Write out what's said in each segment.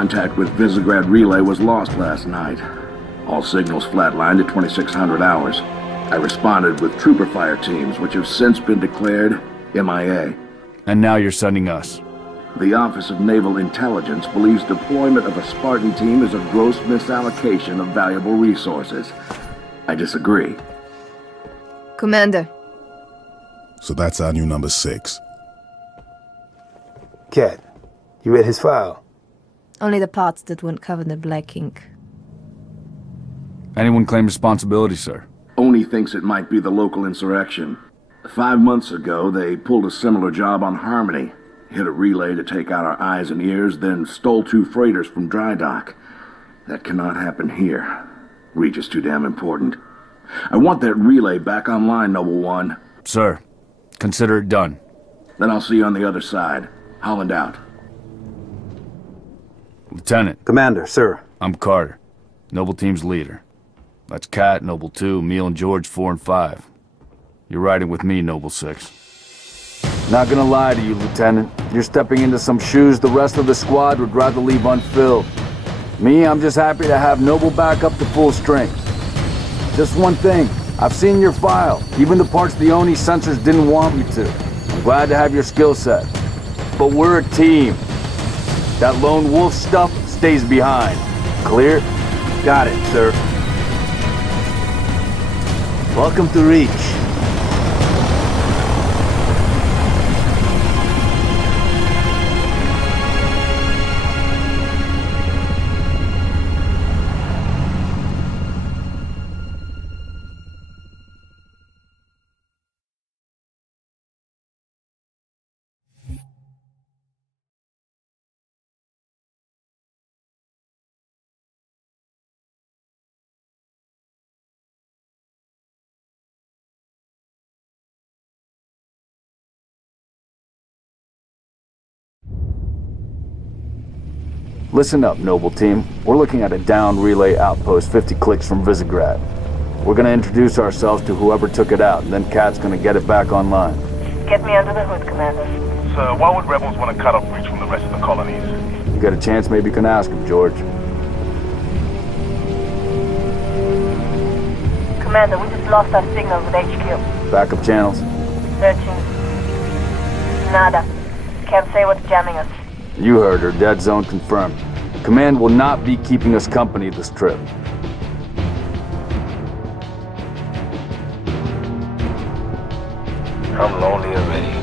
Contact with Visegrad Relay was lost last night. All signals flatlined at 2600 hours. I responded with trooper fire teams, which have since been declared MIA. And now you're sending us. The Office of Naval Intelligence believes deployment of a Spartan team is a gross misallocation of valuable resources. I disagree. Commander. So that's our new number 6. Cat, you read his file? Only the parts that weren't covered in black ink. Anyone claim responsibility, sir? Oni thinks it might be the local insurrection. 5 months ago, they pulled a similar job on Harmony. Hit a relay to take out our eyes and ears, then stole 2 freighters from dry dock. That cannot happen here. Reach is too damn important. I want that relay back online, Noble One. Sir, consider it done. Then I'll see you on the other side. Holland out. Lieutenant. Commander, sir. I'm Carter, Noble Team's leader. That's Kat, Noble 2, Emil and George 4 and 5. You're riding with me, Noble 6. Not gonna lie to you, Lieutenant. You're stepping into some shoes the rest of the squad would rather leave unfilled. Me, I'm just happy to have Noble back up to full strength. Just one thing, I've seen your file, even the parts the Oni censors didn't want me to. I'm glad to have your skill set. But we're a team. That lone wolf stuff stays behind. Clear? Got it, sir. Welcome to Reach. Listen up, Noble Team. We're looking at a downed relay outpost 50 clicks from Visegrad. We're gonna introduce ourselves to whoever took it out, and then Kat's gonna get it back online. Get me under the hood, Commander. Sir, why would rebels want to cut off Reach from the rest of the colonies? You got a chance, maybe you can ask him, George. Commander, we just lost our signal with HQ. Backup channels? Searching. Nada. Can't say what's jamming us. You heard her. Dead zone confirmed. Command will not be keeping us company this trip. I'm lonely already.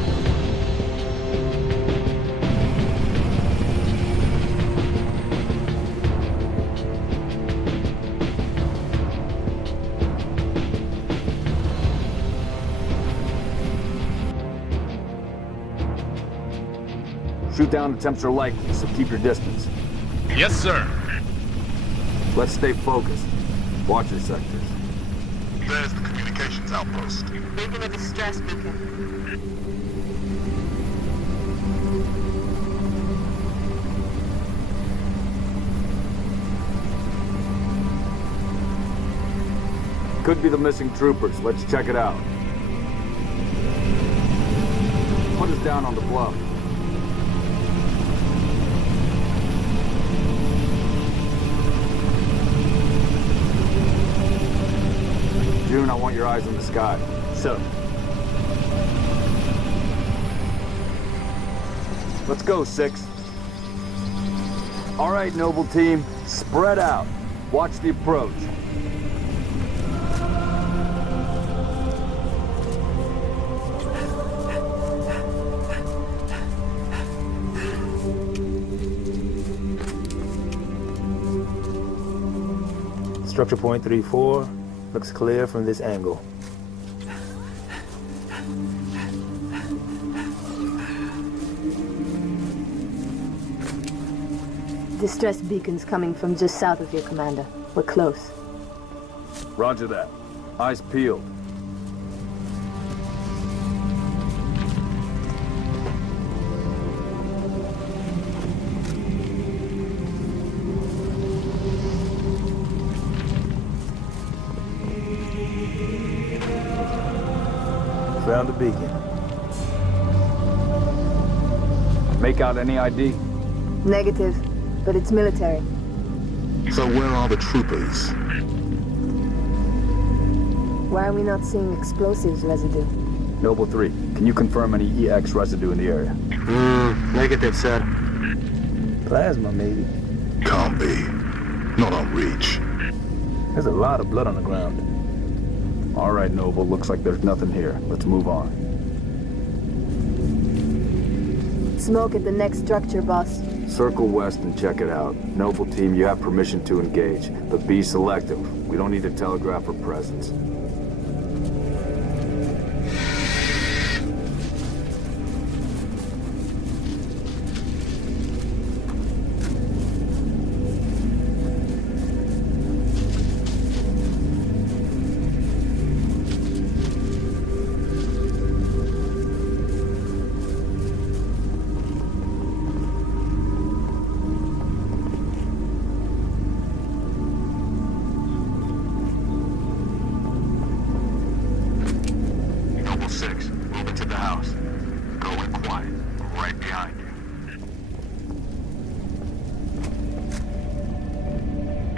Shoot-down attempts are likely, so keep your distance. Yes, sir. Let's stay focused. Watch your sectors. There's the communications outpost. Beacon of distress beacon. Could be the missing troopers. Let's check it out. Put us down on the bluff. June, I want your eyes in the sky. Sir. Let's go, 6. All right, Noble Team. Spread out. Watch the approach. Structure point 34 looks clear from this angle. Distress beacons coming from just south of here, Commander. We're close. Roger that. Eyes peeled. Found the beacon. Make out any ID? Negative. but it's military. So where are the troopers? Why are we not seeing explosives residue? Noble 3, can you confirm any EX residue in the area? Negative, sir. Plasma, maybe. Can't be. Not on Reach. There's a lot of blood on the ground. All right, Noble, looks like there's nothing here. Let's move on. Smoke at the next structure, boss. Circle west and check it out. Noble team, you have permission to engage, but be selective. We don't need to telegraph our presence.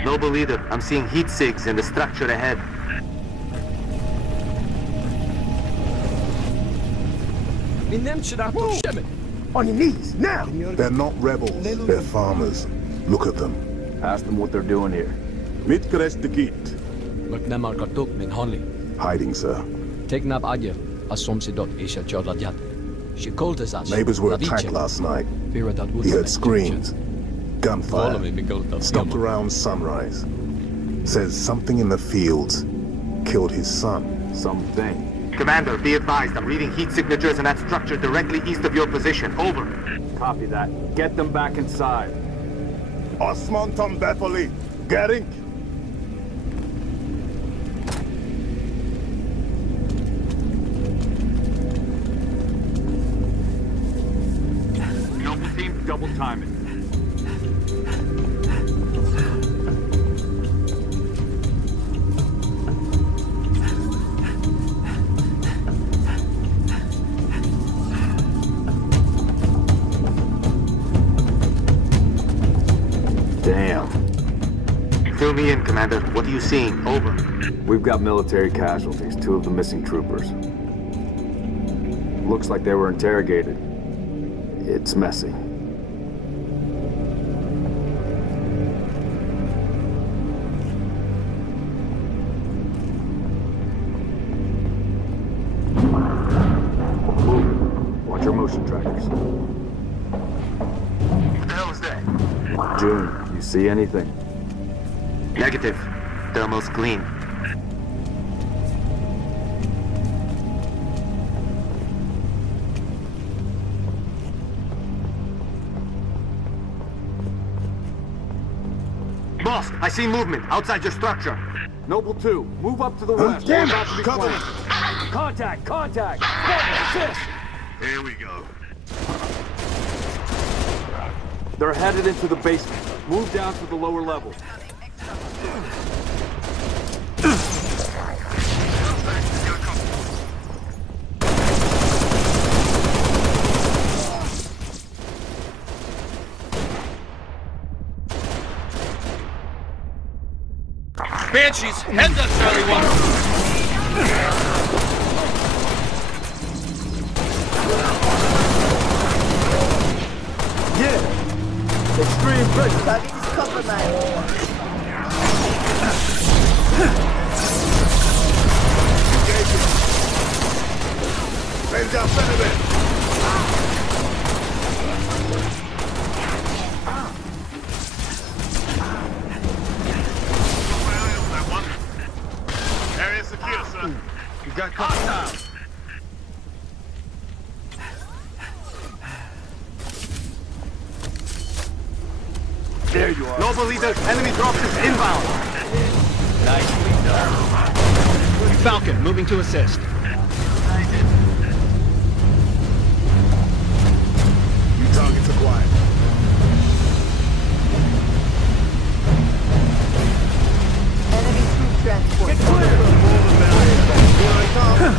Noble leader, I'm seeing heat sigs in the structure ahead. On your knees, now! They're not rebels. They're farmers. Look at them. Ask them what they're doing here. Hiding, sir. Neighbors were attacked last night. He heard screams. Gunfire. Stopped around sunrise. Says something in the fields killed his son. Something. Commander, be advised, I'm reading heat signatures in that structure directly east of your position. Over. Copy that. Get them back inside. Osman Tom Bethely. Getting. Noble team, double time it. Damn. Fill me in, Commander. What are you seeing? Over. We've got military casualties, 2 of the missing troopers. Looks like they were interrogated. It's messy. Watch your motion trackers. What the hell is that? June, you see anything? Negative. Thermal's clean. Boss, I see movement outside your structure. Noble 2, move up to the west. Damn We're it! about to be Cover flanked. me! Contact! Contact! Assist! Here we go. They're headed into the basement. Move down to the lower level. Banshees, heads up, Charlie 1. Yeah! Extreme pressure. Target is compromised. Raise down, Senator! Area secure, sir. You got hostile. There you are. Noble leader, enemy dropships inbound. Nicely done. Falcon, moving to assist. You targets acquired. Enemy troop transport. Get clear! Here I come.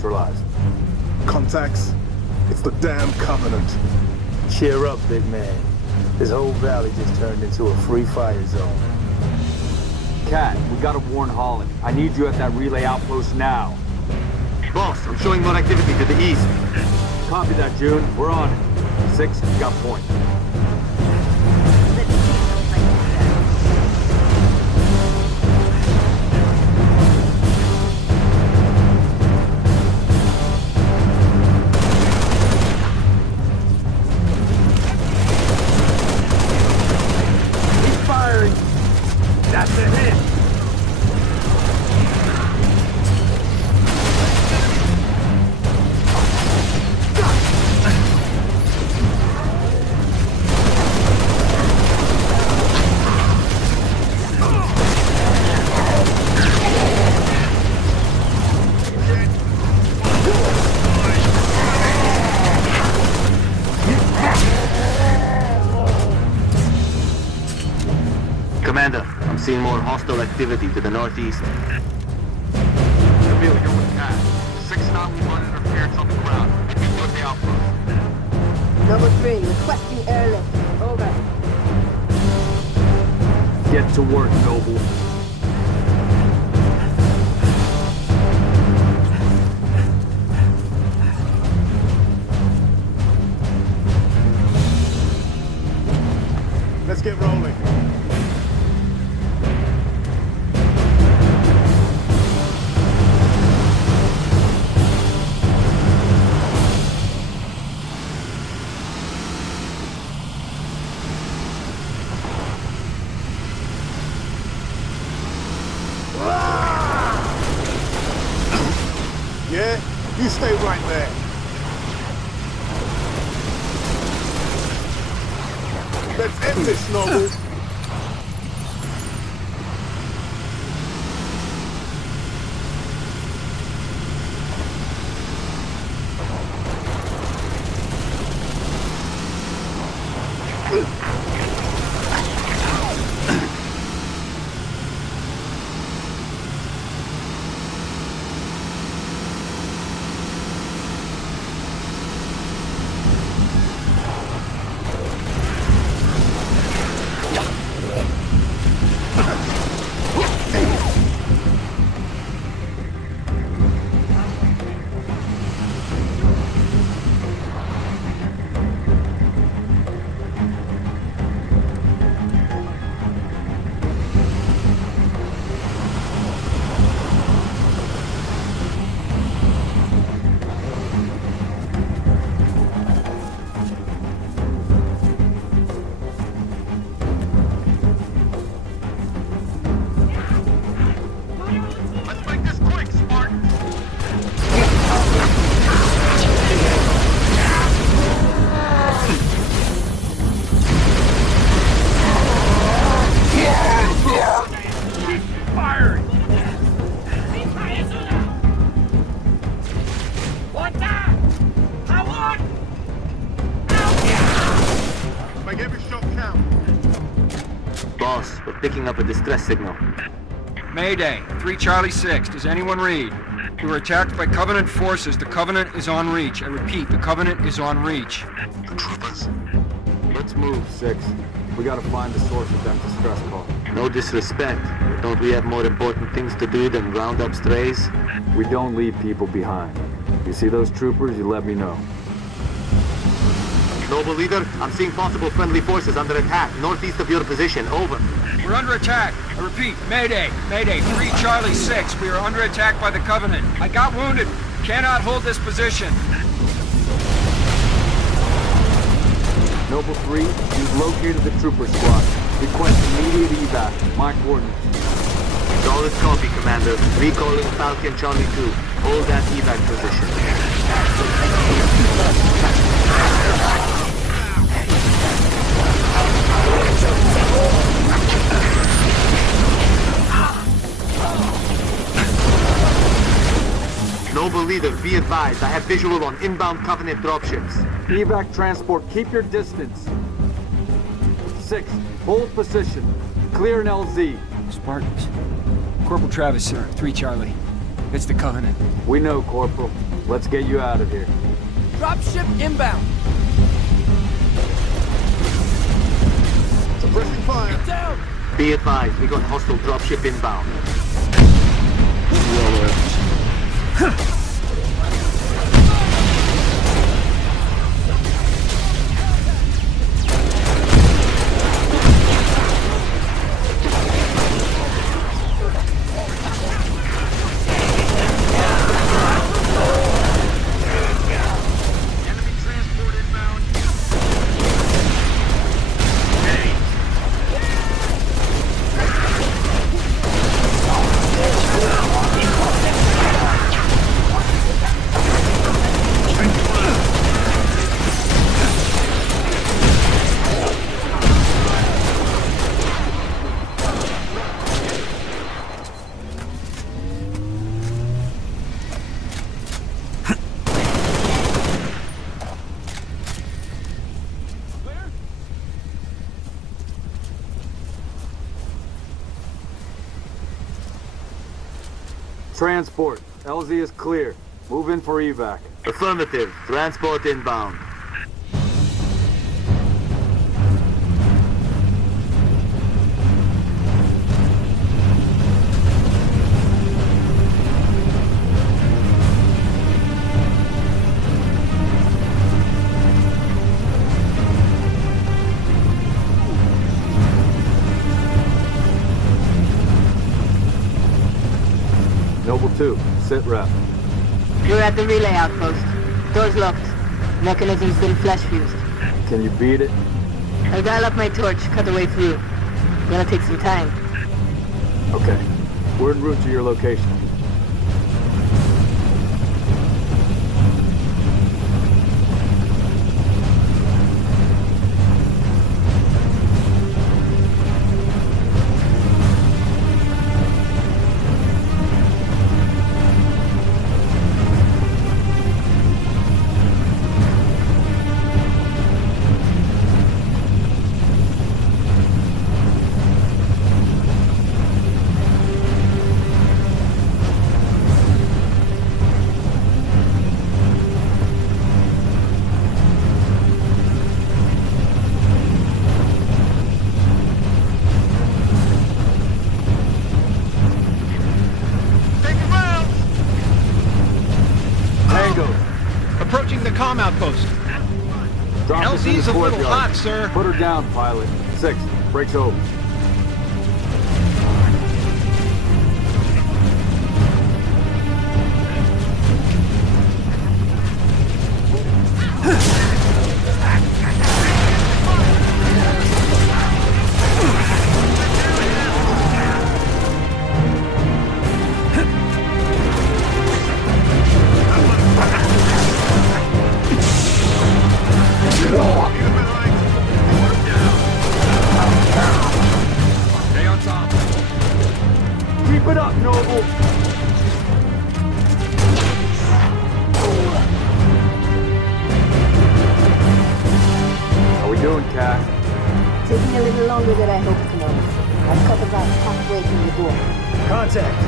neutralized. Contacts? It's the damn Covenant. Cheer up, big man. This whole valley just turned into a free fire zone. Cat, we gotta warn Holland. I need you at that relay outpost now. Boss, I'm showing more activity to the east. Copy that, June. We're on it. 6, you got point. He's firing! That's a hit! Commander, I'm seeing more hostile activity to the northeast. Emil, you're with Cat. 691 interference on the ground. Look the outpost. Number 3, requesting airlift. Over. Get to work, Noble. Let's get rolling. Yeah? You stay right there. Let's end this, Noble. Let's make this quick, Spartan! Keep firing! Make every shot count. Boss, we're picking up a distress signal. Mayday, 3 Charlie 6. Does anyone read? We were attacked by Covenant forces. The Covenant is en reach. I repeat, the Covenant is en reach. The troopers. Let's move, 6. We gotta find the source of that distress call. No disrespect, but don't we have more important things to do than round up strays? We don't leave people behind. You see those troopers, you let me know. Noble leader, I'm seeing possible friendly forces under attack, northeast of your position. Over. We're under attack. I repeat, Mayday. Mayday, 3 Charlie 6. We are under attack by the Covenant. I got wounded. Cannot hold this position. Noble 3, you've located the trooper squad. Request immediate evac. My coordinates. Solid copy, Commander. Recalling Falcon Charlie 2. Hold that evac position. Noble leader, be advised. I have visual on inbound Covenant dropships. Evac transport, keep your distance. 6, hold position. Clear an LZ. Spartans. Corporal Travis, sir. 3 Charlie. It's the Covenant. We know, Corporal. Let's get you out of here. Dropship inbound. Suppressing fire. Get down. Be advised, we got hostile dropship inbound. Transport. LZ is clear. Move in for evac. Affirmative. Transport inbound. Noble 2, sit rep. You're at the relay outpost. Door's locked. Mechanism's been flash fused. Can you beat it? I'll dial up my torch, cut the way through. Gonna take some time. Okay. We're en route to your location. Approaching the comm outpost. LZ's a little hot, sir. Put her down, pilot. 6, breaks over. Keep it up, Noble! How we doing, Cat? Taking a little longer than I hoped, Commander. I've cut about halfway through the door. Contact.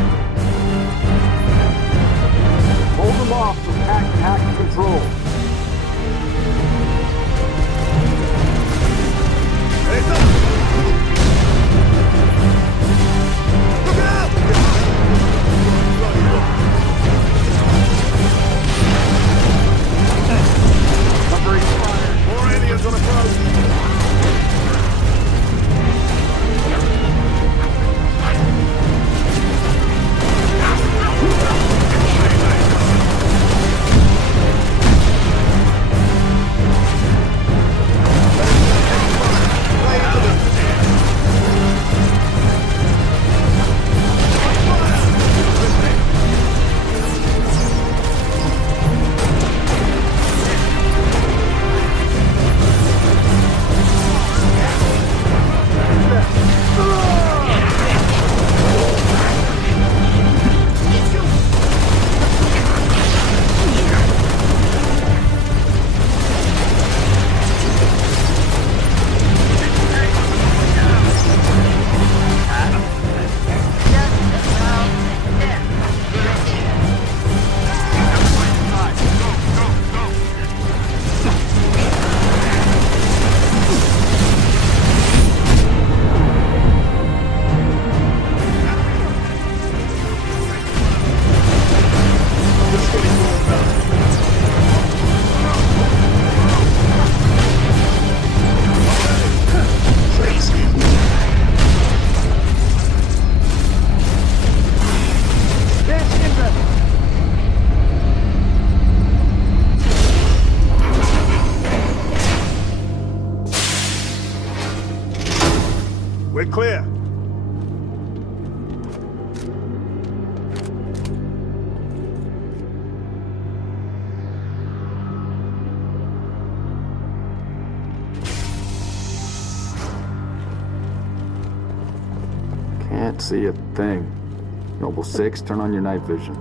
Hold them off from hack control. Heads up! Look out! Covering fire. More aliens on approach. We're clear. Can't see a thing. Noble 6, turn on your night vision.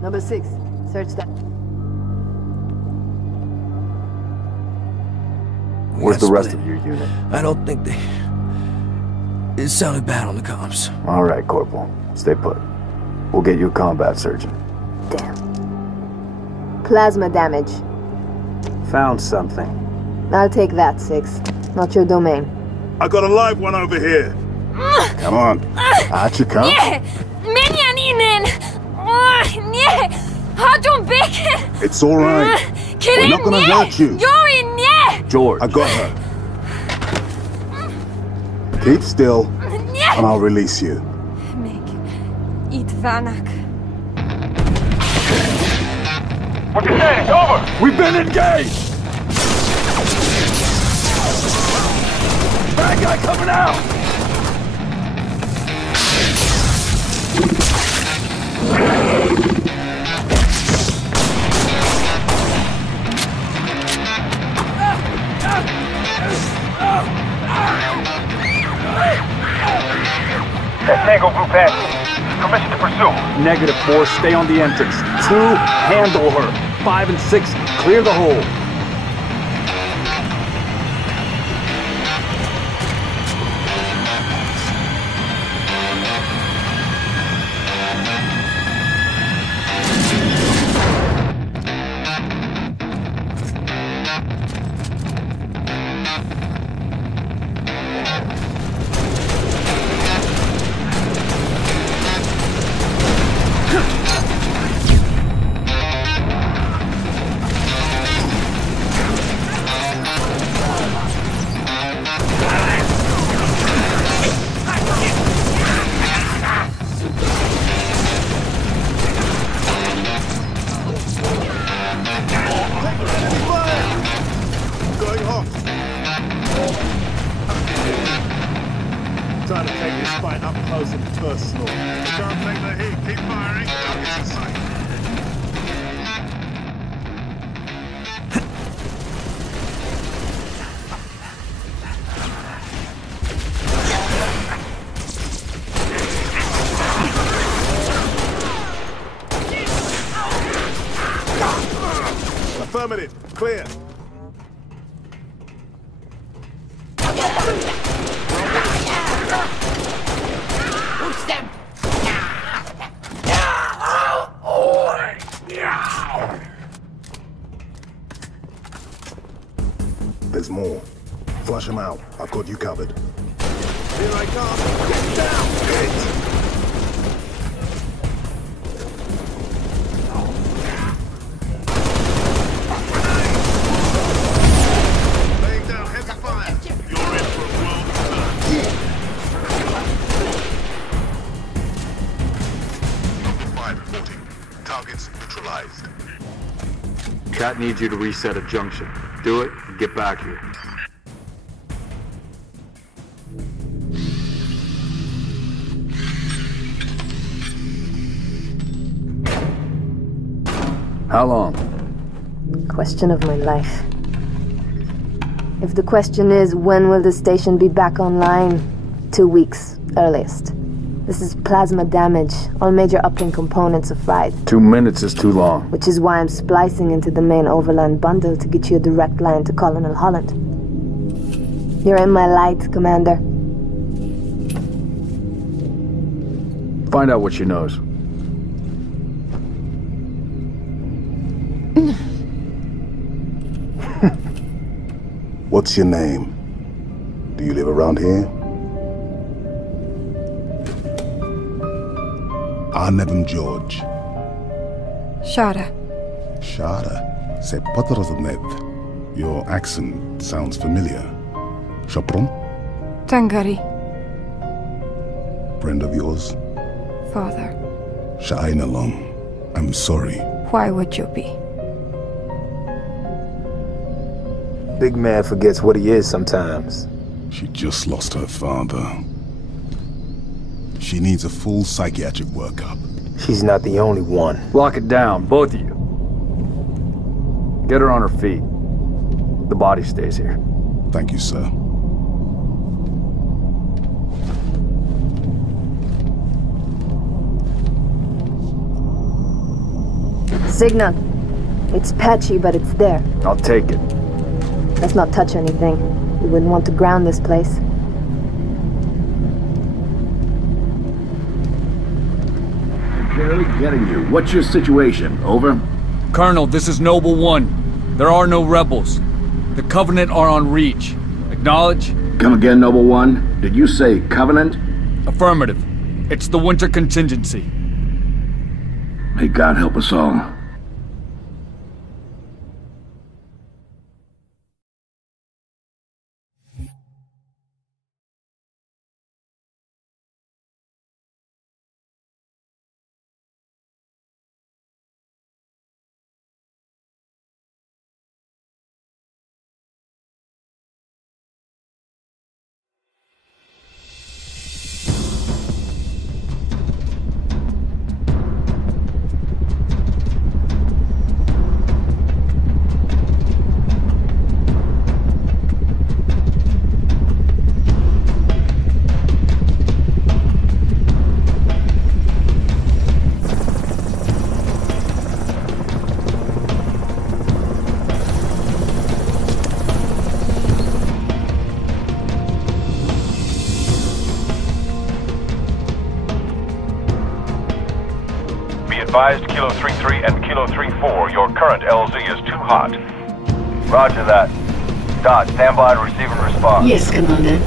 Number 6, search that. Where's the rest of your unit? I don't think they... It sounded bad on the comms. All right, Corporal. Stay put. We'll get you a combat surgeon. Damn. Plasma damage. Found something. I'll take that, 6. Not your domain. I got a live one over here. Come on. Out you come. Nie! Menianinen! Nie! Hadjon Becker! It's all right. We're not gonna hurt you. Joi, nie! George. I got her. Keep still, and I'll release you. Eat Vanak. What's your status? Over! We've been engaged! Bad guy coming out! That Tango blew past me. Permission to pursue. -4, stay on the entrance. 2, handle her. 5 and 6, clear the hole. Trying to take this fight up close and personal. Can't take the heat. Keep firing. Targets in sight. Affirmative. Clear. There's more. Flush them out. I've got you covered. Here I come. Get down! Hit! Laying down heavy fire. You're in for a world of hurt. 5 reporting. Targets neutralized. Cat needs you to reset a junction. Do it, and get back here. How long? Question of my life. If the question is, when will the station be back online? 2 weeks, earliest. This is plasma damage. All major uplink components are fried. 2 minutes is too long. Which is why I'm splicing into the main overland bundle to get you a direct line to Colonel Holland. You're in my light, Commander. Find out what she knows. What's your name? Do you live around here? Arnevim George. Shara. Shara? C'est pas Nev. Your accent sounds familiar. Chapron? Tangari. Friend of yours? father. Sha'ain alum, I'm sorry. Why would you be? Big man forgets what he is sometimes. She just lost her father. She needs a full psychiatric workup. She's not the only one. Lock it down, both of you. Get her on her feet. The body stays here. Thank you, sir. Signal. It's patchy, but it's there. I'll take it. Let's not touch anything. We wouldn't want to ground this place. Barely getting you. What's your situation? Over? Colonel, this is Noble 1. There are no rebels. The Covenant are on Reach. Acknowledge? Come again, Noble 1? Did you say Covenant? Affirmative. It's the winter contingency. May God help us all. Advised Kilo 3-3 and Kilo 3-4, your current LZ is too hot. Roger that. Dot, stand by to receive and respond. Yes, Commander.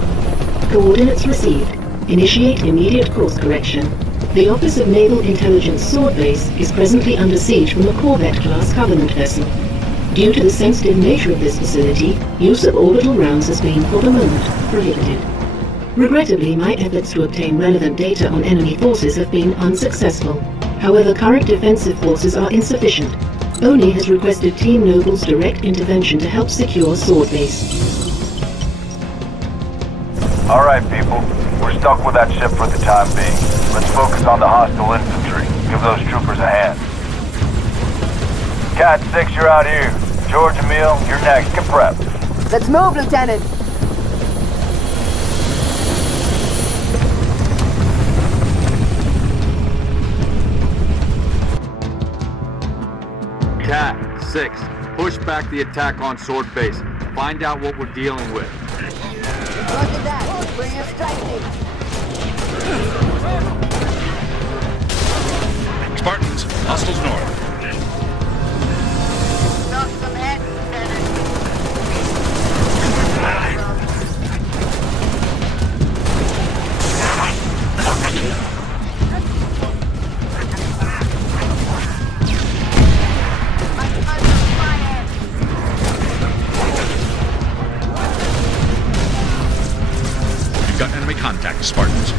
Coordinates received. Initiate immediate course correction. The Office of Naval Intelligence Sword Base is presently under siege from a Corvette-class Covenant vessel. Due to the sensitive nature of this facility, use of orbital rounds has been, for the moment, prohibited. Regrettably, my efforts to obtain relevant data on enemy forces have been unsuccessful. However, current defensive forces are insufficient. ONI has requested Team Noble's direct intervention to help secure Sword Base. All right, people. We're stuck with that ship for the time being. Let's focus on the hostile infantry. Give those troopers a hand. Cat 6, you're out here. George, Emil, you're next. Get prepped. Let's move, Lieutenant! Cat 6, push back the attack on Sword Base. Find out what we're dealing with. Look at that! Bring a strike team! Spartans, hostiles north. Knock some heads, Lieutenant. You've got enemy contact, Spartans.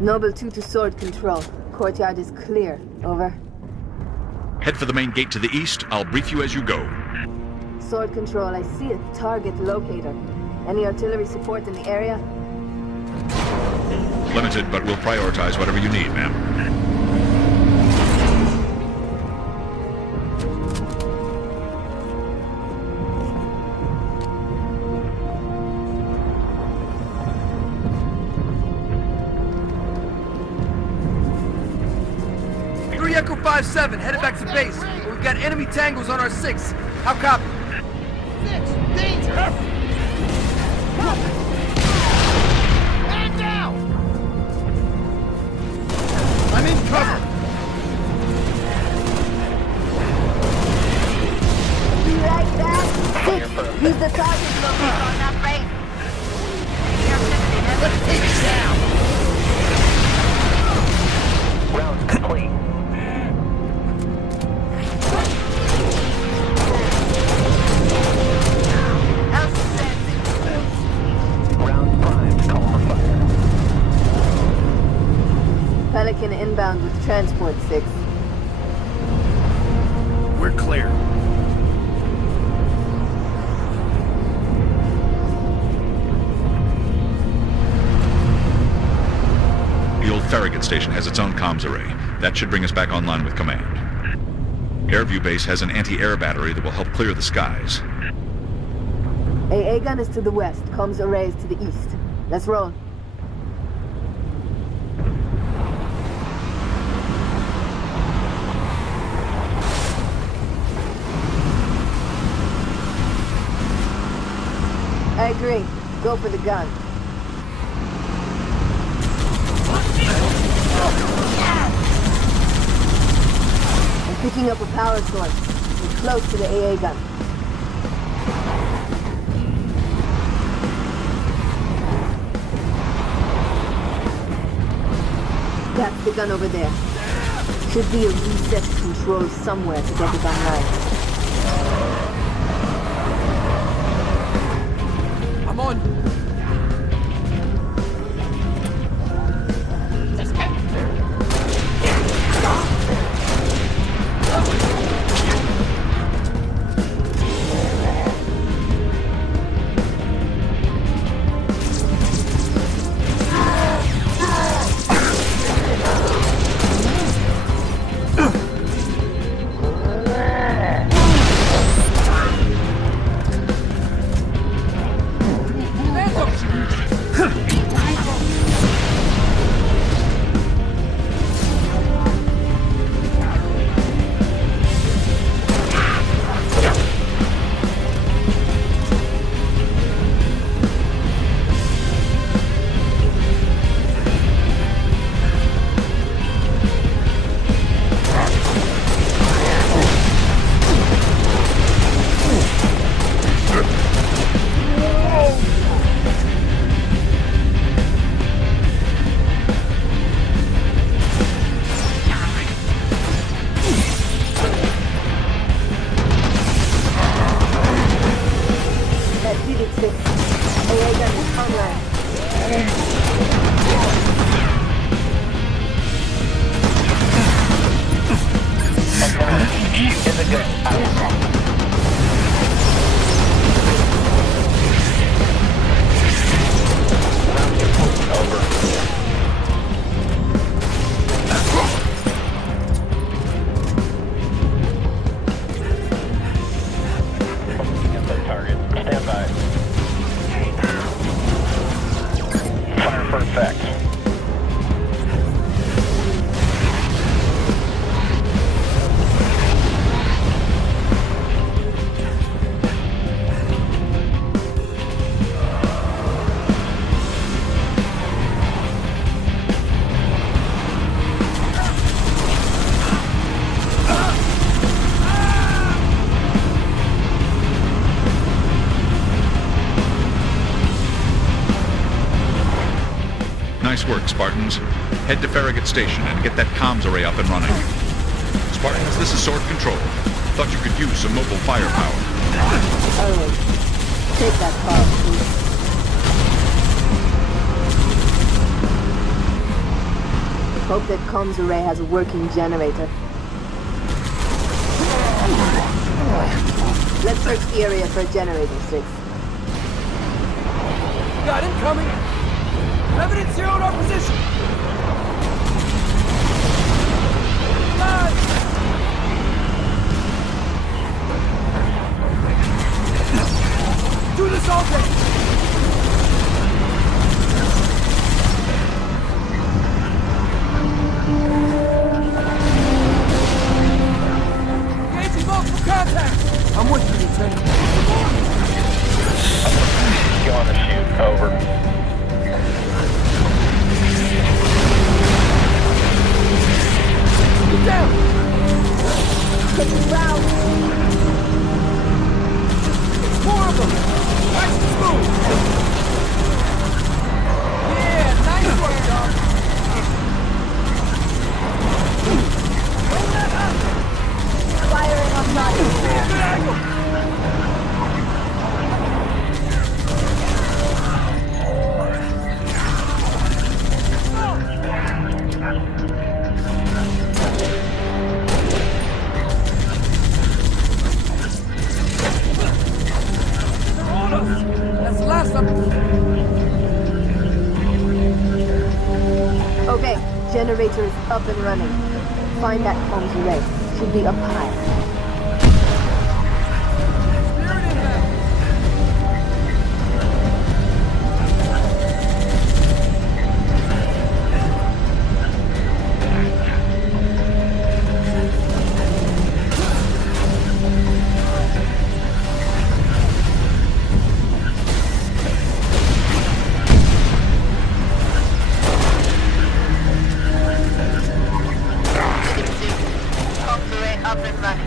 Noble 2 to Sword Control. Courtyard is clear. Over. Head for the main gate to the east. I'll brief you as you go. Sword Control, I see a target locator. Any artillery support in the area? Limited, but we'll prioritize whatever you need, ma'am. Echo 5-7, headed back to base. But we've got enemy tangos on our 6. How copy? 6, danger! Man down! I'm in cover! You like that? 6, use the target locator on that base. Let's take it down! Round complete. Pelican inbound with transport 6. We're clear. The old Farragut station has its own comms array. That should bring us back online with command. Airview Base has an anti-air battery that will help clear the skies. AA gun is to the west, comms array is to the east. Let's roll. I agree. Go for the gun. I'm picking up a power source. We're close to the AA gun. That's the gun over there. Should be a reset control somewhere to get it online. I'm on. Nice work, Spartans. Head to Farragut Station and get that comms array up and running. Spartans, this is Sword Control. Thought you could use some mobile firepower. Always. Take that call, please. Hope that comms array has a working generator. Let's search the area for a generator, 6. Got incoming! Evidence here on our position! Do this all day! Engaging multiple contacts! I'm with you, Lieutenant. Go on the shoot. Over. Get down! Taking round! More of them! Nice and smooth! Yeah, nice work, dog! Roll that up! Firing on target! Good angle! That's the last of them. Okay, generator is up and running. Find that comms array. Should be up high. Spirit inbound. Up and running.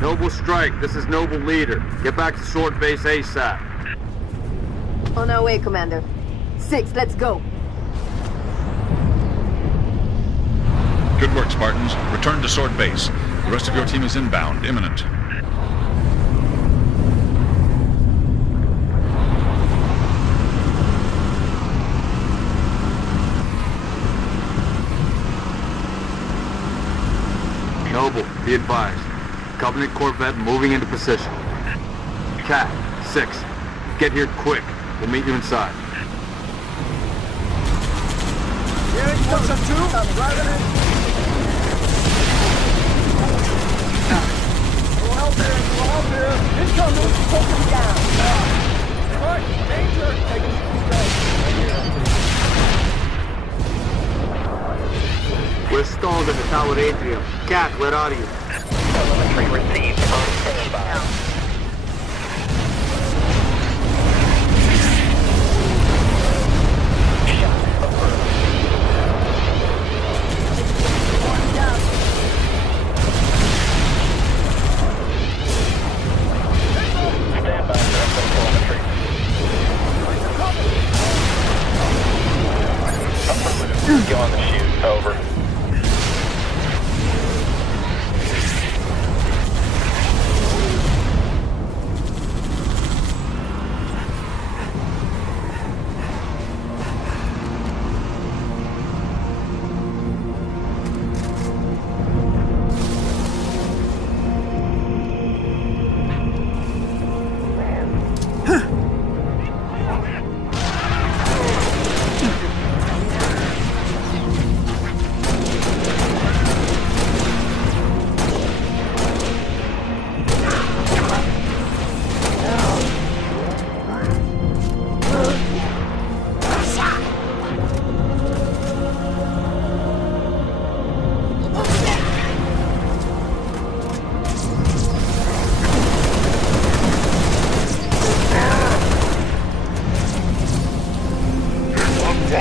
Noble strike, this is Noble leader. Get back to Sword Base ASAP. On our way, Commander. 6, let's go. Good work, Spartans. Return to Sword Base. The rest of your team is inbound, imminent. Noble, be advised. Covenant Corvette moving into position. Cat, 6, get here quick. We'll meet you inside. Yeah, you want some too? I'm driving in. We'll help here, we'll help here. Incoming, focus down. Alright, danger. Take it easy. We're stalled at the tower atrium. Cat, where are you? Telemetry received on standby. Standby for telemetry. Affirmative. Go on the shoot. Over. We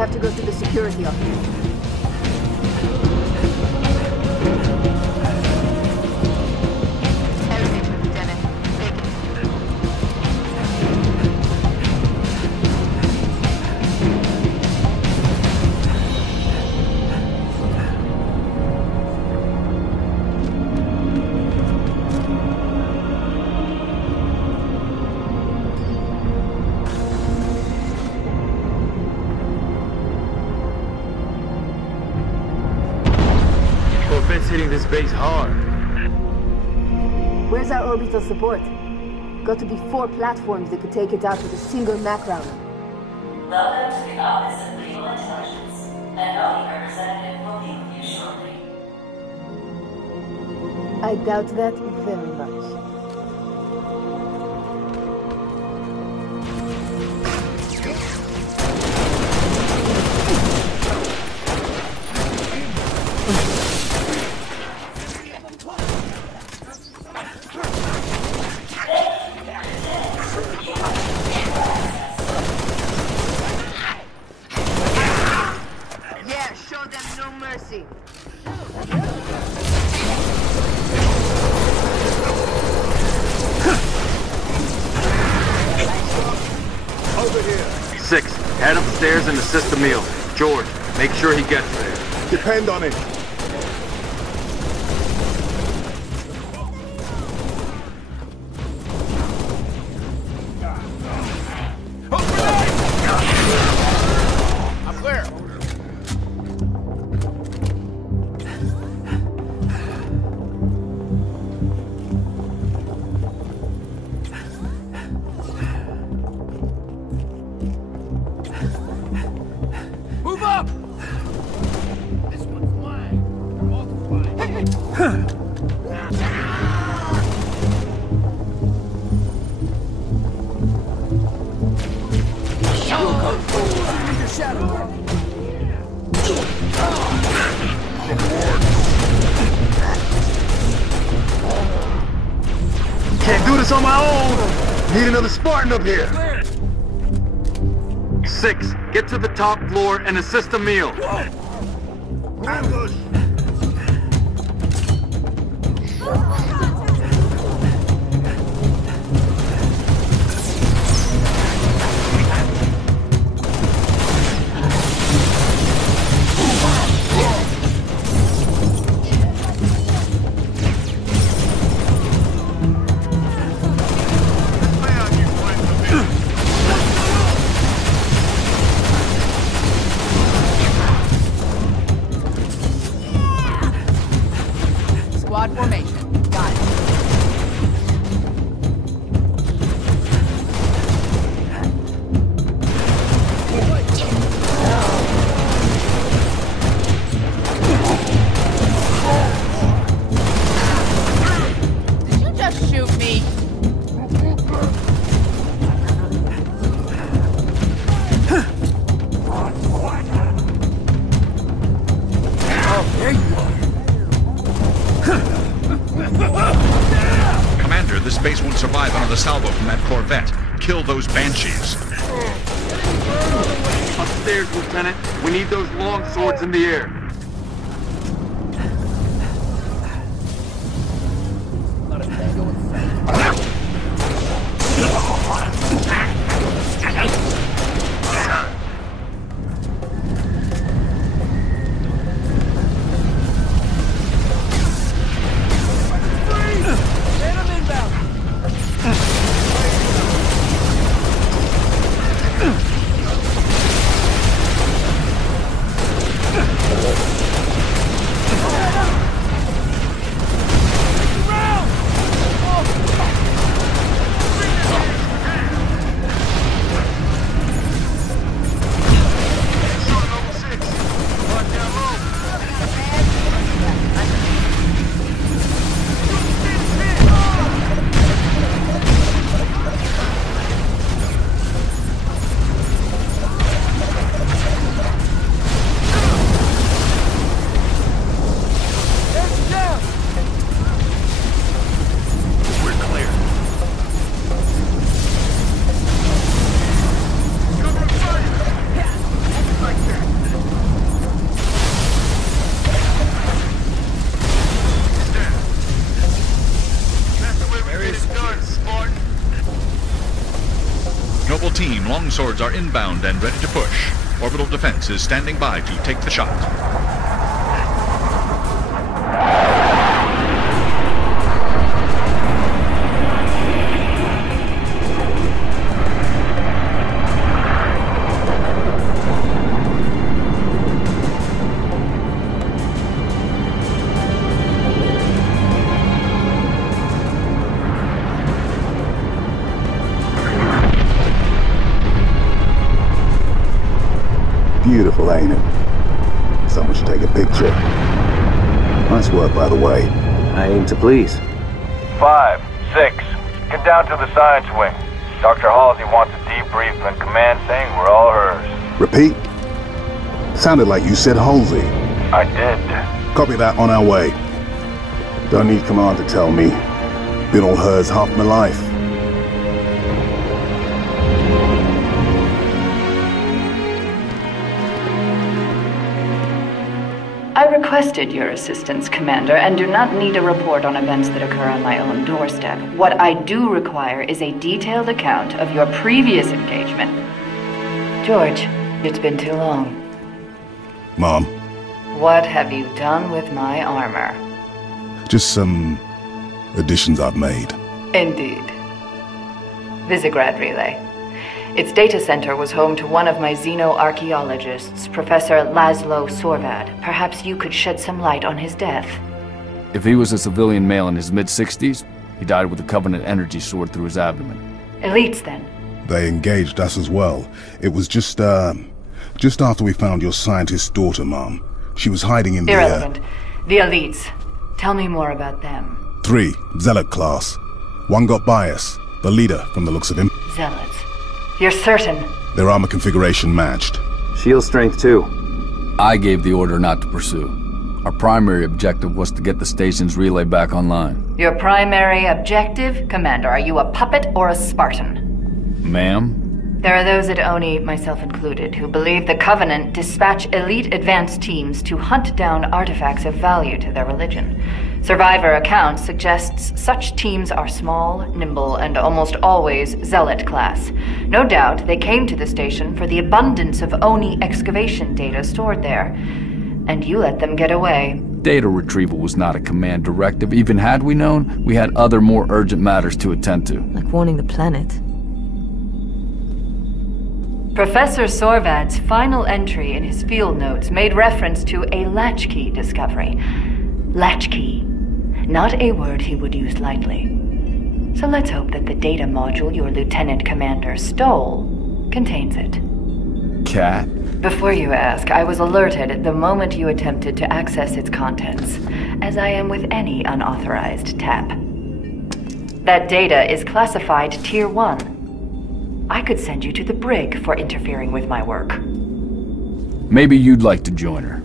have to go through the security office. Hitting this base hard. Where's our orbital support? Got to be 4 platforms that could take it out with a single Mac rounder. Welcome to the Office of Naval Intelligence. An ONI representative will be with you shortly. I doubt that very much. Head upstairs and assist the meal. George, make sure he gets there. Depend on it. I'm clear. Can't do this on my own. Need another Spartan up here. 6, get to the top floor and assist the meal. Ambush. a salvo from that Corvette. Kill those Banshees. Upstairs, Lieutenant. We need those long swords in the air. Noble team, longswords are inbound and ready to push. Orbital defense is standing by to take the shot. Beautiful, ain't it? Someone should take a picture. Nice work, by the way. I aim to please. 5, 6, get down to the science wing. Dr. Halsey wants a debrief and command saying we're all hers. Repeat? Sounded like you said Halsey. I did. Copy that, on our way. Don't need command to tell me. Been all hers half my life. I requested your assistance, Commander, and do not need a report on events that occur on my own doorstep. What I do require is a detailed account of your previous engagement. George, it's been too long. Mom. What have you done with my armor? Just some additions I've made. Indeed. Visegrad Relay. Its data center was home to one of my xenoarchaeologists, Professor Laszlo Sorvad. Perhaps you could shed some light on his death. If he was a civilian male in his mid-60s, he died with a Covenant energy sword through his abdomen. Elites, then? They engaged us as well. It was just after we found your scientist daughter, Mom. She was hiding in the... Irrelevant. The Elites. Tell me more about them. 3, Zealot class. One got by us. The leader, from the looks of him. Zealots. You're certain? Their armor configuration matched. Shield strength, too. I gave the order not to pursue. Our primary objective was to get the station's relay back online. Your primary objective? Commander, are you a puppet or a Spartan? Ma'am? There are those at ONI, myself included, who believe the Covenant dispatch elite advance teams to hunt down artifacts of value to their religion. Survivor accounts suggests such teams are small, nimble, and almost always Zealot class. No doubt they came to the station for the abundance of ONI excavation data stored there. And you let them get away. Data retrieval was not a command directive. Even had we known, we had other more urgent matters to attend to. Like warning the planet. Professor Sorvad's final entry in his field notes made reference to a latchkey discovery. Latchkey. Not a word he would use lightly. So let's hope that the data module your Lieutenant Commander stole contains it. Cat? Before you ask, I was alerted the moment you attempted to access its contents, as I am with any unauthorized tap. That data is classified Tier 1. I could send you to the brig for interfering with my work. Maybe you'd like to join her.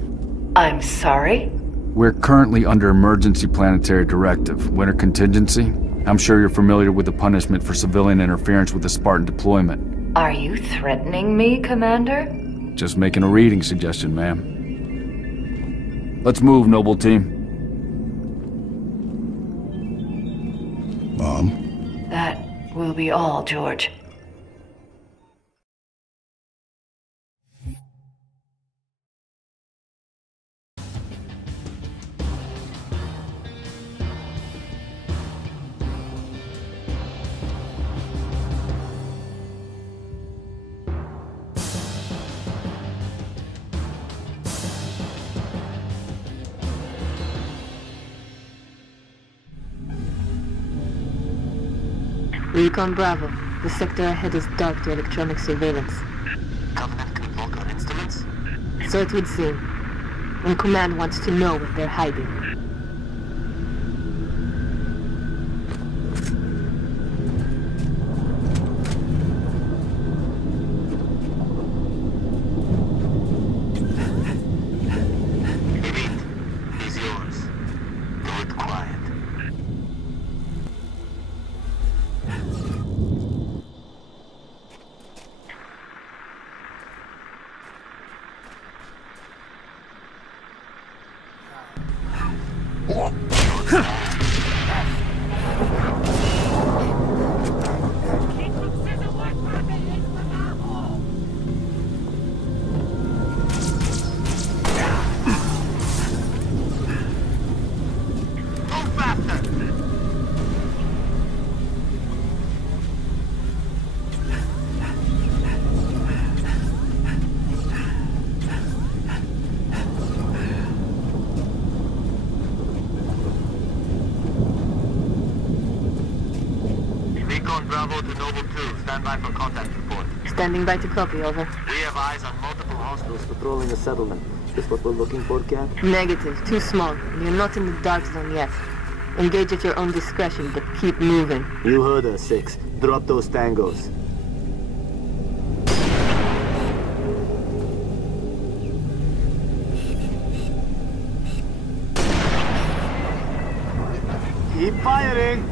I'm sorry? We're currently under emergency planetary directive, winter contingency. I'm sure you're familiar with the punishment for civilian interference with the Spartan deployment. Are you threatening me, Commander? Just making a reading suggestion, ma'am. Let's move, Noble Team. Mom? That will be all, George. Recon Bravo. The sector ahead is dark to electronic surveillance. Covenant can block our instruments? So it would seem. And Command wants to know what they're hiding. He's yours. Do it quiet. Bravo to Noble 2. Stand by for contact report. Standing by to copy, over. We have eyes on multiple hostiles patrolling the settlement. Is what we're looking for, Cap? Negative. Too small. You're not in the dark zone yet. Engage at your own discretion, but keep moving. You heard us, 6. Drop those tangos. Keep firing!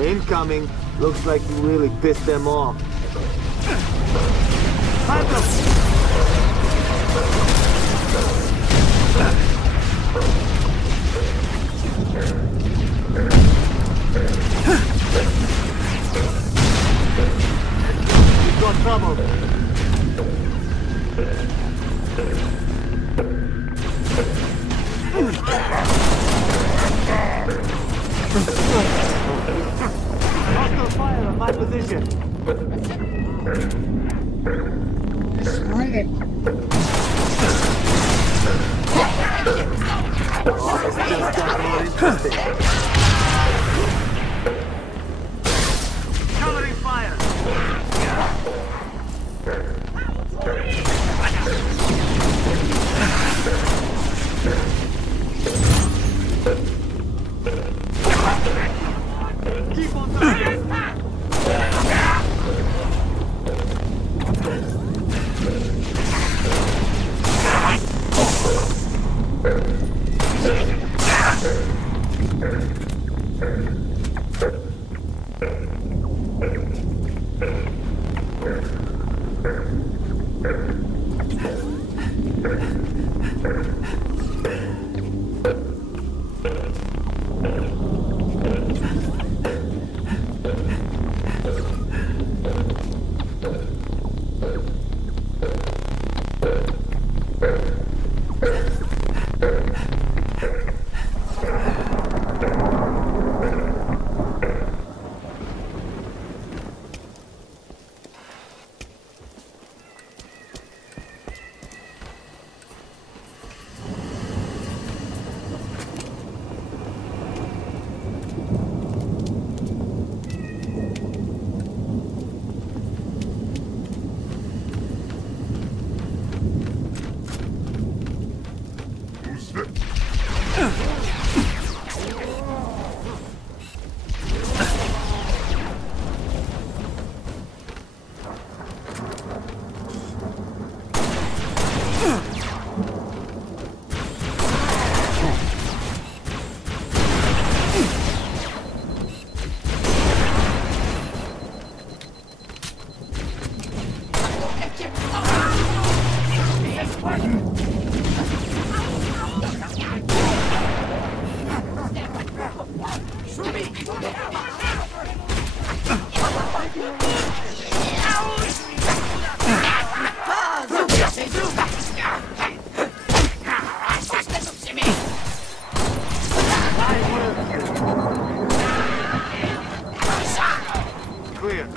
Incoming. Looks like you really pissed them off. Find them! You've got trouble. Hostile fire on my position. Oh, this just got more interesting. Covering fire. Keep on target. Clear.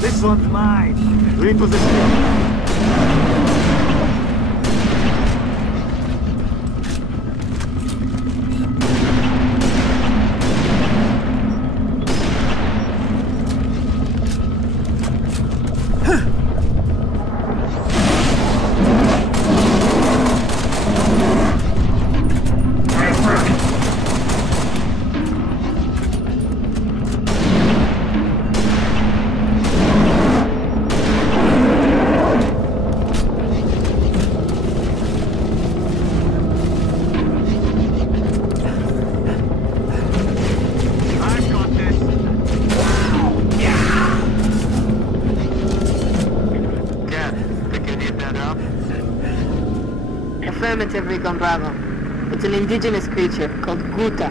This one's mine. Reposition. Affirmative, Recon Bravo. It's an indigenous creature called Guta.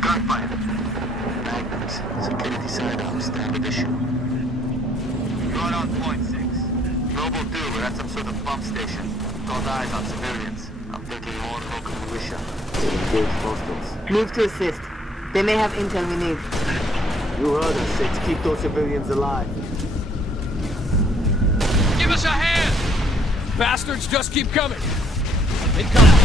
Gunfire. Magnums. Security side-up. Standard issue. Going on point 6. Noble 2, we're at some sort of pump station. Got eyes on civilians. I'm thinking more local militia. Engage hostiles. Move to assist. They may have intel we need. You heard us, 6. Keep those civilians alive. Give us a hand! Bastards just keep coming. Incoming.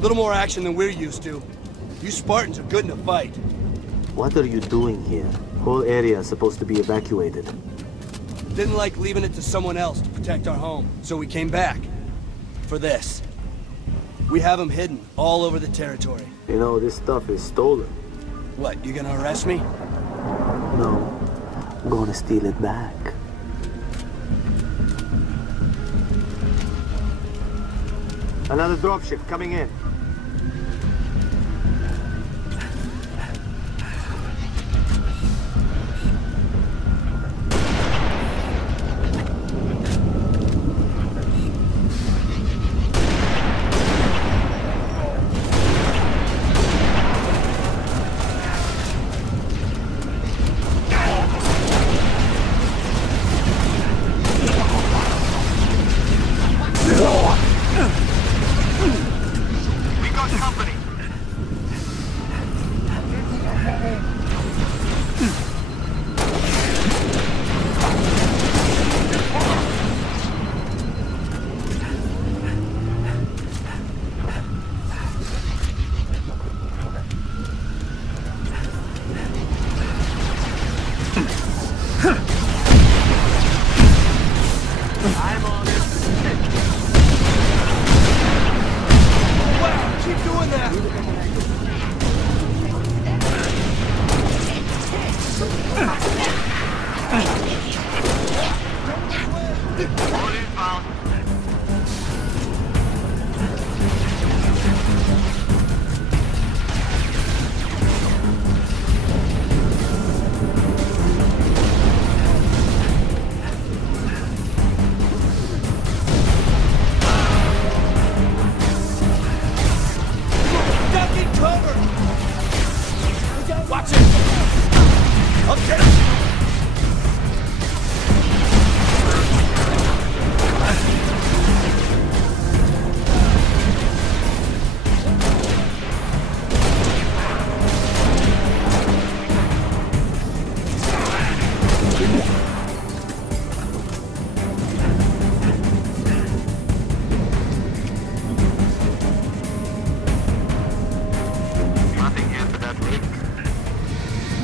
Little more action than we're used to. You Spartans are good in a fight. What are you doing here? Whole area is supposed to be evacuated. Didn't like leaving it to someone else to protect our home, so we came back. For this. We have them hidden all over the territory. You know, this stuff is stolen. What, you gonna arrest me? No. I'm gonna steal it back. Another dropship coming in.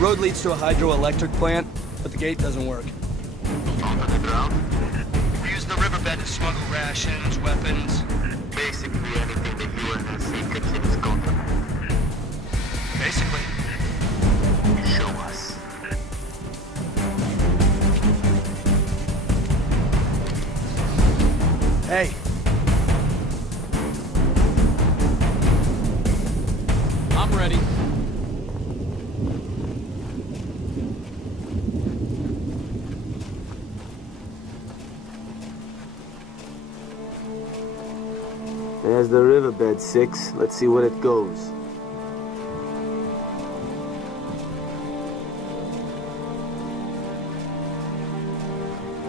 Road leads to a hydroelectric plant, but the gate doesn't work. Underground? We use the riverbed to smuggle rations, weapons. Basically anything the UNSC considers contraband. Basically. Show us. Hey. I'm ready. There's the riverbed, 6. Let's see where it goes.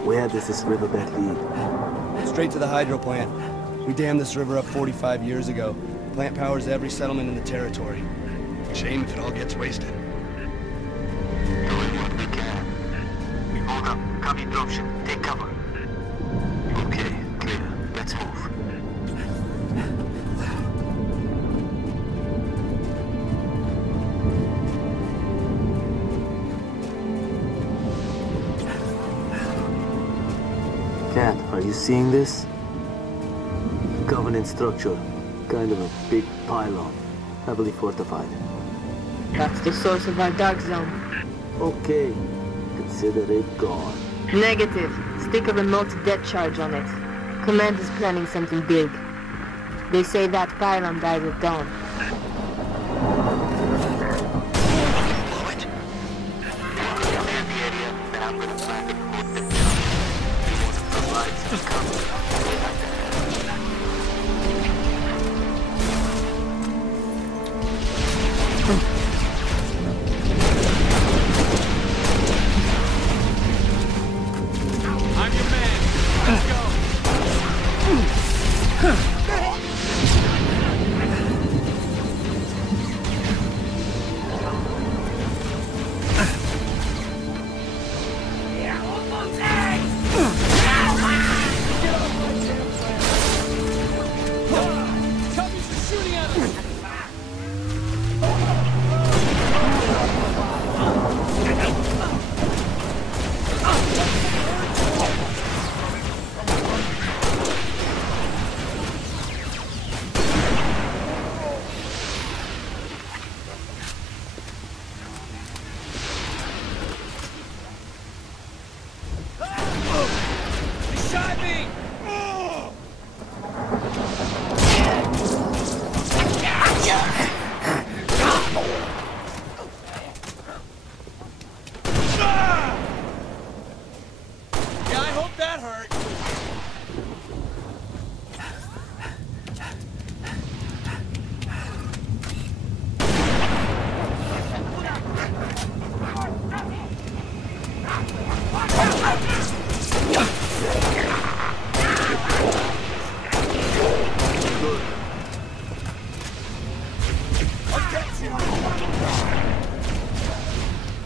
Where does this riverbed lead? Straight to the hydro plant. We dammed this river up 45 years ago. Plant powers every settlement in the territory. Shame if it all gets wasted. Doing what we can. We hold up. Copy dropship. Take cover. Okay, clear. Let's move. Cat, are you seeing this? Covenant structure. Kind of a big pylon. Heavily fortified. That's the source of our dark zone. Okay. Consider it gone. Negative. Stick a remote death charge on it. Command is planning something big. They say that pylon died at dawn.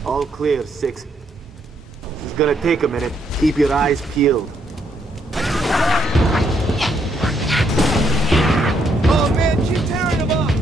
All clear, 6. This is gonna take a minute. Keep your eyes peeled. Oh man, keep tearing them up!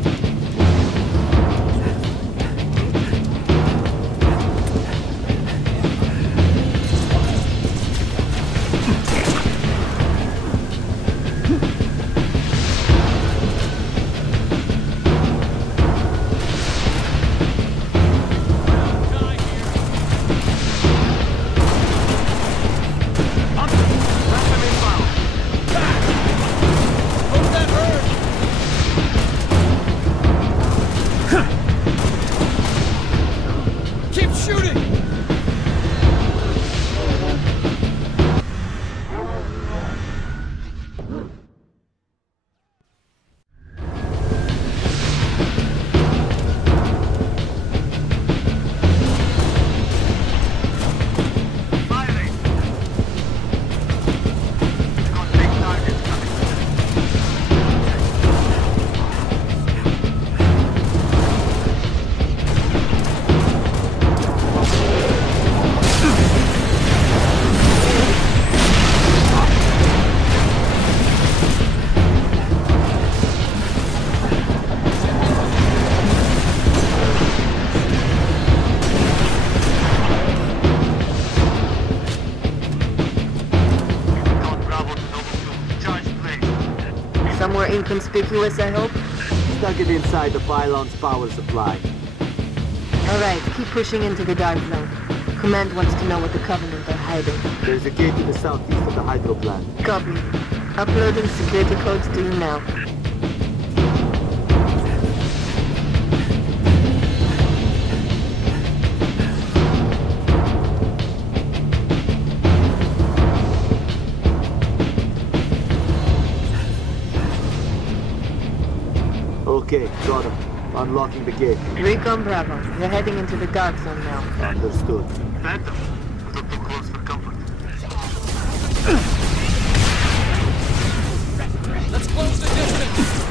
more inconspicuous, I hope? Stuck it inside the pylon's power supply. Alright, keep pushing into the dark zone. Command wants to know what the Covenant are hiding. There's a gate to the southeast of the hydro plant. Copy. Uploading security codes to you now. Okay, got him. Unlocking the gate. Recon Bravo. You're heading into the dark zone now. Understood. Phantom. Look too close for comfort. Let's close the distance!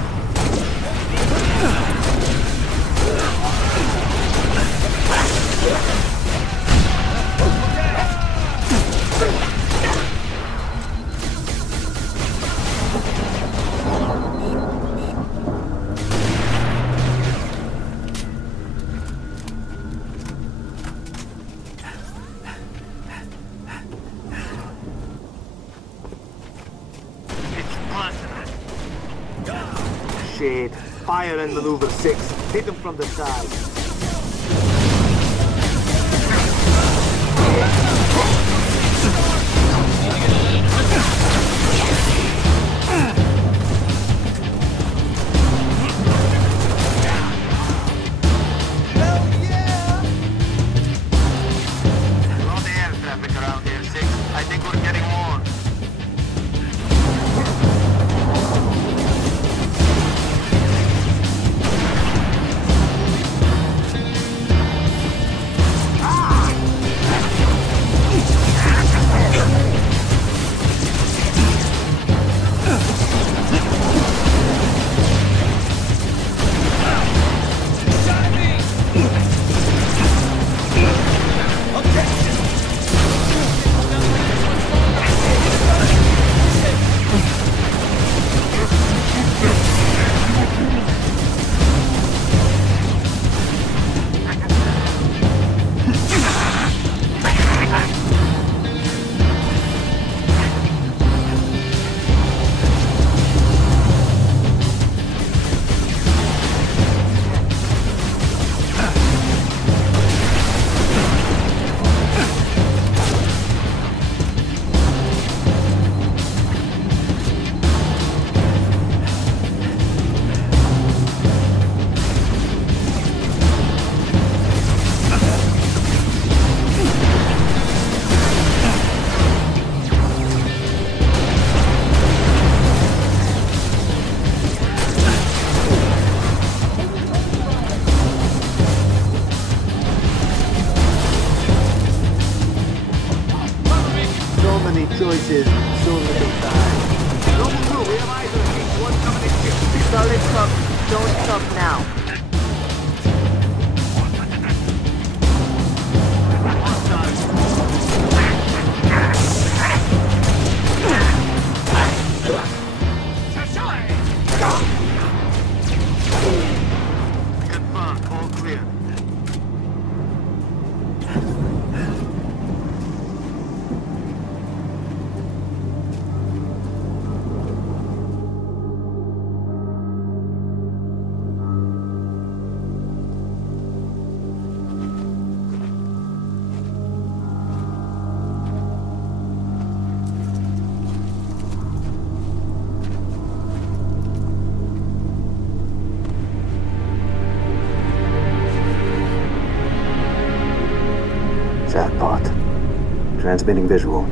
Shit. Fire and maneuver 6. Hit him from the side. Choices, so little time. Noble 2, we have eyes on at least one coming in here. Solid copy. Don't stop now. Confirmed, all clear. Jackpot. Transmitting visual.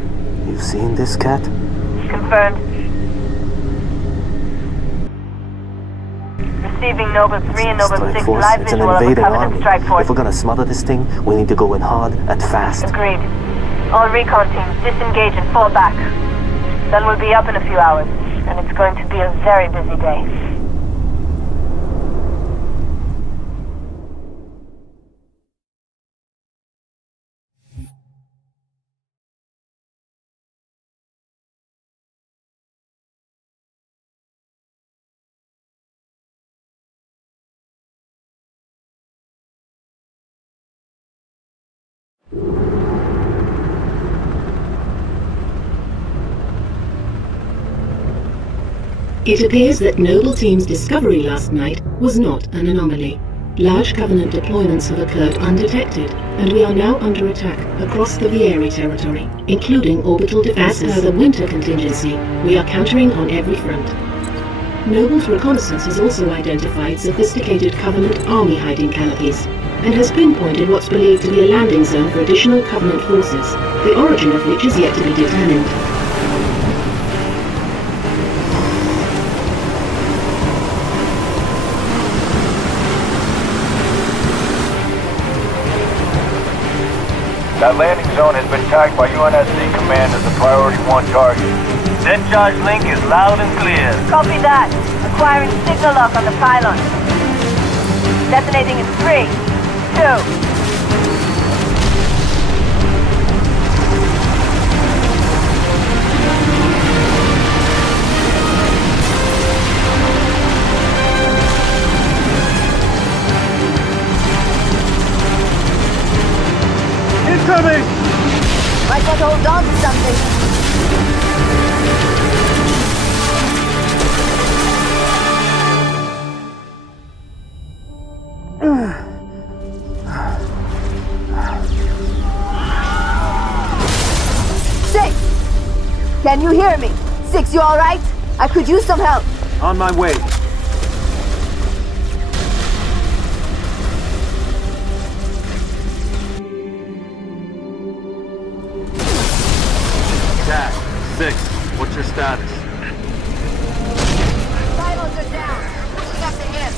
You've seen this, Cat? Confirmed. Receiving Noble 3 and Noble 6 Force, live it's an visual of a invading Covenant army. strike force. If we're gonna smother this thing, we need to go in hard and fast. Agreed. All recon teams disengage and fall back. Sun will be up in a few hours, and it's going to be a very busy day. It appears that Noble Team's discovery last night was not an anomaly. Large Covenant deployments have occurred undetected, and we are now under attack across the Vieri territory, including orbital defenses. As per the winter contingency, we are countering on every front. Noble's reconnaissance has also identified sophisticated Covenant army hiding canopies, and has pinpointed what's believed to be a landing zone for additional Covenant forces, the origin of which is yet to be determined. That landing zone has been tagged by UNSC Command as a priority 1 target. Dead charge link is loud and clear. Copy that. Acquiring signal lock on the pylon. Detonating in 3, 2... Incoming! Might want to hold on to something. Six! Can you hear me? Six, you alright? I could use some help. On my way. Cat, 6, what's your status? Silos are down. Pushing up the hill.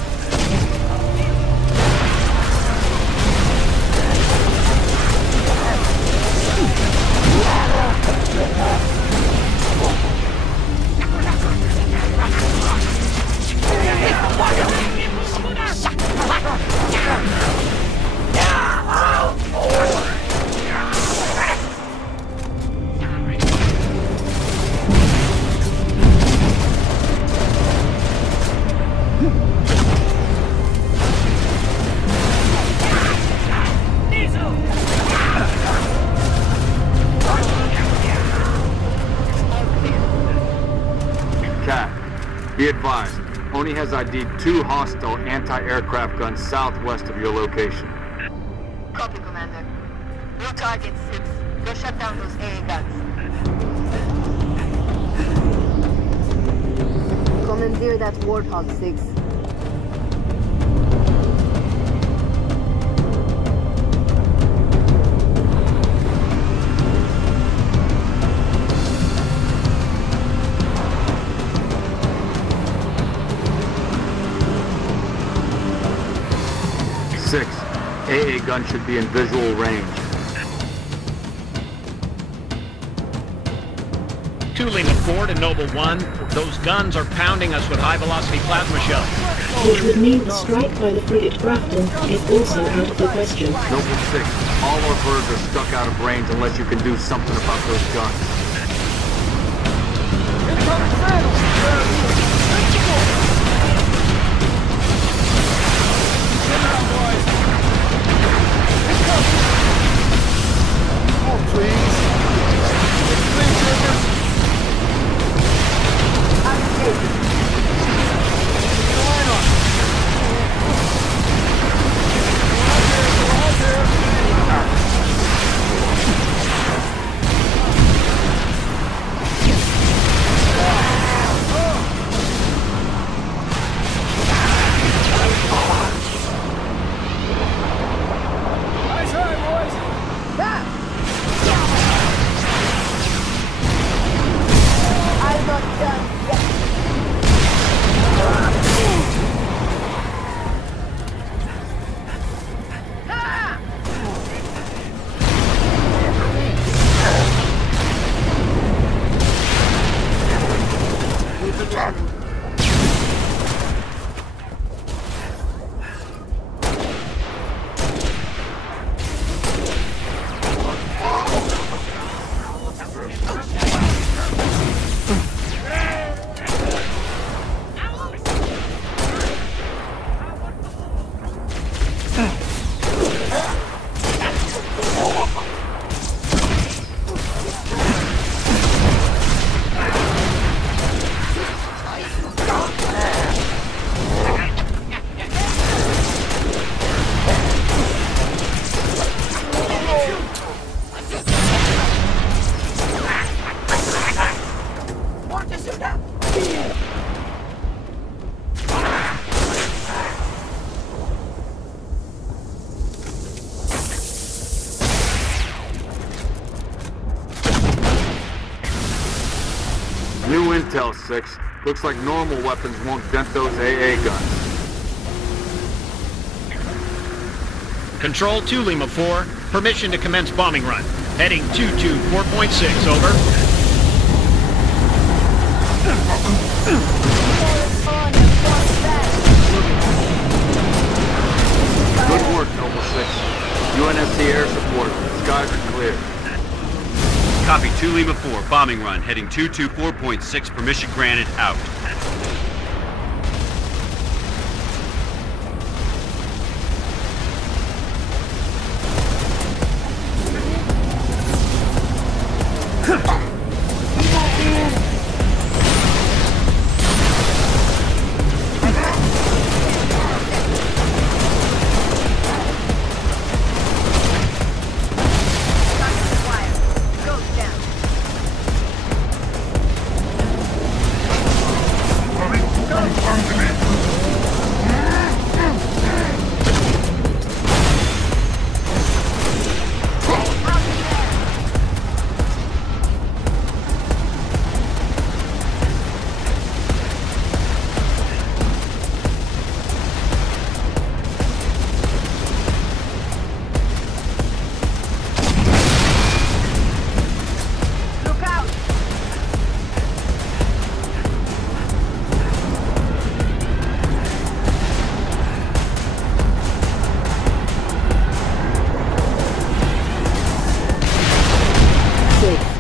Be advised, Oni has ID'd 2 hostile anti-aircraft guns southwest of your location. Copy, Commander. New target 6. Go shut down those AA guns. Commandeer that Warthog, 6. AA gun should be in visual range. 2 Lima 4 to Noble 1. Those guns are pounding us with high-velocity plasma shells. Which would mean a strike by the frigate Grafton is also out of the question. Noble 6, all our birds are stuck out of range unless you can do something about those guns. Incoming sails! New intel, 6. Looks like normal weapons won't dent those AA guns. Control 2 Lima 4. Permission to commence bombing run. Heading 224.6, over. Good work, Noble 6. UNSC air support. Skies are clear. Copy 2 Lima 4, bombing run, heading 224.6, permission granted, out.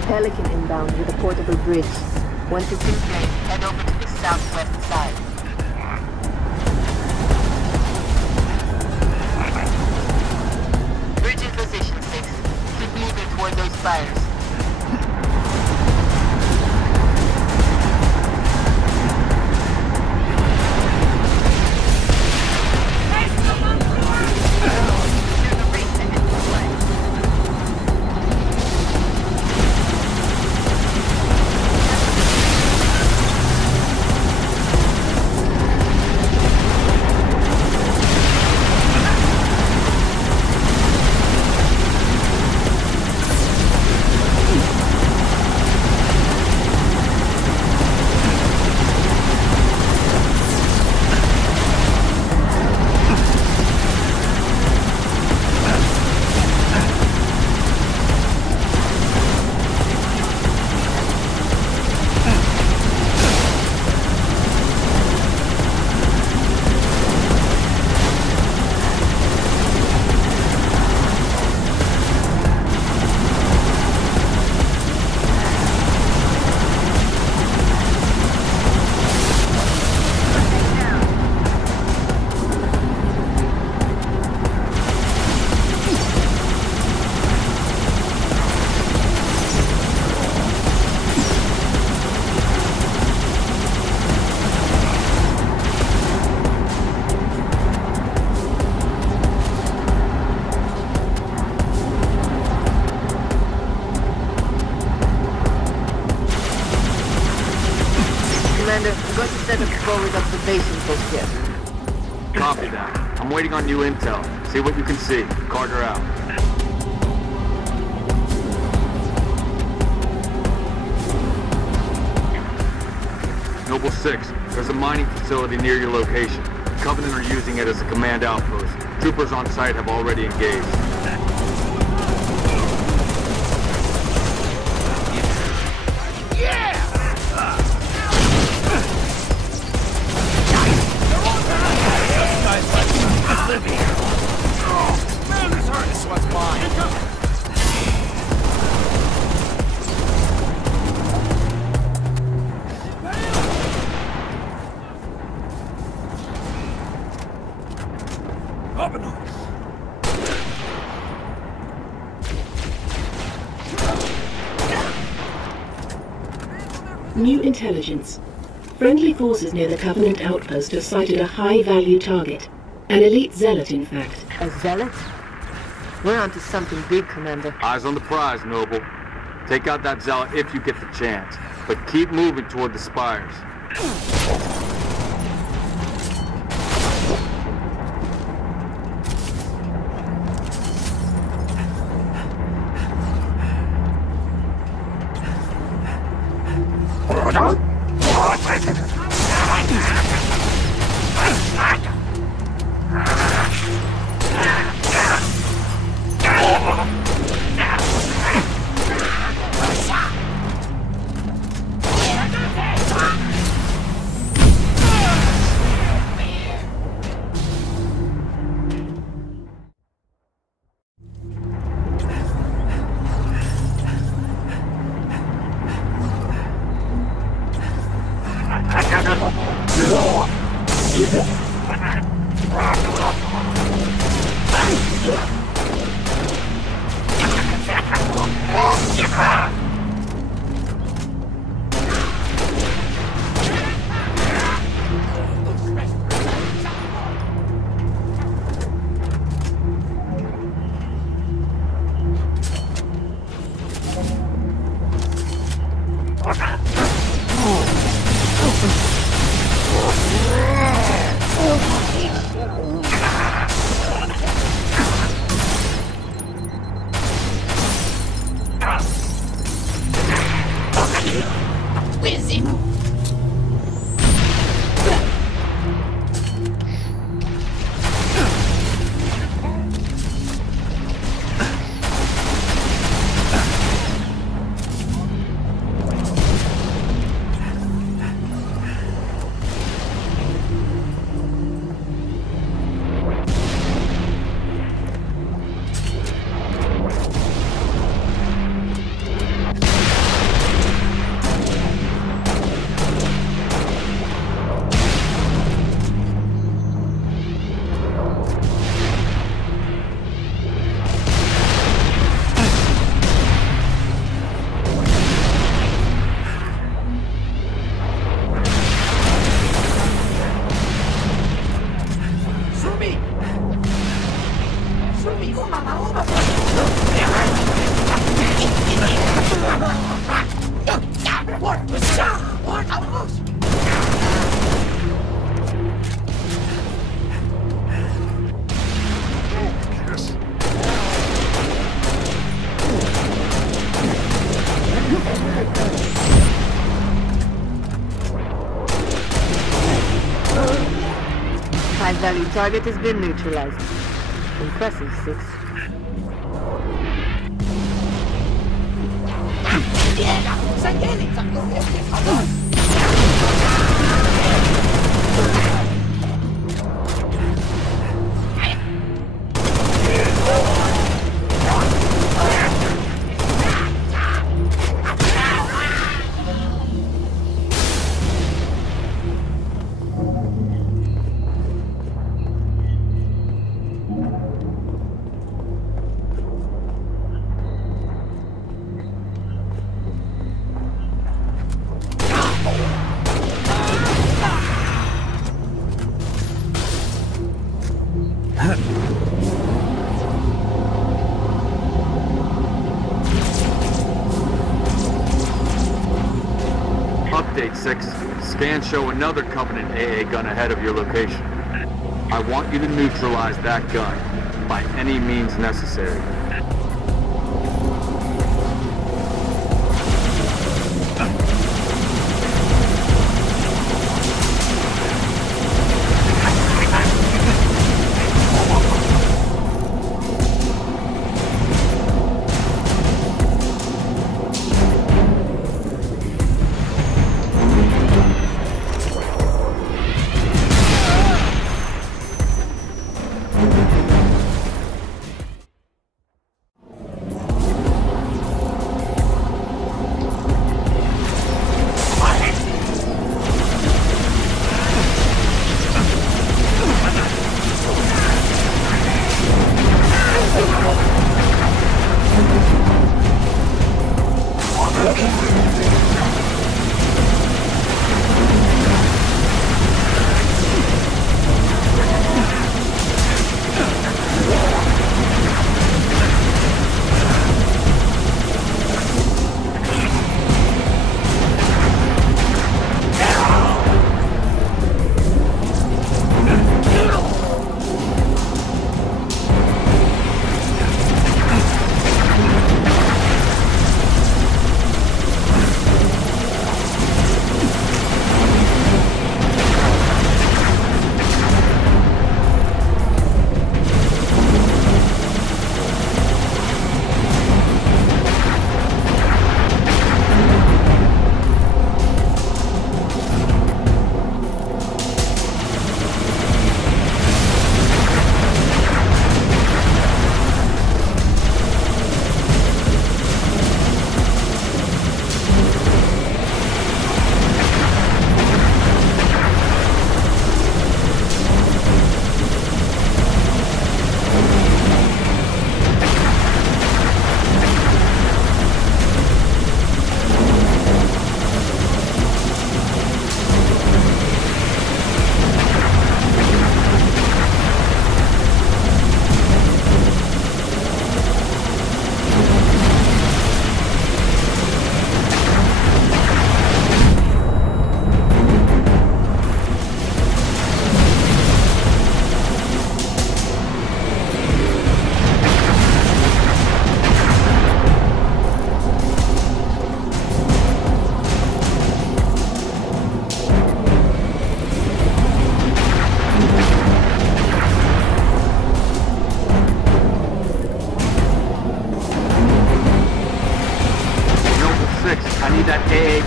Pelican inbound with a portable bridge. Once it's in place, head over to the southwest side. Bridge in position, 6. Keep moving toward those fires. Commander, I'm going to set up a forward observation post here. Copy that. I'm waiting on new intel. See what you can see. Carter out. Noble 6, there's a mining facility near your location. Covenant are using it as a command outpost. Troopers on site have already engaged. New intelligence. Friendly forces near the Covenant outpost have sighted a high-value target. An elite zealot, in fact. A zealot? We're onto something big, Commander. Eyes on the prize, Noble. Take out that zealot if you get the chance. But keep moving toward the spires. High-value target has been neutralized. Impressive, Six. Update 6. Scans show another Covenant AA gun ahead of your location. I want you to neutralize that gun by any means necessary.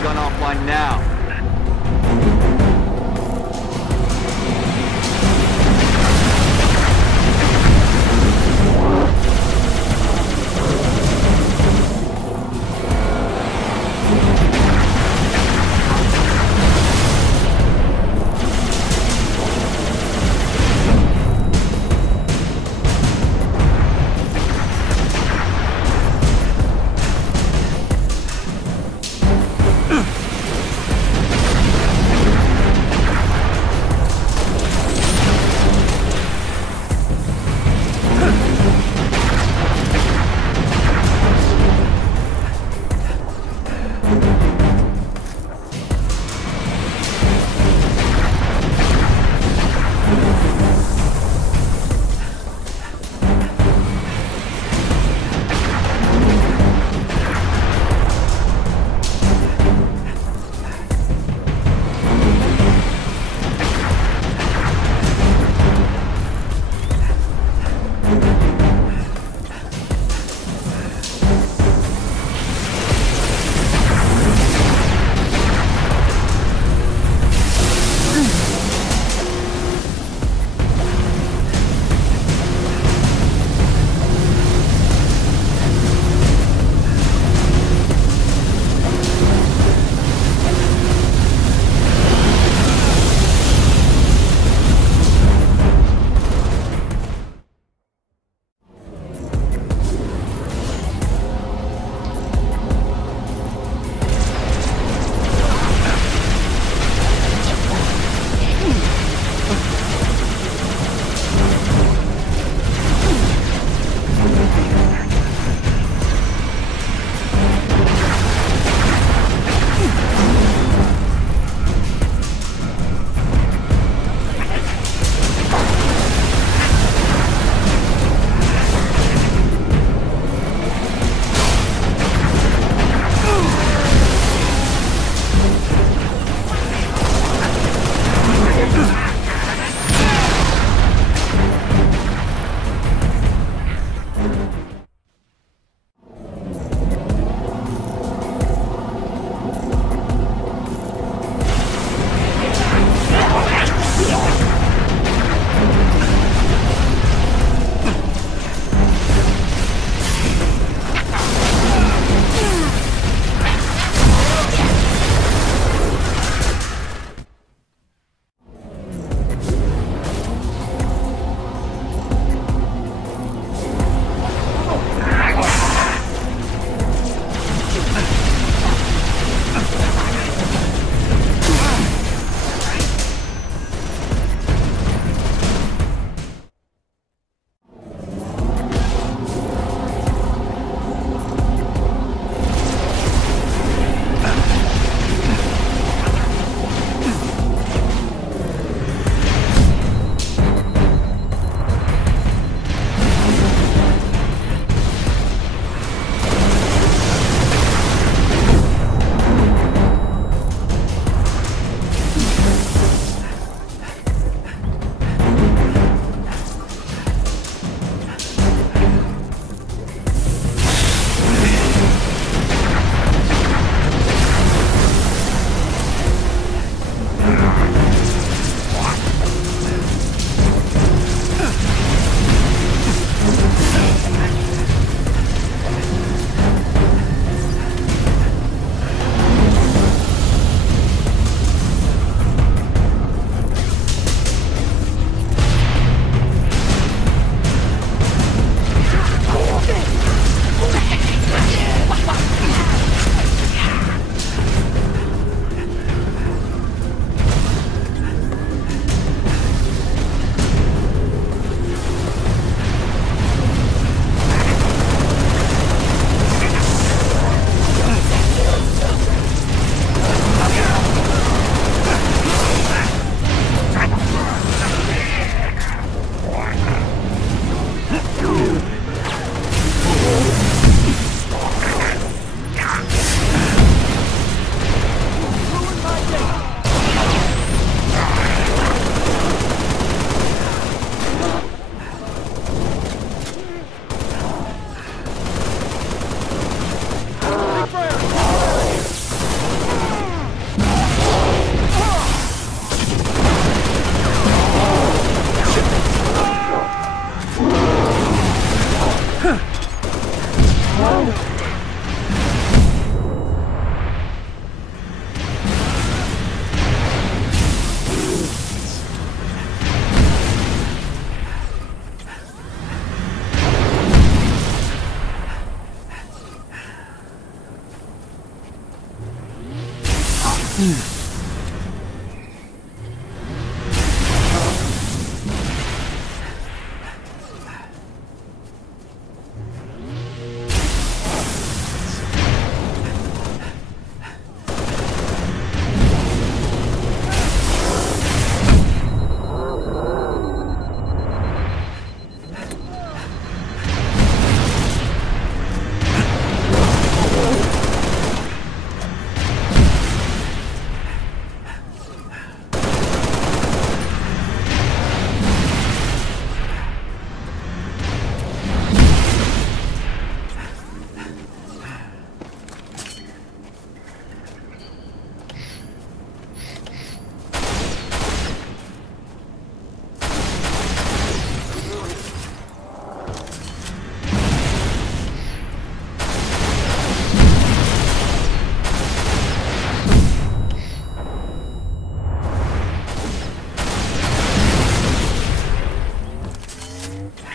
gun offline now.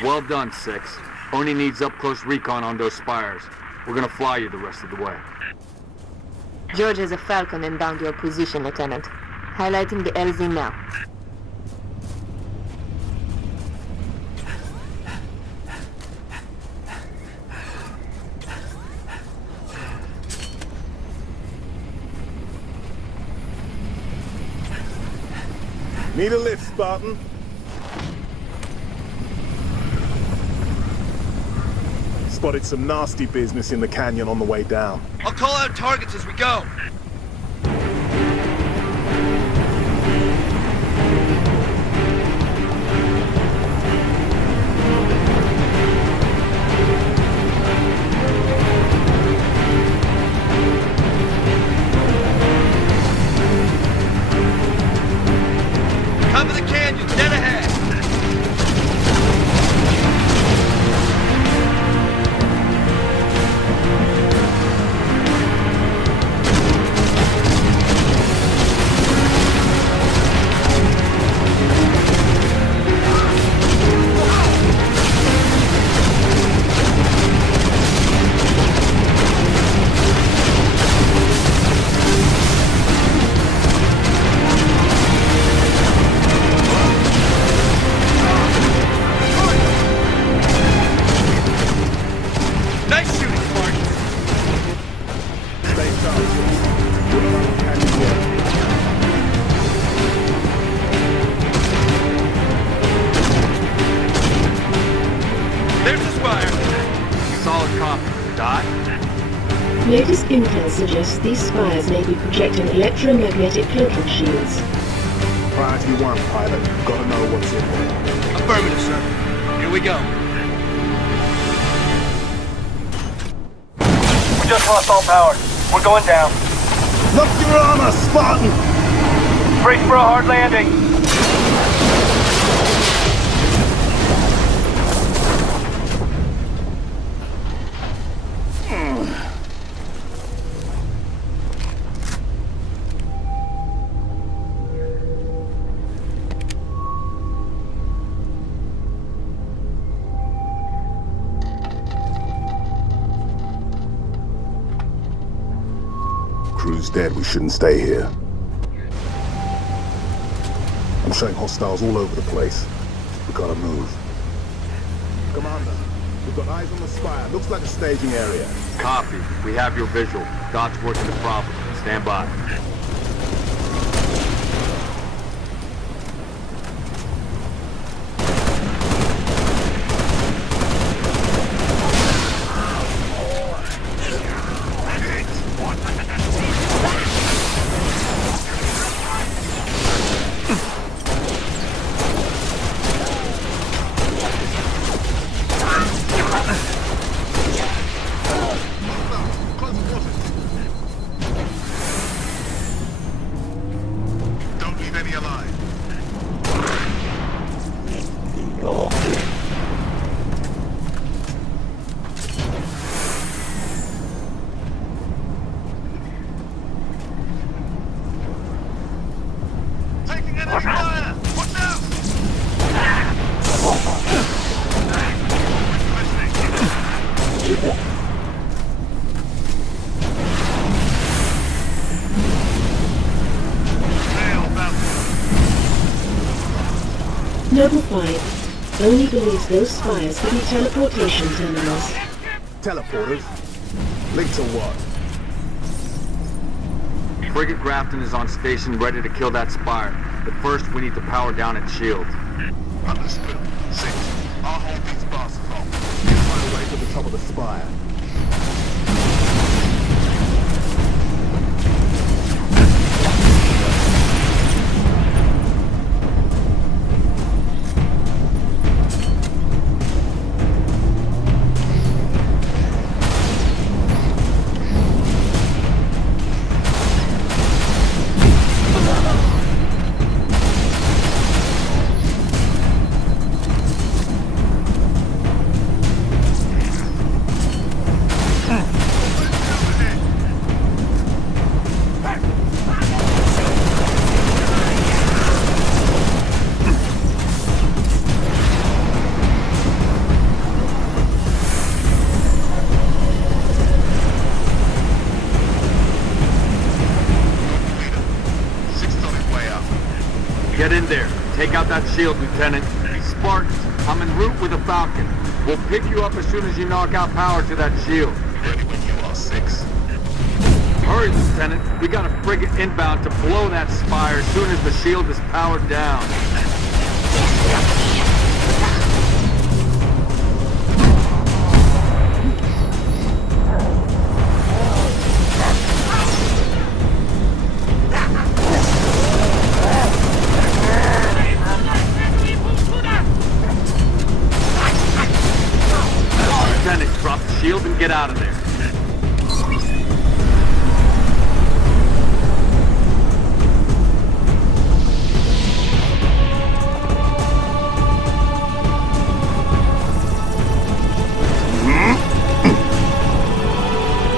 Well done, 6. Oni needs up-close recon on those spires. We're gonna fly you the rest of the way. George has a Falcon inbound your position, Lieutenant. Highlighting the LZ now. Need a lift, Spartan? Spotted some nasty business in the canyon on the way down. I'll call out targets as we go. Top of the canyon, dead ahead. Nice shooting, Spartan. Stay sharp. We're not on the canyon yet. There's the spire. Solid copy. Dot. Latest intel suggests these spires may be projecting electromagnetic cloaking shields. Priority 1, pilot. Gotta know what's in there. Affirmative, sir. Here we go. We just lost all power. We're going down. Lock your armor, Spartan! Brace for a hard landing. Crew's dead, we shouldn't stay here. I'm showing hostiles all over the place. We gotta move. Commander, we've got eyes on the spire. Looks like a staging area. Copy. We have your visual. Dot's working the problem. Stand by. Don't leave any alive. Taking enemy fire! Watch out! Noble 5 only believes those spires to be teleportation terminals. Teleporters? Linked to what? Frigate Grafton is on station ready to kill that spire. But first, we need to power down its shield. Understood. 6. I'll hold these bastards off. Find a way to the top of the spire. Get in there. Take out that shield, Lieutenant. Spartans, I'm en route with a Falcon. We'll pick you up as soon as you knock out power to that shield. Ready when you are, 6. Hurry, Lieutenant. We got a frigate inbound to blow that spire as soon as the shield is powered down. Lieutenant, drop the shield and get out of there.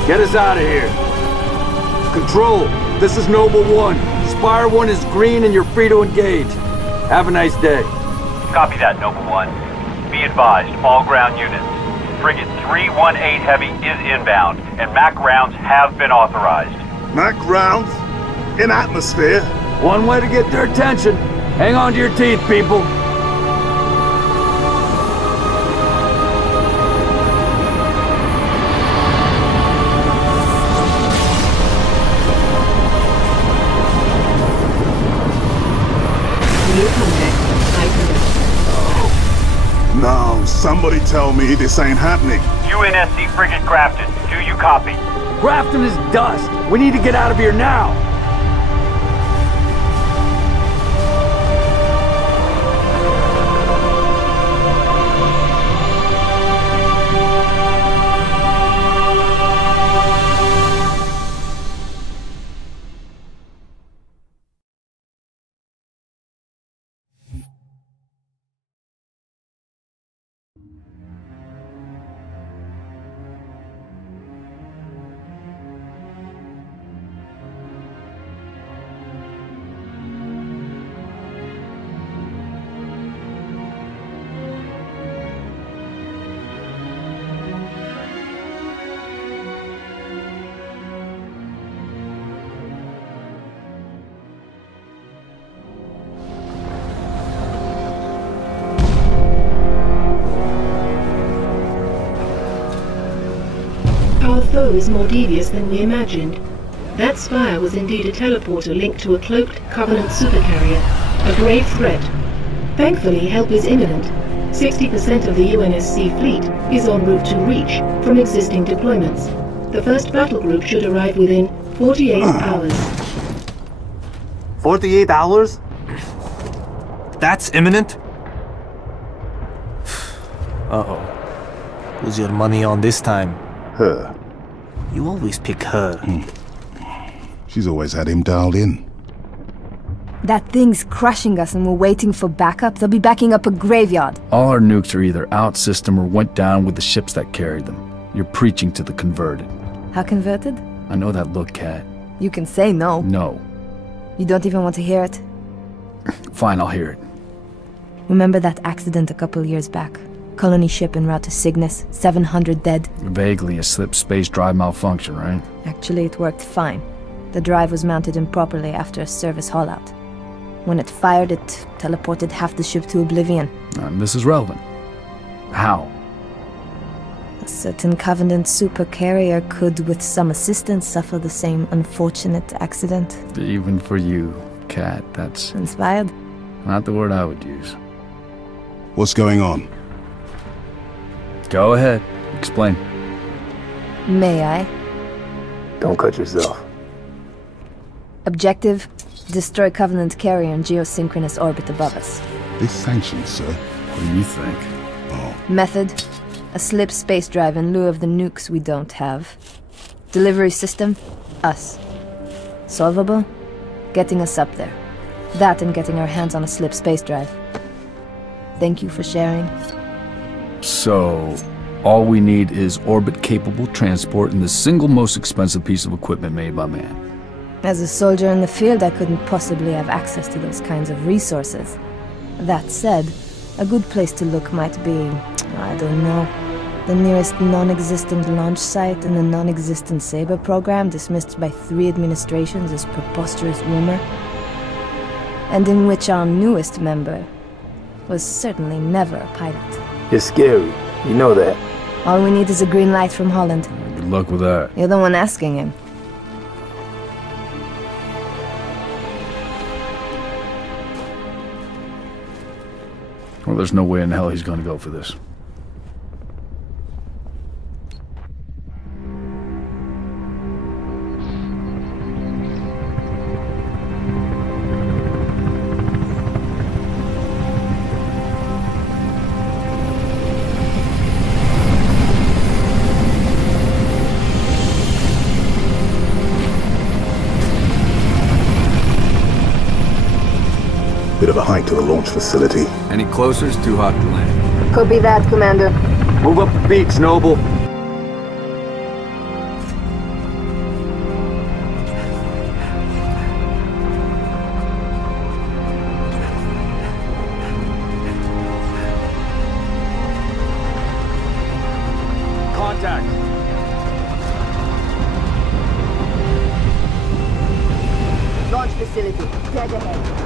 Get us out of here. Control, this is Noble 1. Spire 1 is green and you're free to engage. Have a nice day. Copy that, Noble 1. Be advised, all ground units. Frigate 318 Heavy is inbound, and MAC rounds have been authorized. MAC rounds? In atmosphere? One way to get their attention. Hang on to your teeth, people. No, somebody tell me this ain't happening. UNSC Frigate Grafton, do you copy? Grafton is dust. We need to get out of here now. Our foe is more devious than we imagined. That spire was indeed a teleporter linked to a cloaked Covenant supercarrier, a grave threat. Thankfully, help is imminent. 60% of the UNSC fleet is en route to Reach from existing deployments. The first battle group should arrive within 48 hours. 48 hours? That's imminent? Uh-oh. Who's your money on this time? Her. You always pick her. She's always had him dialed in. That thing's crushing us and we're waiting for backup. They'll be backing up a graveyard. All our nukes are either out system or went down with the ships that carried them. You're preaching to the converted. How converted? I know that look, Kat. You can say no. No. You don't even want to hear it? Fine, I'll hear it. Remember that accident a couple years back? Colony ship en route to Cygnus, 700 dead. Vaguely a slip space drive malfunction, right? Actually, it worked fine. The drive was mounted improperly after a service haul-out. When it fired, it teleported half the ship to oblivion. This is relevant. How? A certain Covenant supercarrier could, with some assistance, suffer the same unfortunate accident. Even for you, Kat, that's... Inspired? Not the word I would use. What's going on? Go ahead. Explain. May I? Don't cut yourself. Objective: destroy Covenant carrier in geosynchronous orbit above us. This sanctions, sir. What do you think? Oh. Method: a slip space drive in lieu of the nukes we don't have. Delivery system: us. Solvable? Getting us up there. That and getting our hands on a slip space drive. Thank you for sharing. So, all we need is orbit-capable transport and the single most expensive piece of equipment made by man. As a soldier in the field, I couldn't possibly have access to those kinds of resources. That said, a good place to look might be, I don't know, the nearest non-existent launch site and the non-existent Saber program dismissed by 3 administrations as preposterous rumor. and in which our newest member was certainly never a pilot. You're scary. You know that. All we need is a green light from Holland. Good luck with that. You're the one asking him. Well, there's no way in hell he's gonna go for this. Bit of a hike to the launch facility. Any closer is too hot to land. Copy that, Commander. Move up the beach, Noble. Contact. Launch facility. Dead ahead.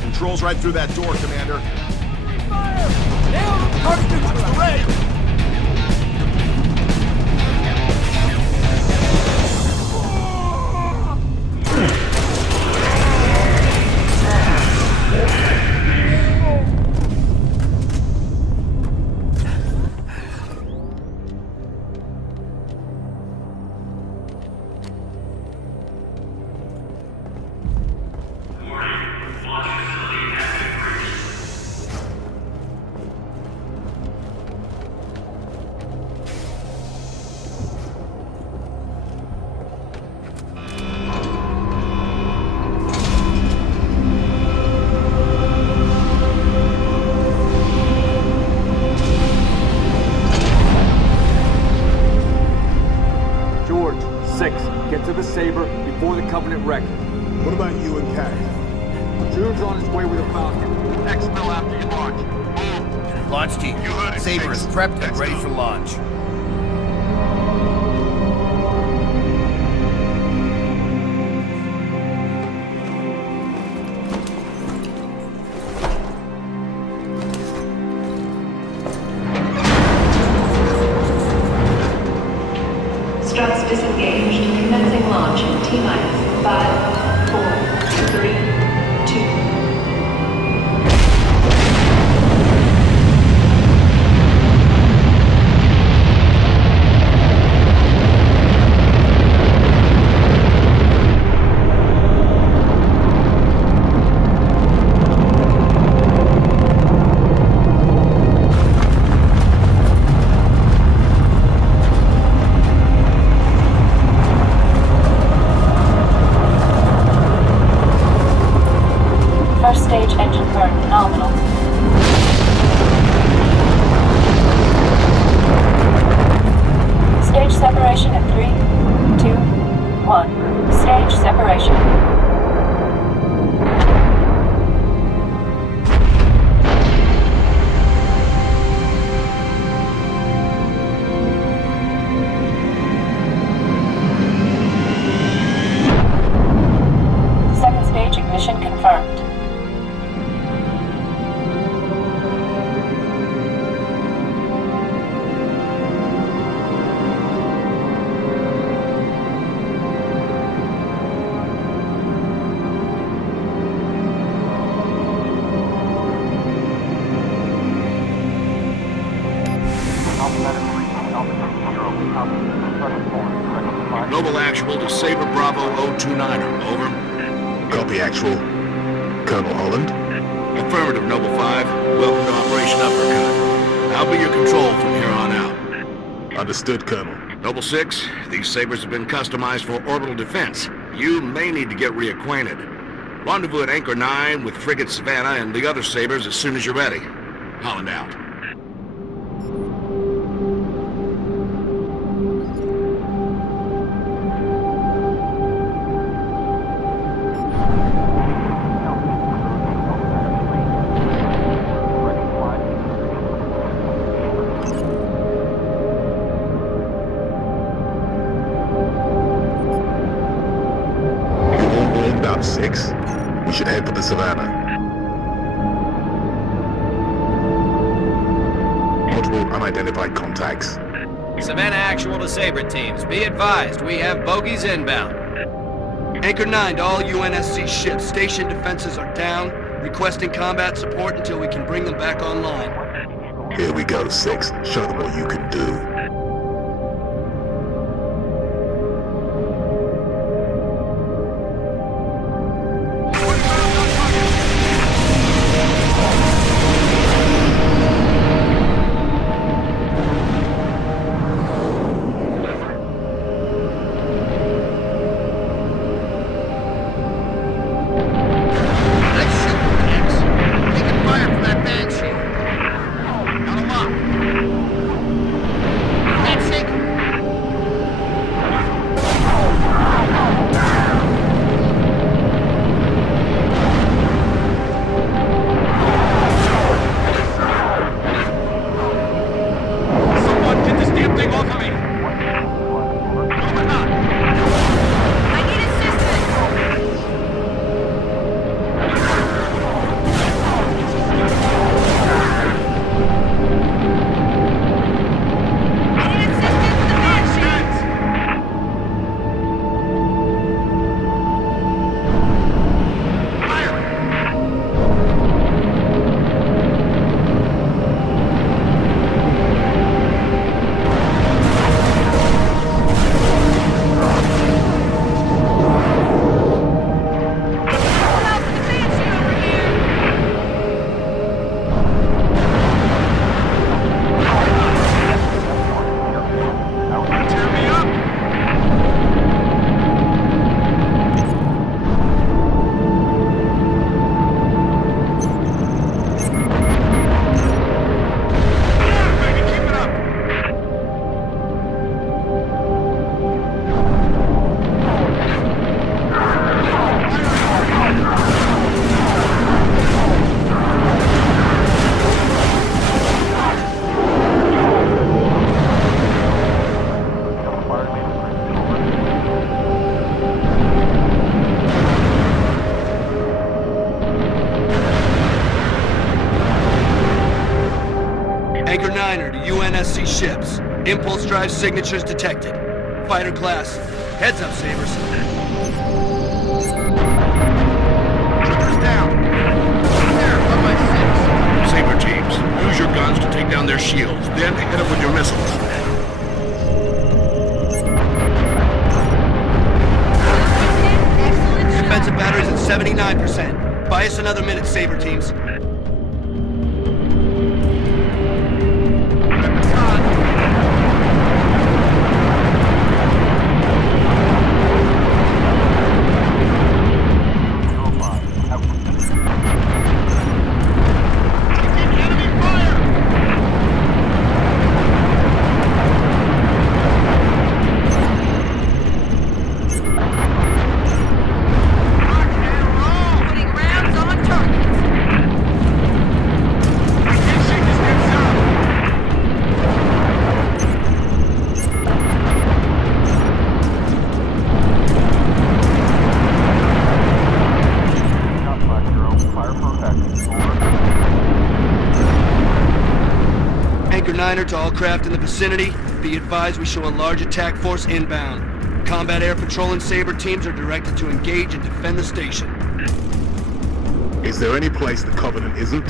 Controls right through that door, Commander. Fire! Nailed him! Target neutral. Hooray! Get to the Saber before the Covenant wreck. What about you and Cat? Jude's on his way with a Falcon. Exfil after you launch. Move. Launch team. Saber is prepped and ready for launch. Struts disengaged. Commencing launch in T-minus 5, 4, 3, 2. Noble Actual to Saber Bravo 029er, over. Copy, Actual. Colonel Holland? Affirmative, Noble 5. Welcome to Operation Uppercut. I'll be your control from here on out. Understood, Colonel. Noble 6, these Sabres have been customized for orbital defense. You may need to get reacquainted. Rendezvous at Anchor 9 with Frigate Savannah and the other Sabres as soon as you're ready. Holland out. We should head for the Savannah. Multiple unidentified contacts. Savannah Actual to Sabre teams. Be advised, we have bogies inbound. Anchor 9 to all UNSC ships. Station defenses are down. Requesting combat support until we can bring them back online. Here we go, 6. Show them what you can do. UNSC ships. Impulse drive signatures detected. Fighter class. Heads up, Sabres. Troopers down. There, 1x6. Sabre teams, use your guns to take down their shields, then hit them with your missiles. Defensive batteries at 79%. Buy us another minute, Sabre teams. To all craft in the vicinity, be advised we show a large attack force inbound. Combat air patrol and Sabre teams are directed to engage and defend the station. Is there any place the Covenant isn't?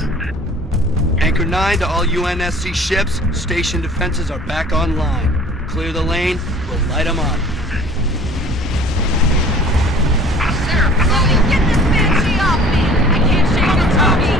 Anchor 9 to all UNSC ships. Station defenses are back online. Clear the lane, we'll light them up. Somebody get this banshee off me! I can't shake the Toby!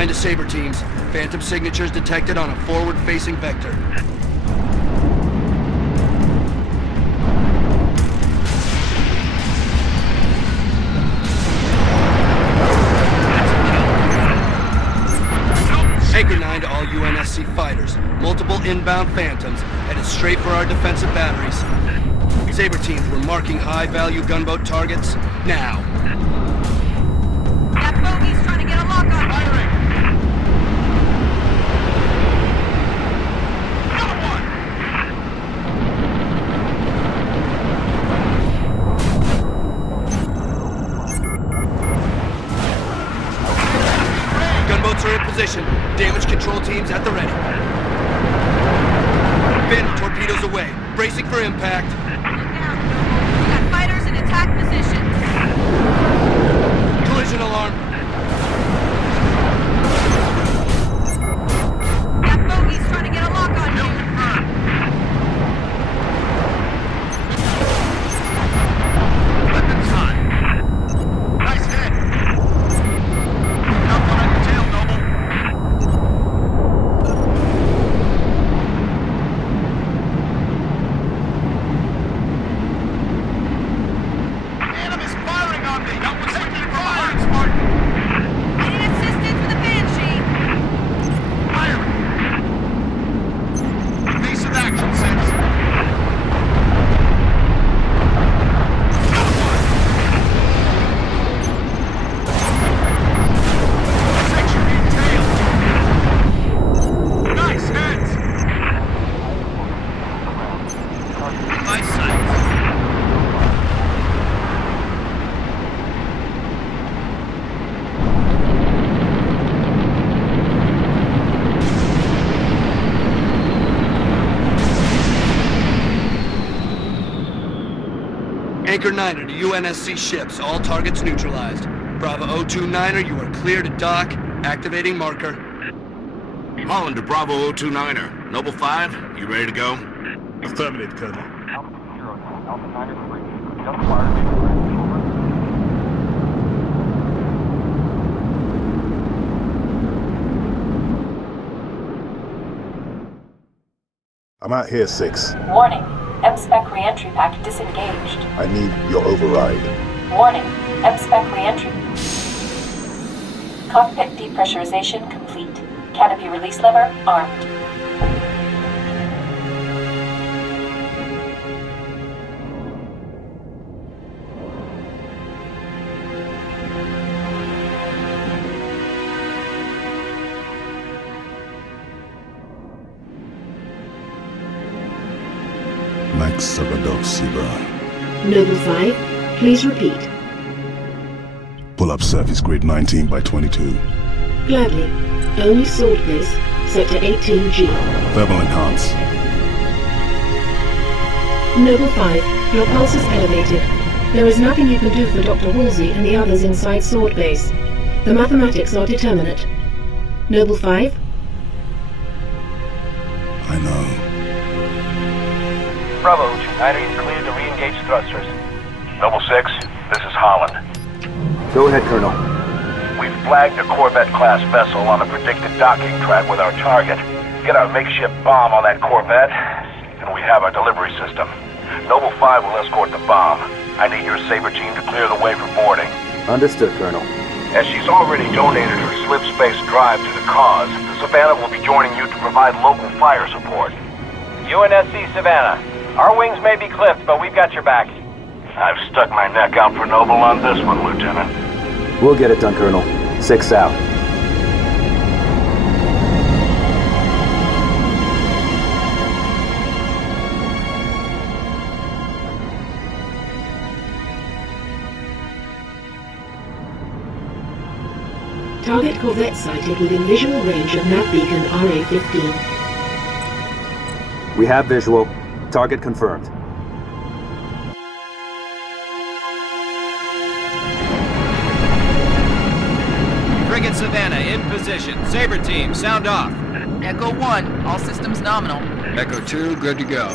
To Saber teams. Phantom signatures detected on a forward-facing vector. Anchor 9 to all UNSC fighters. Multiple inbound Phantoms headed straight for our defensive batteries. Saber teams were marking high-value gunboat targets now. That bogey's trying to get a lock on firing! Damage control teams at the ready. Finn, torpedoes away. Bracing for impact. We got fighters in attack position. Collision alarm. That bogey's trying to get a lock on you. Weapons high. Nice hit. Up on your tail, Noble. Anchor 9er to UNSC ships. All targets neutralized. Bravo 029er, you are clear to dock. Activating marker. Holland to Bravo 029er. Noble 5, you ready to go? Affirmative, Colonel. I'm out here, 6. Warning. M-Spec re-entry pack disengaged. I need your override. Warning. M-Spec re-entry. Cockpit depressurization complete. Canopy release lever armed. Saga. Noble 5, please repeat. Pull up surface grid 19 by 22. Gladly. Only sword base, sector 18G. Thermal enhance. Noble 5, your pulse is elevated. There is nothing you can do for Dr. Woolsey and the others inside sword base. The mathematics are determinate. Noble 5? I know. Bravo 29er, you're cleared to re-engage thrusters. Noble 6, This is Holland. Go ahead, Colonel. We've flagged a Corvette-class vessel on a predicted docking track with our target. Get our makeshift bomb on that Corvette, and we have our delivery system. Noble 5 will escort the bomb. I need your Sabre team to clear the way for boarding. Understood, Colonel. As she's already donated her slip space drive to the cause, the Savannah will be joining you to provide local fire support. UNSC Savannah. Our wings may be clipped, but we've got your back. I've stuck my neck out for Noble on this one, Lieutenant. We'll get it done, Colonel. 6 out. Target Corvette sighted within visual range of nav beacon RA-15. We have visual. Target confirmed. Frigate Savannah in position. Sabre team, sound off. Echo 1, all systems nominal. Echo 2, good to go.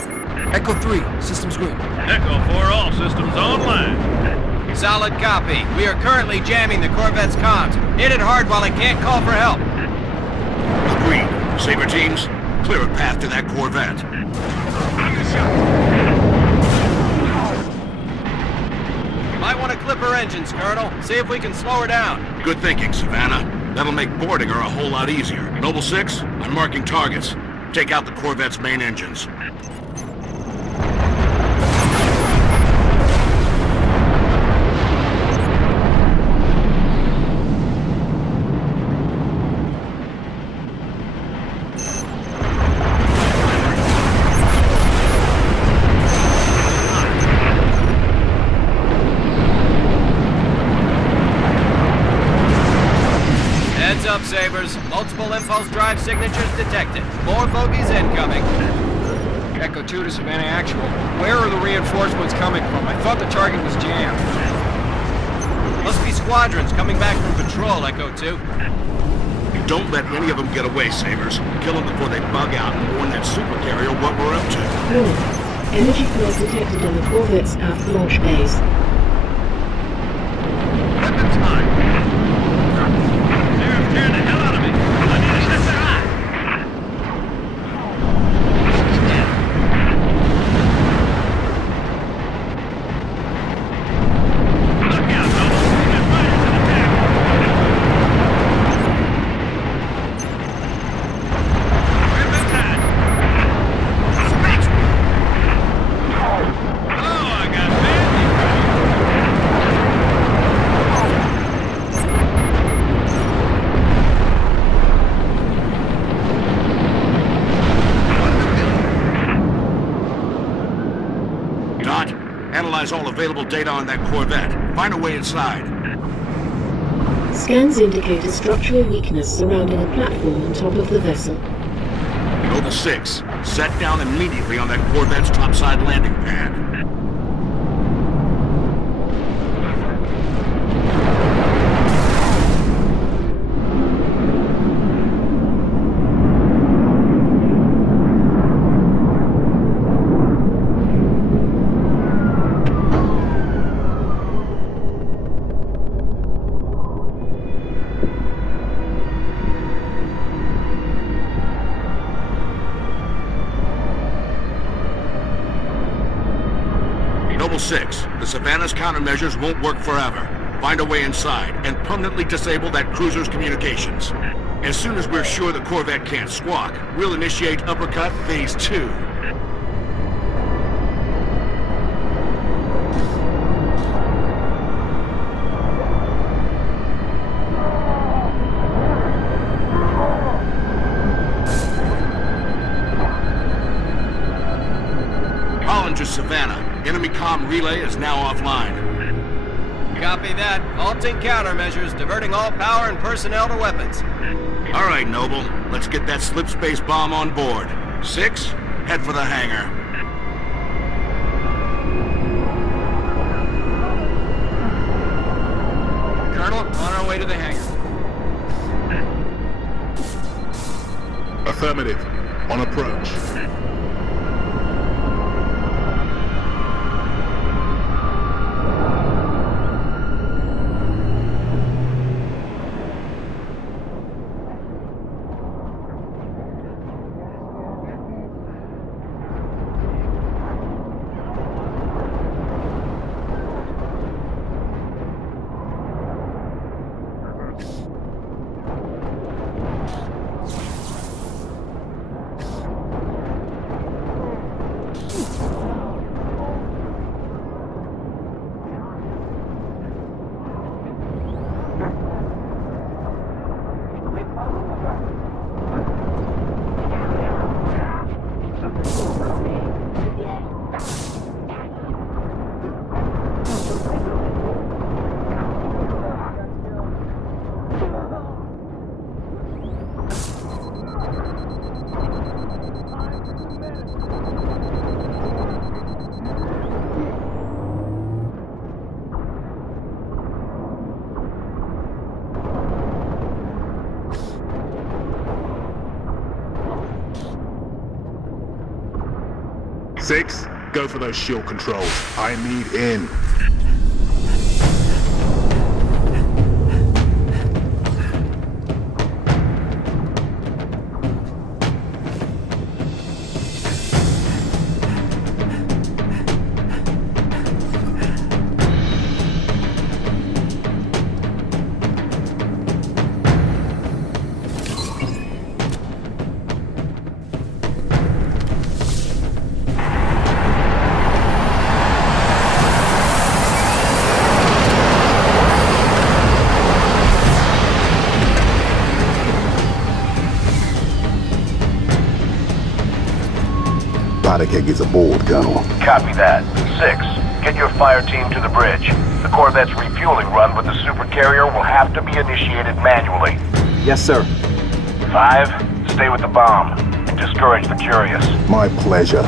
Echo 3, systems green. Echo 4, all systems online. Solid copy. We are currently jamming the Corvette's comms. Hit it hard while it can't call for help. Agreed. Sabre teams, clear a path to that Corvette. Might want to clip her engines, Colonel. See if we can slow her down. Good thinking, Savannah. That'll make boarding her a whole lot easier. Noble 6, I'm marking targets. Take out the Corvette's main engines. Up, Sabres. Multiple impulse drive signatures detected. More bogies incoming. Echo 2 to Savannah Actual. Where are the reinforcements coming from? I thought the target was jammed. Must be squadrons coming back from patrol, Echo 2. Don't let any of them get away, Sabres. Kill them before they bug out and warn that supercarrier what we're up to. Warning. Energy flows detected in the Corvette's aft launch bays. Weapons high. They're scaring the hell out of me. I need to set their eye. Look out, Noble. That fighter's an attack. Weapons high. Oh, I got bandits. Analyze all available data on that Corvette. Find a way inside. Scans indicate a structural weakness surrounding a platform on top of the vessel. Noble 6, set down immediately on that Corvette's topside landing pad. Noble 6, the Savannah's countermeasures won't work forever. Find a way inside and permanently disable that cruiser's communications. As soon as we're sure the Corvette can't squawk, we'll initiate Uppercut Phase 2. Holland to Savannah. Enemy comm relay is now offline. Copy that. Halting countermeasures, diverting all power and personnel to weapons. All right, Noble. Let's get that slip space bomb on board. 6, head for the hangar. Colonel, on our way to the hangar. Affirmative. On approach. 6, go for those shield controls. I need in. Keg is aboard, Colonel. Copy that. 6, get your fire team to the bridge. The Corvette's refueling run with the supercarrier will have to be initiated manually. Yes, sir. 5, stay with the bomb and discourage the curious. My pleasure.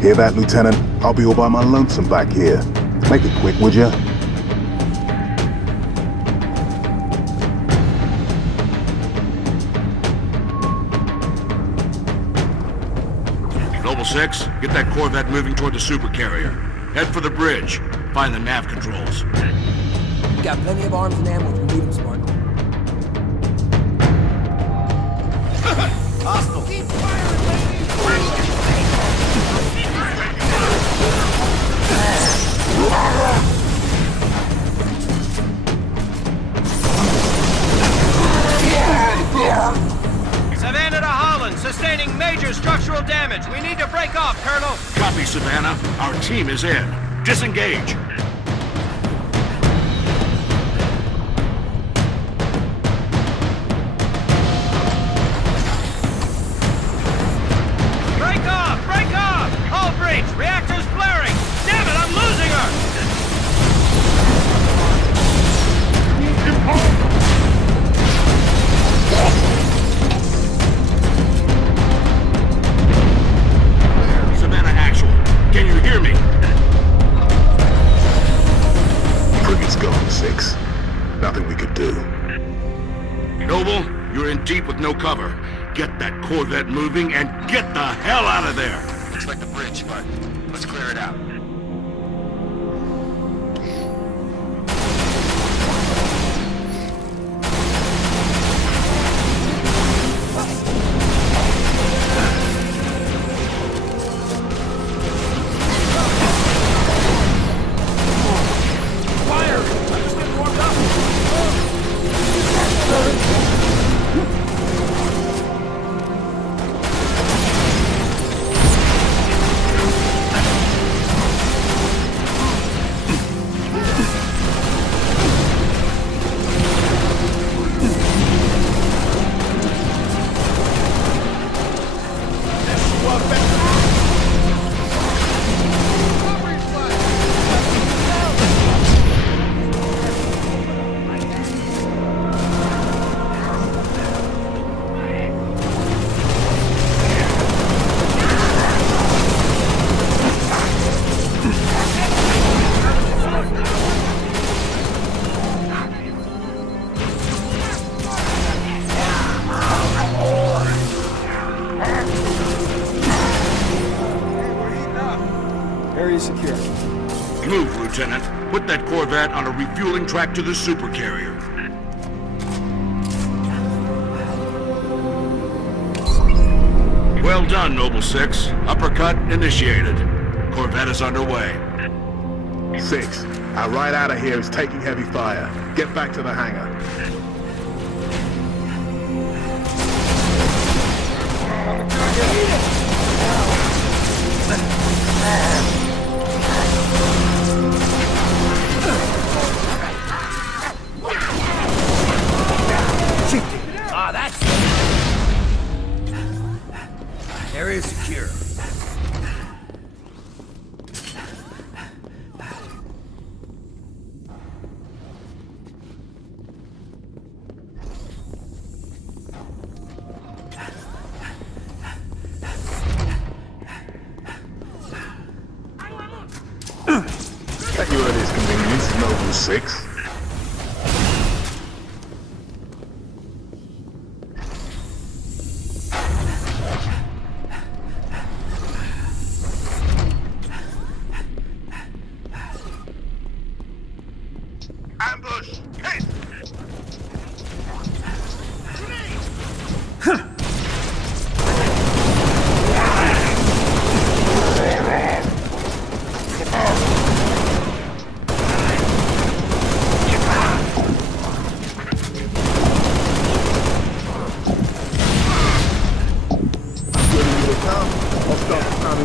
Hear that, Lieutenant? I'll be all by my lonesome back here. Make it quick, would ya? Noble 6, get that Corvette moving toward the supercarrier. Head for the bridge. Find the nav controls. We got plenty of arms and ammo if we need them, Smart. Hostile! Keep firing, lady! Savannah to Holland, sustaining major structural damage. We need to break off, Colonel. Copy, Savannah. Our team is in. Disengage. Break off! Break off! Hull breach! Reactor's flaring! Damn it, I'm losing her! Savannah Actual, can you hear me? Frigate's gone, 6. Nothing we could do. Noble, you're in deep with no cover. Get that Corvette moving and get the hell out of there! Looks like the bridge, but let's clear it out. Secure. Move, Lieutenant. Put that Corvette on a refueling track to the supercarrier. Well done, Noble 6. Uppercut initiated. Corvette is underway. 6, our ride out of here is taking heavy fire. Get back to the hangar. Area secure. At your earliest convenience, Noble 6.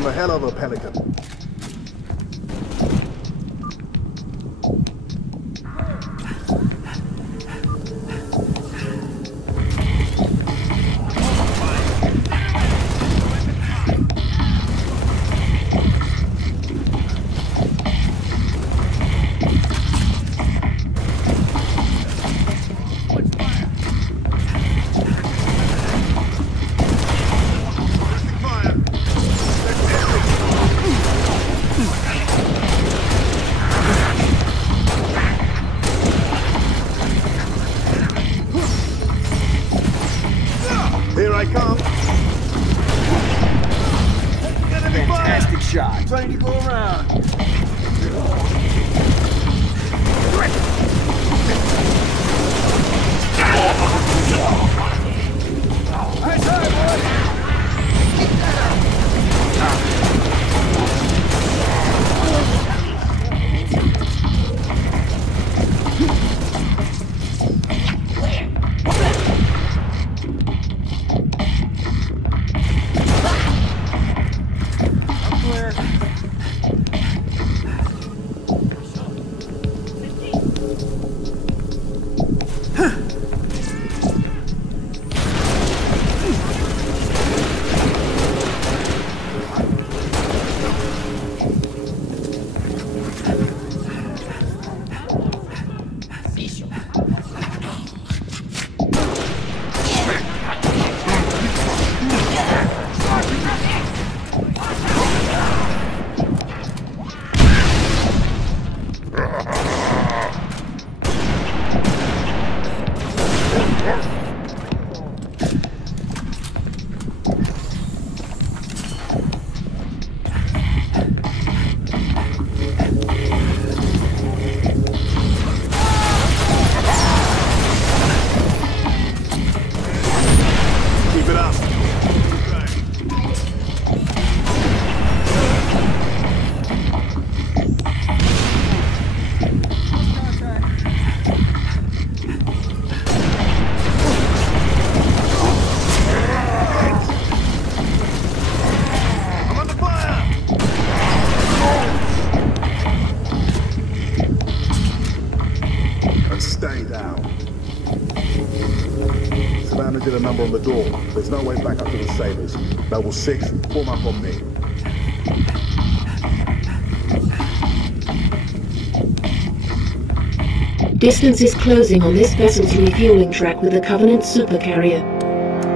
a hell of a pelican. Here I come. Fantastic shot. Ready to go around. Nice try, boy. Keep that Stay down. Savannah did a number on the door. There's no way back up to the Sabres. Noble 6, form up on me. Distance is closing on this vessel's refueling track with the Covenant supercarrier.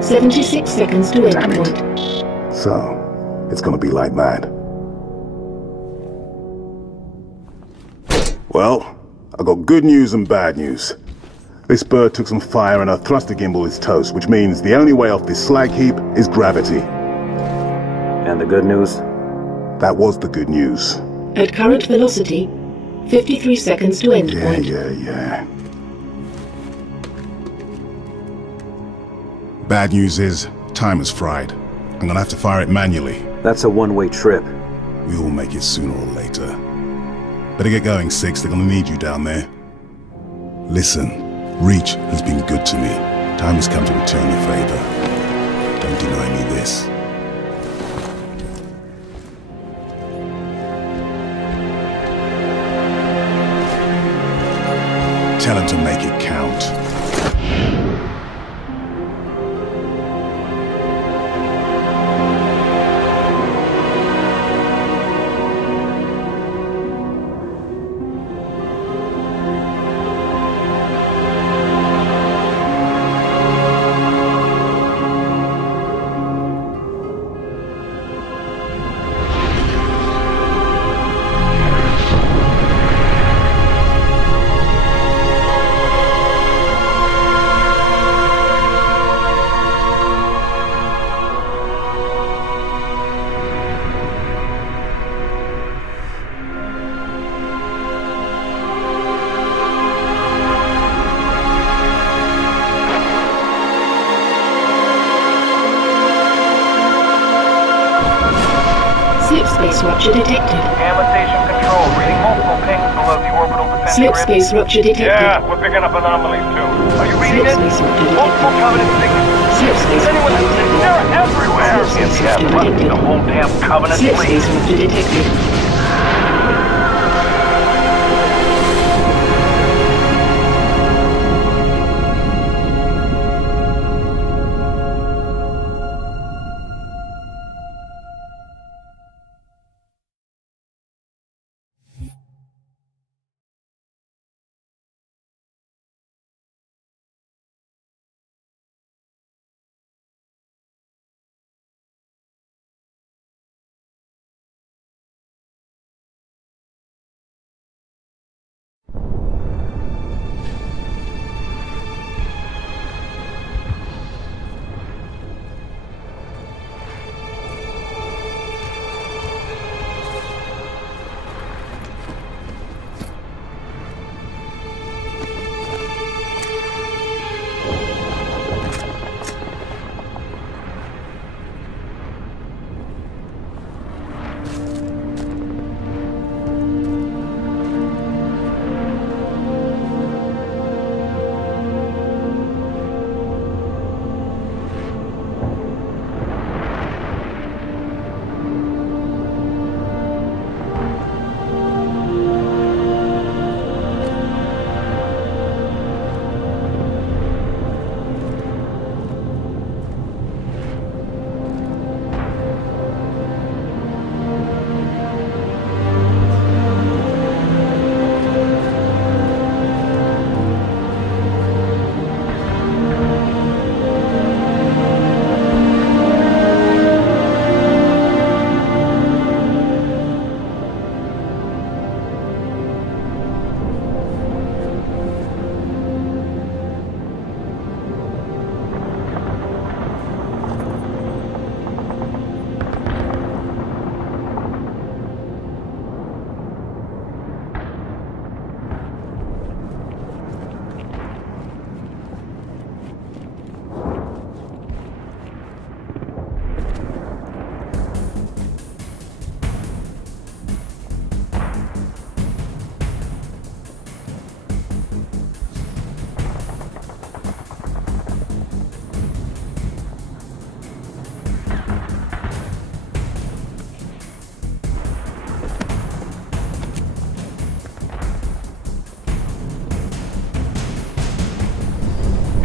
76 seconds to endpoint. So, it's gonna be like that. Well, I got good news and bad news. This bird took some fire and her thruster gimbal is toast, which means the only way off this slag heap is gravity. And the good news? That was the good news. At current velocity, 53 seconds to endpoint. Yeah. Bad news is, time is fried. I'm gonna have to fire it manually. That's a one-way trip. We all make it sooner or later. Better get going, 6. They're gonna need you down there. Listen, Reach has been good to me. Time has come to return the favor. Don't deny me this. Tell him to make it count. Slipspace rupture detected. Gamma station control, reading multiple pings below the orbital defense grid. Slipspace rupture detected. Yeah, we're picking up anomalies too. Are you reading it? Multiple Covenant signatures. Slipspace Is anyone listening? They're everywhere! Yeah, the whole damn Covenant fleet. Slip disruptor detected.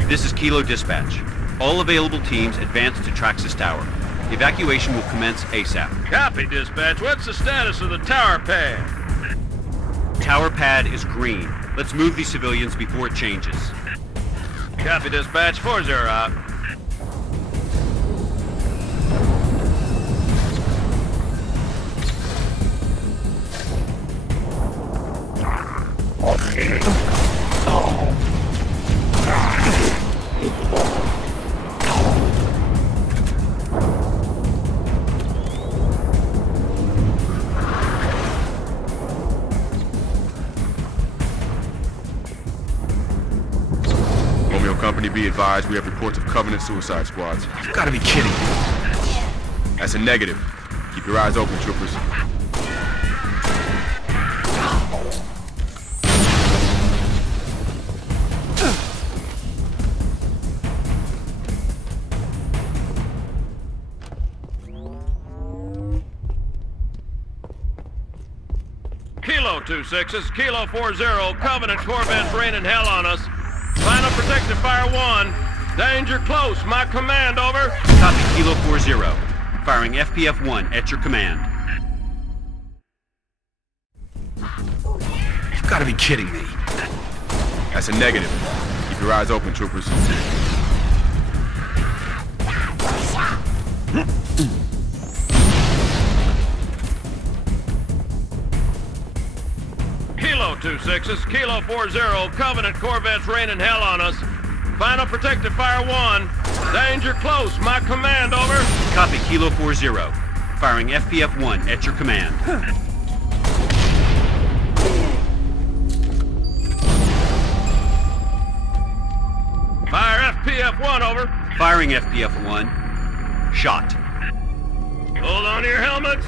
This is Kilo Dispatch. All available teams advance to Traxxas Tower. Evacuation will commence ASAP. Copy, Dispatch. What's the status of the tower pad? Tower pad is green. Let's move these civilians before it changes. Copy, Dispatch. 4-0 out. Company be advised, we have reports of Covenant suicide squads. You've got to be kidding me. That's a negative. Keep your eyes open, troopers. Kilo 2-6, Kilo 4-0, Covenant Corvettes raining hell on us. Final protective fire 1. Danger close. My command, over. Copy, Kilo 4-0. Firing FPF-1 at your command. You've got to be kidding me. That's a negative. Keep your eyes open, troopers. Kilo 2-6, Kilo 4-0, Covenant Corvettes raining hell on us. Final protective fire 1. Danger close. My command, over. Copy, Kilo 4-0. Firing FPF-1 at your command. Fire FPF-1, over. Firing FPF-1. Shot. Hold on to your helmets.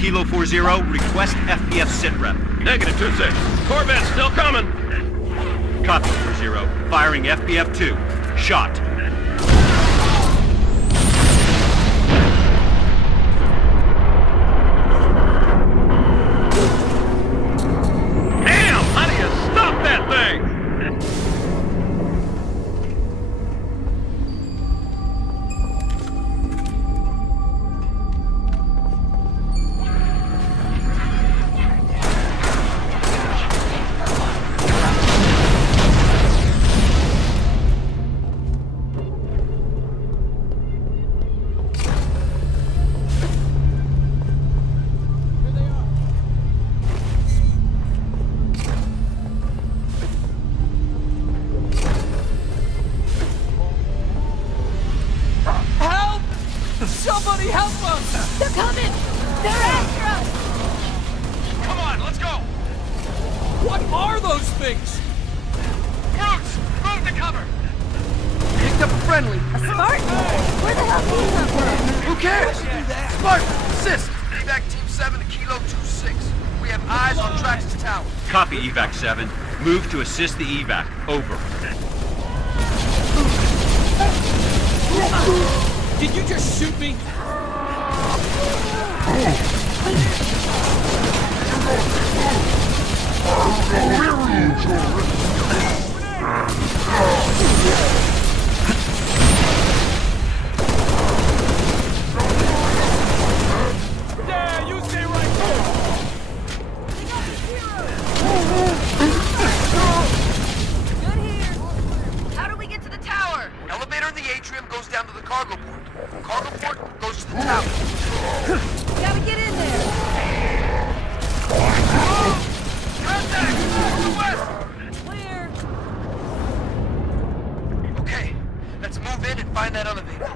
Kilo 40, request FPF sitrep. Negative 2-6. Corvette's still coming. Copy 40, firing FPF 2. Shot. Damn! How do you stop that thing? Somebody help us! They're coming! They're after us! Come on, let's go! What are those things? Brutes! Move to cover! Picked up a friendly. A Spartan? Where the hell did he come from? Who cares? Spartan, assist! Evac Team 7 to Kilo 2-6. We have eyes on Traxxas Tower. Copy Evac 7. Move to assist the evac. Over. Did you just shoot me? Yeah, you stay right there! Good here. How do we get to the tower? Elevator in the atrium goes down to the cargo port. Cargo port goes to the tower. Gotta get in there. Contact! To the west! Clear. Okay, let's move in and find that elevator.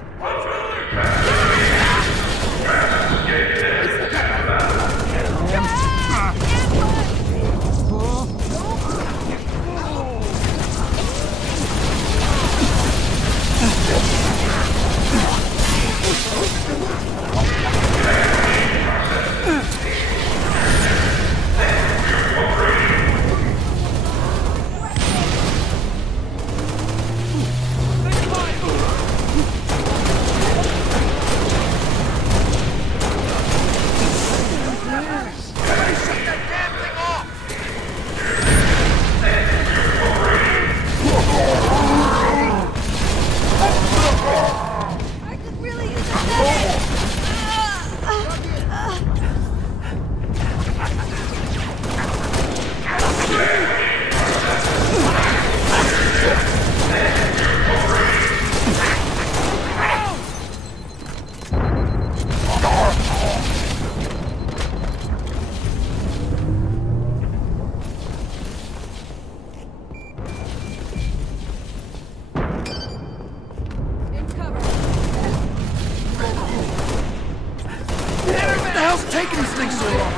Taking these things so long?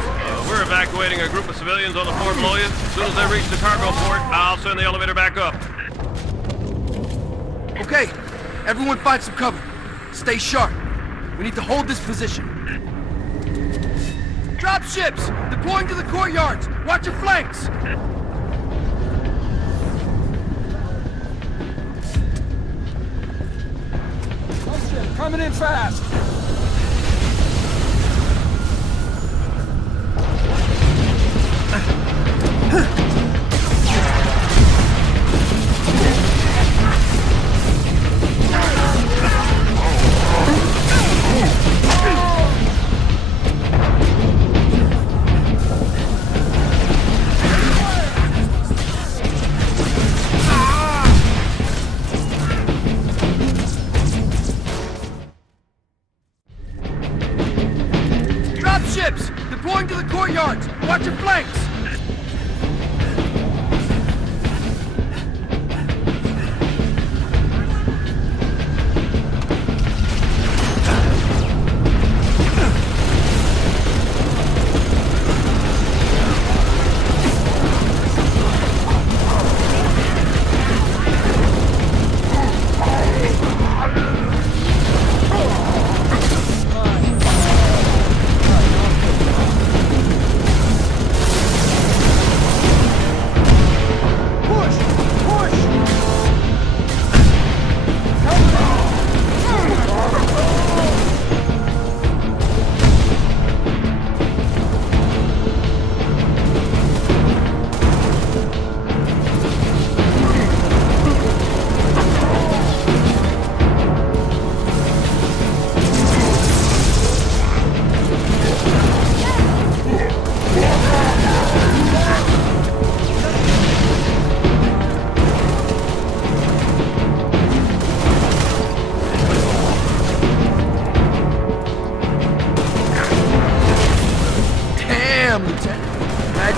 We're evacuating a group of civilians on the floor below you. As soon as they reach the cargo port, I'll send the elevator back up. Okay, everyone find some cover. Stay sharp. We need to hold this position. Drop ships! Deploying to the courtyards! Watch your flanks! Coming in fast. Ships! Deploying to the courtyards! Watch your flanks!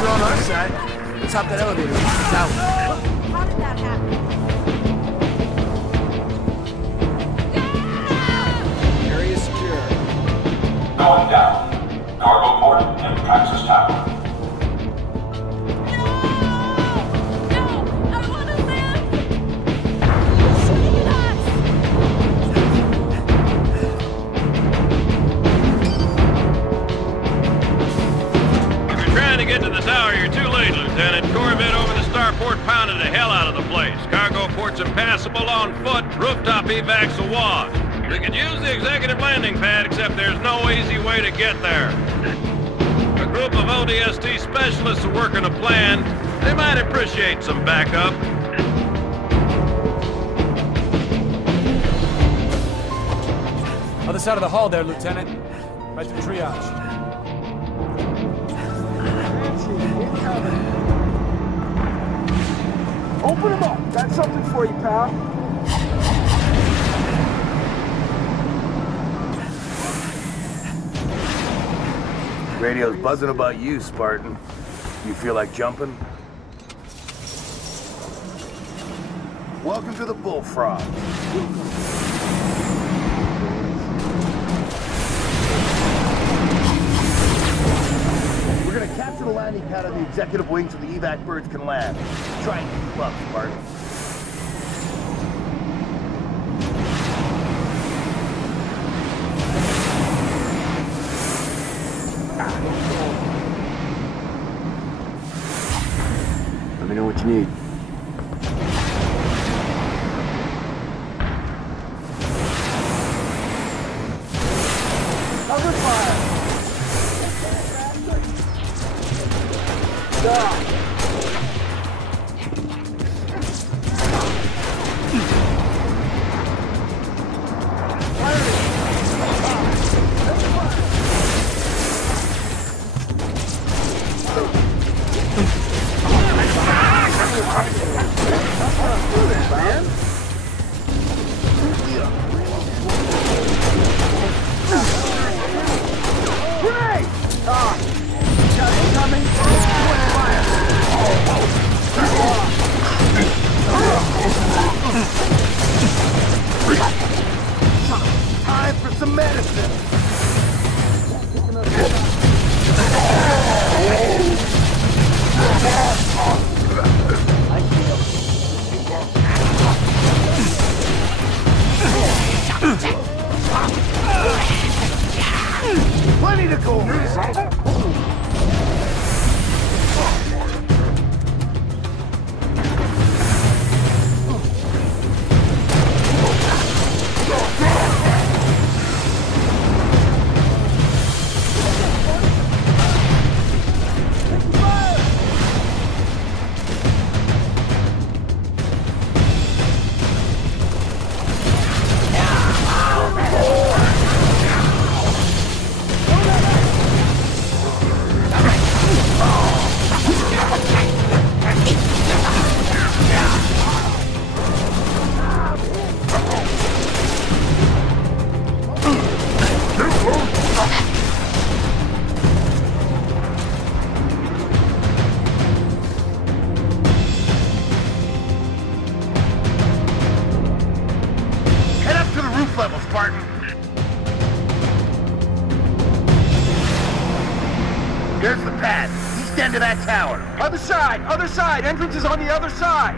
on our side. Let's hop that elevator. It's out. How did that happen? Area secure. Going down. Cargo port and Praxis Tower. Get to the tower, you're too late, Lieutenant. Corvette over the starport pounded the hell out of the place. Cargo port's impassable on foot, rooftop evac's a wash. We could use the executive landing pad, except there's no easy way to get there. A group of ODST specialists are working a plan. They might appreciate some backup. Other side of the hall there, Lieutenant. Right through triage. Open them up. Got something for you, pal. Radio's buzzing about you, Spartan. You feel like jumping? Welcome to the Bullfrog. We're gonna capture the landing pad on the executive wing so the evac birds can land. Try and keep up, Spartan. Let me know what you need. Cover fire! Stop! Time for some medicine! Plenty to go! Level, Spartan. Here's the pad. East end of that tower. Other side! Other side! Entrance is on the other side!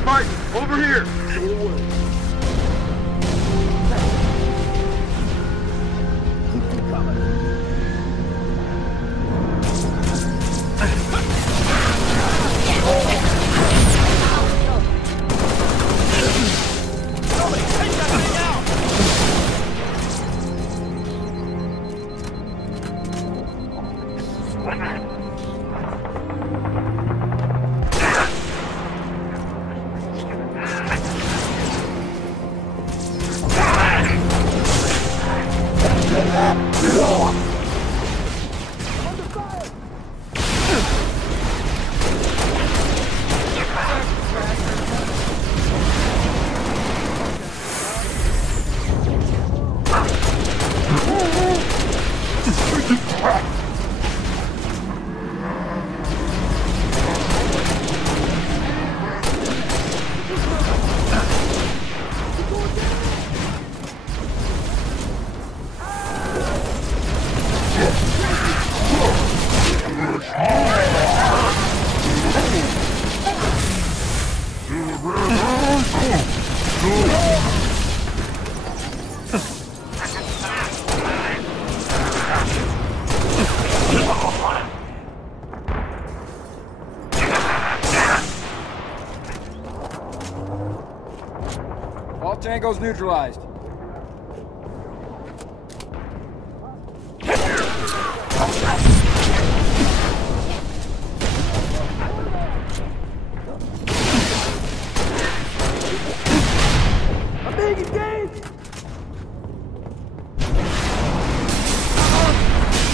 Spartan, over here! Say the word. Tango's neutralized. I'm being engaged!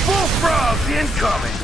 Full frogs incoming!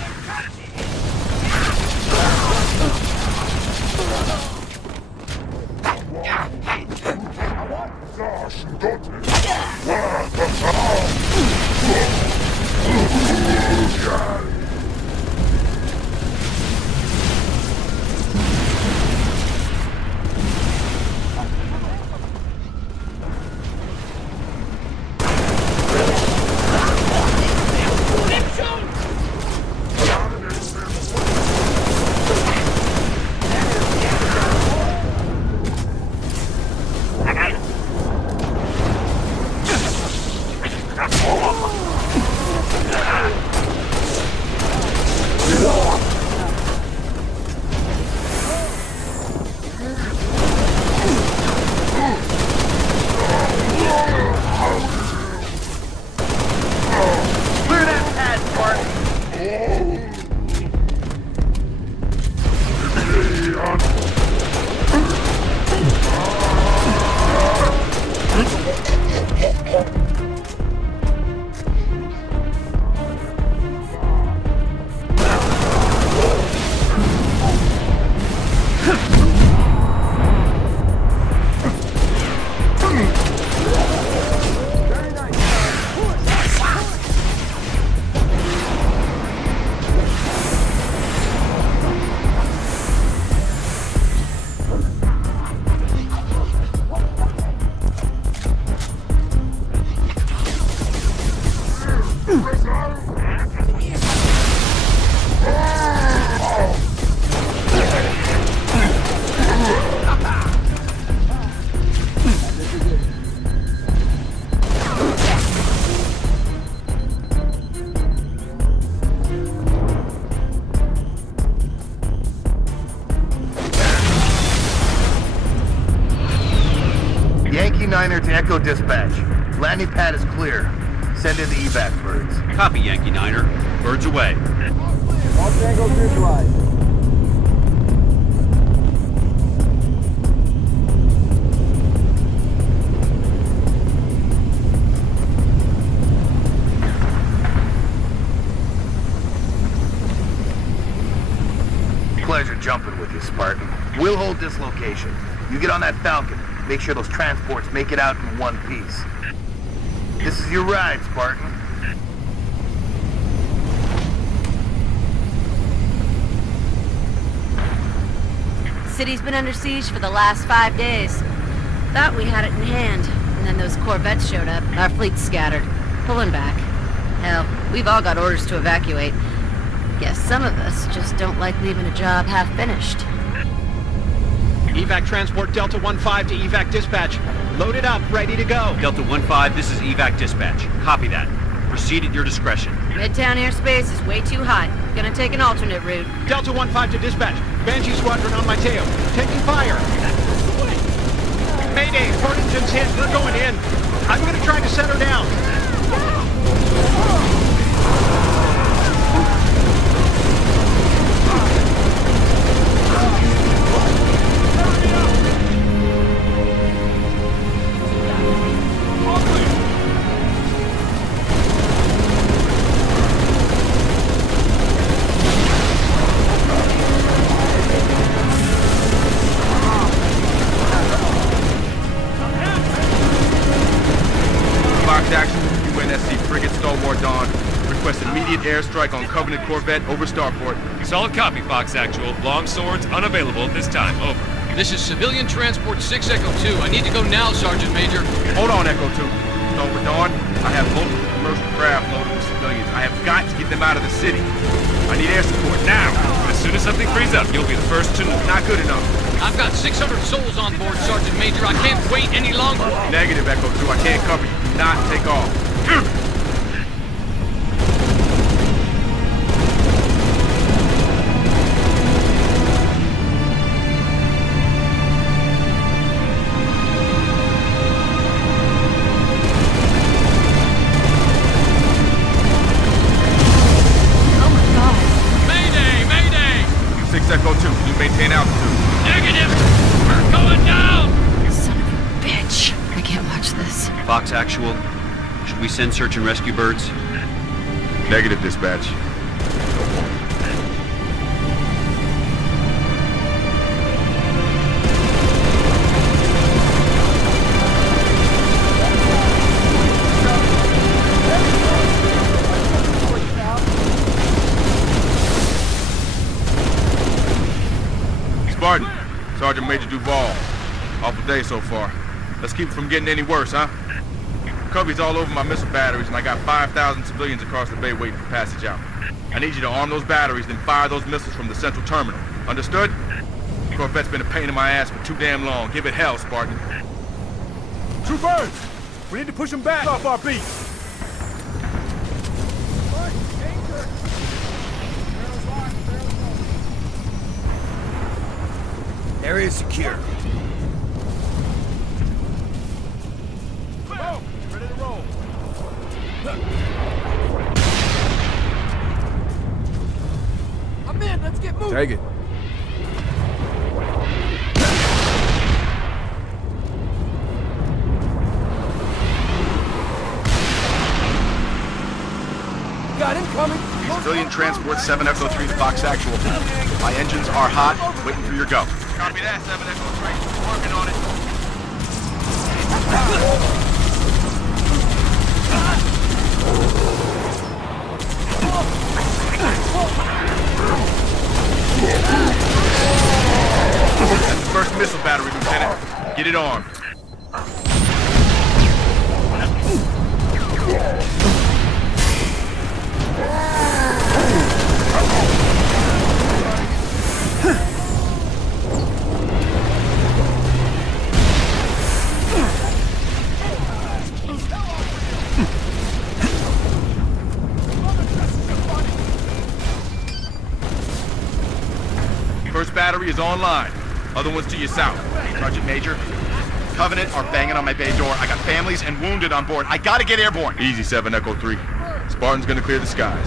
Niner to Echo Dispatch. Landing pad is clear. Send in the evac birds. Copy, Yankee Niner. Birds away. All Tango's neutralized. Pleasure jumping with you, Spartan. We'll hold this location. You get on that Falcon. Make sure those transports make it out in one piece. This is your ride, Spartan. City's been under siege for the last 5 days. Thought we had it in hand, and then those Corvettes showed up. Our fleet's scattered, pulling back. Hell, we've all got orders to evacuate. Guess some of us just don't like leaving a job half-finished. Evac transport Delta 1-5 to Evac Dispatch. Loaded up, ready to go. Delta 1-5, this is Evac Dispatch. Copy that. Proceed at your discretion. Midtown airspace is way too high. Gonna take an alternate route. Delta 1-5 to Dispatch. Banshee Squadron on my tail. Taking fire. Mayday, port engine's hit. We're going in. I'm gonna try to set her down. Airstrike on Covenant Corvette over Starport. Solid copy, Fox Actual. Long swords unavailable at this time. Over. This is Civilian Transport 6 Echo 2. I need to go now, Sergeant Major. Hold on, Echo 2. Over Dawn, I have multiple commercial craft loaded with civilians. I have got to get them out of the city. I need air support now. As soon as something frees up, you'll be the first to know. Not good enough. I've got 600 souls on board, Sergeant Major. I can't wait any longer. Negative, Echo 2. I can't cover you. Do not take off. Echo 2. Can you maintain altitude? Negative! We're going down! Son of a bitch. I can't watch this. Fox Actual, should we send search and rescue birds? Negative, dispatch. Spartan, Sergeant Major Duval. Awful day so far. Let's keep it from getting any worse, huh? Cubby's all over my missile batteries, and I got 5,000 civilians across the bay waiting for passage out. I need you to arm those batteries, then fire those missiles from the central terminal. Understood? Corvette's been a pain in my ass for too damn long. Give it hell, Spartan. Two birds! We need to push them back off our beat! Area secure. Ready to roll. I'm in, let's get moving. Take it. Got him coming. Civilian transport 7 Echo 3 to Fox Actual. My engines are hot, waiting for your go. Copy that, 7 Echo 3. Working on it. That's the first missile battery, Lieutenant. Get it armed. First battery is online. Other ones to your south. Sergeant Major, Covenant are banging on my bay door. I got families and wounded on board. I gotta get airborne. Easy, 7 Echo 3. Spartan's gonna clear the skies.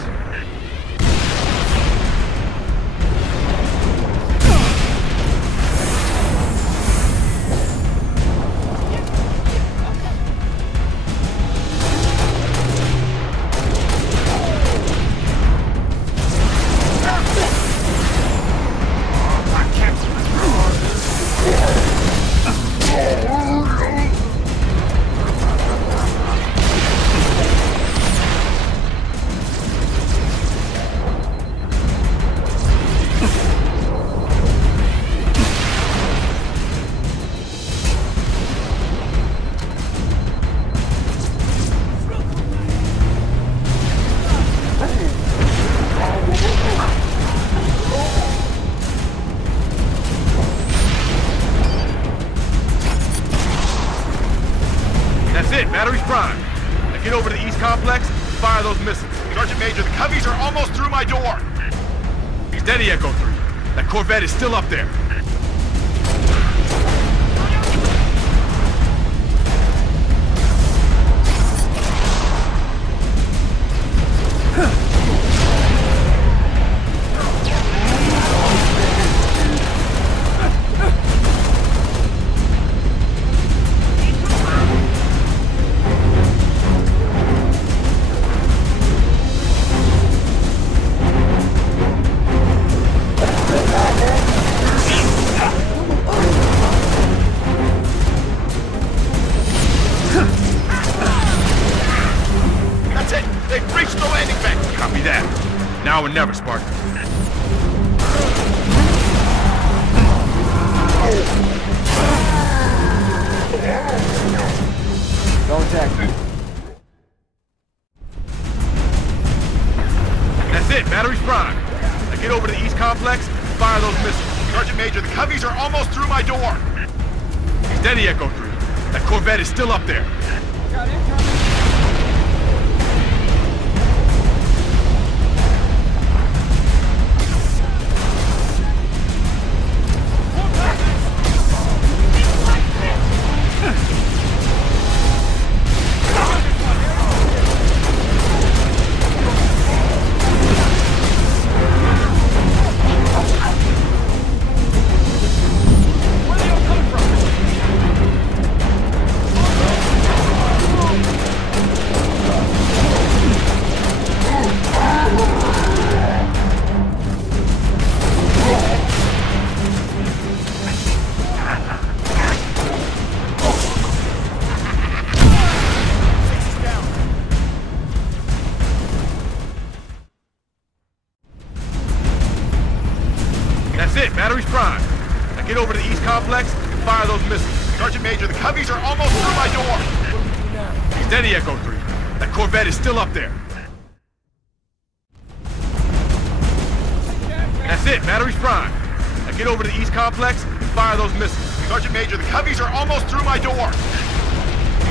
That's it, battery's primed. Now get over to the east complex and fire those missiles. Sergeant Major, the Cubbies are almost through my door. Steady, Echo 3. That Corvette is still up there. Now or never, Spartan. Don't attack me. That's it, battery's primed. Now get over to the east complex and fire those missiles. Sergeant Major, the Cubbies are almost through my door. Steady, Echo 3. That Corvette is still up there. Got incoming. it, battery's prime. Now get over to the east complex and fire those missiles. Sergeant Major, the Cubbies are almost through my door. Steady, Echo 3. That Corvette is still up there. That's it, battery's prime. Now get over to the east complex and fire those missiles. Sergeant Major, the Cubbies are almost through my door.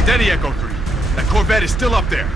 Steady, Echo 3. That Corvette is still up there.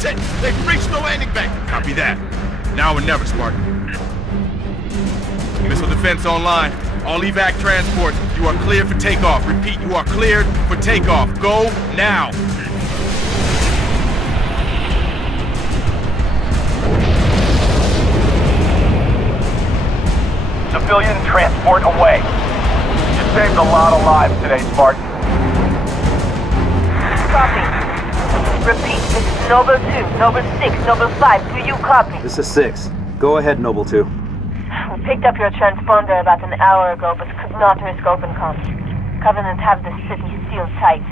That's it! They've reached the landing bank! Copy that. Now or never, Spartan. Missile defense online. All evac transports, you are cleared for takeoff. Repeat, you are cleared for takeoff. Go now! Civilian transport away. You saved a lot of lives today, Spartan. Copy. Repeat, this is Noble 2, Noble 6, Noble 5. Do you copy? This is 6. Go ahead, Noble 2. We picked up your transponder about an hour ago, but could not risk open comms. Covenant have the city sealed tight.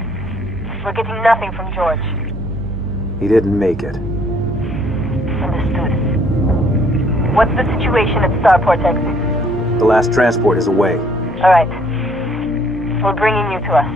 We're getting nothing from George. He didn't make it. Understood. What's the situation at Starport exit? The last transport is away. All right. We're bringing you to us.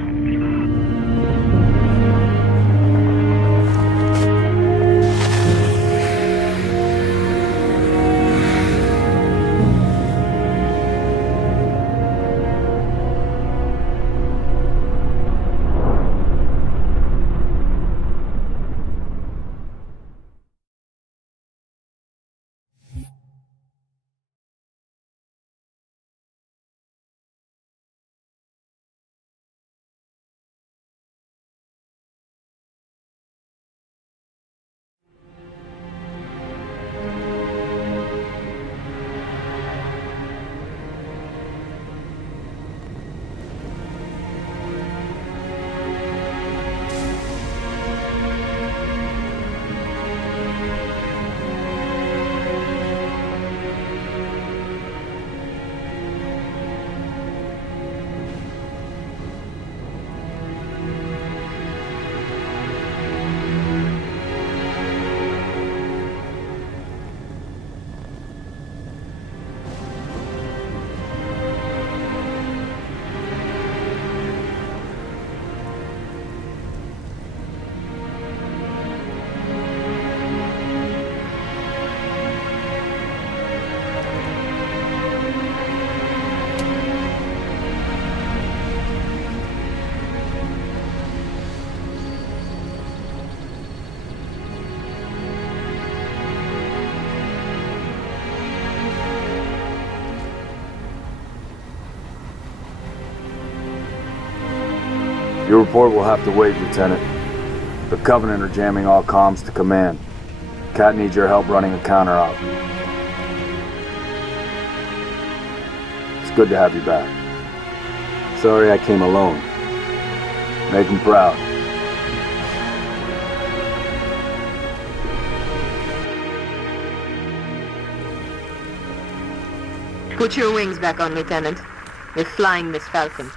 Your report will have to wait, Lieutenant. The Covenant are jamming all comms to command. Cat needs your help running a counter-op. It's good to have you back. Sorry I came alone. Make him proud. Put your wings back on, Lieutenant. We're flying this Falcon.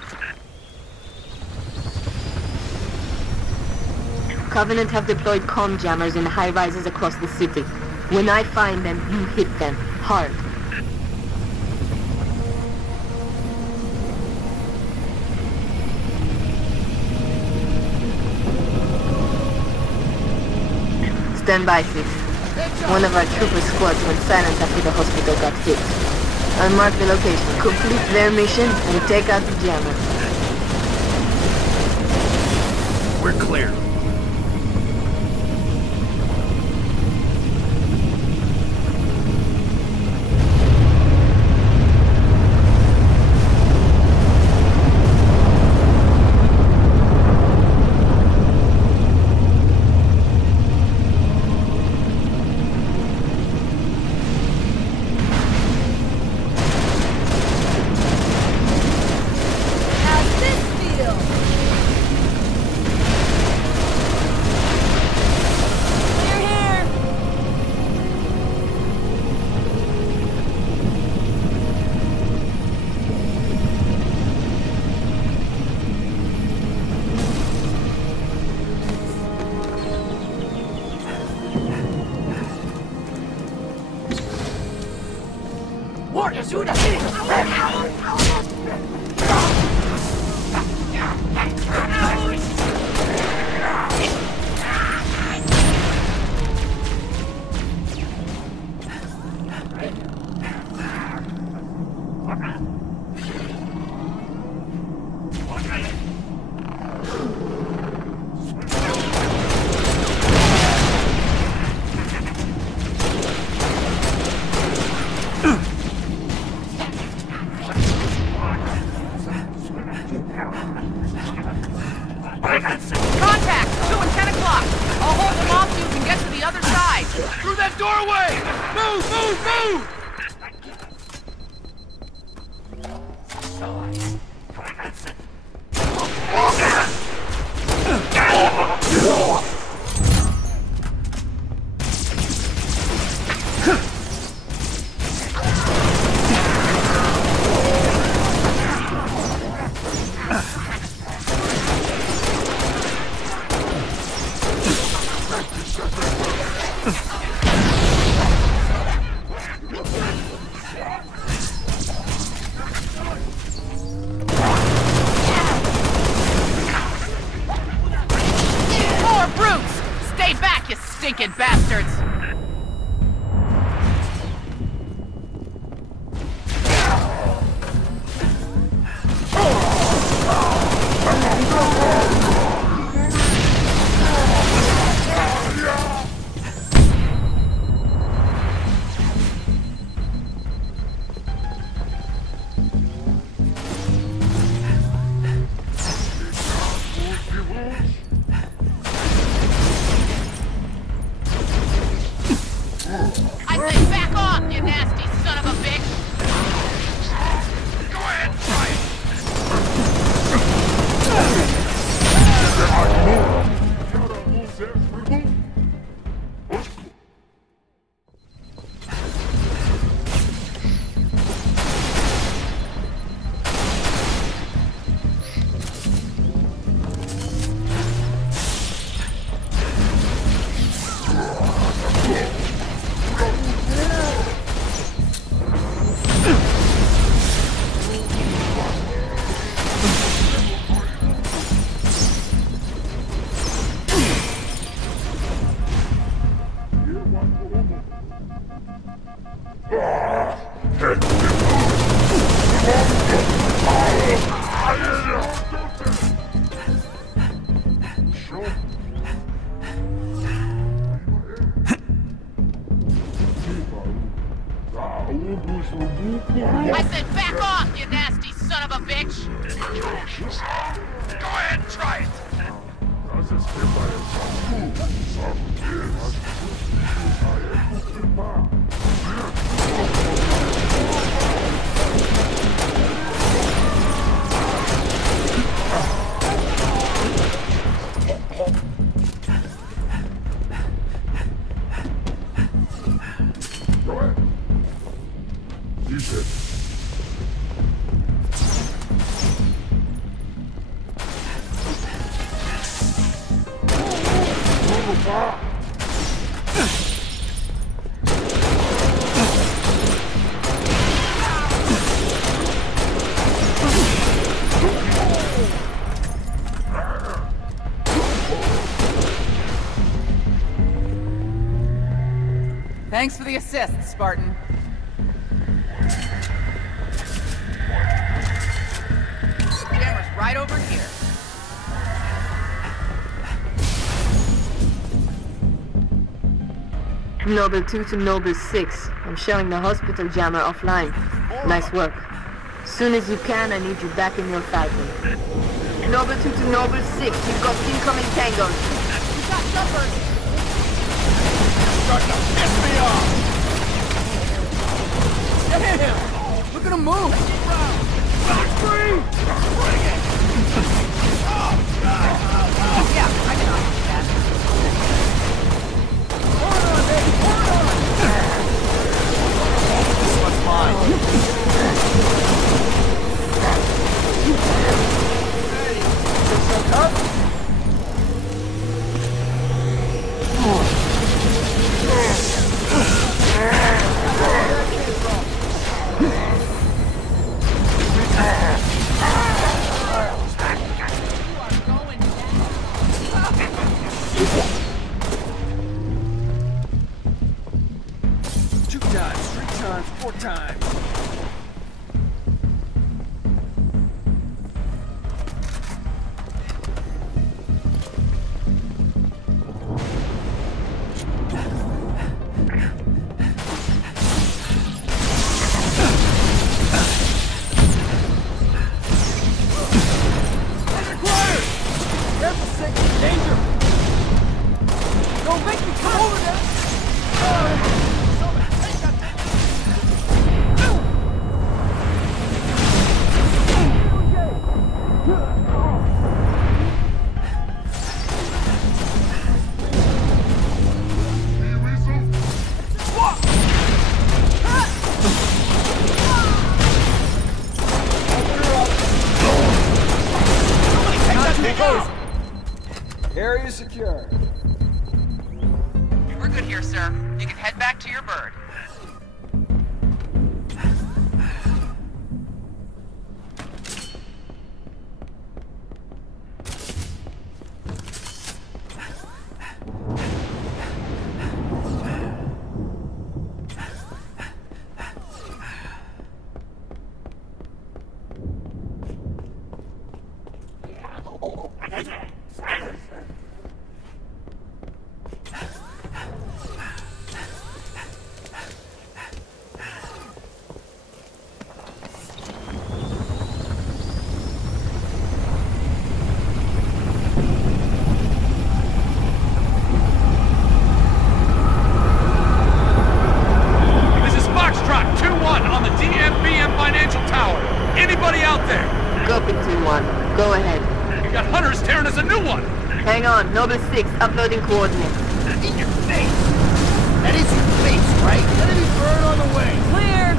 Covenant have deployed comm jammers in high-rises across the city. When I find them, you hit them. Hard. Stand by, 6. One of our trooper squads went silent after the hospital got hit. I'll mark the location, complete their mission, and take out the jammer. We're clear. Contact! 2 and 10 o'clock! I'll hold them off so you can get to the other side! Through that doorway! Move, move, move! Stinking bastards! I said back off, you nasty son of a bitch! Go ahead and try it! Go ahead. Use it. Thanks for the assist, Spartan. Jammer's right over here. Noble 2 to Noble 6. I'm showing the hospital jammer offline. Nice work. Soon as you can, I need you back in your Falcon. Noble 2 to Noble 6. You've got incoming tangos. We've got jumpers. Starting to piss me off! Damn! Look at him move! It's free! Bring it! Yeah, I can argue with that. Hold on, baby! Hold on! This one's mine. Hey, this so tough? Two times, three times, four times. Area secure. We're good here, sir. You can head back to your bird. Go ahead. You got hunters tearing us a new one! Hang on, Noble 6, uploading coordinates. In your face! That is your face, right? Enemy bird on the way! Clear!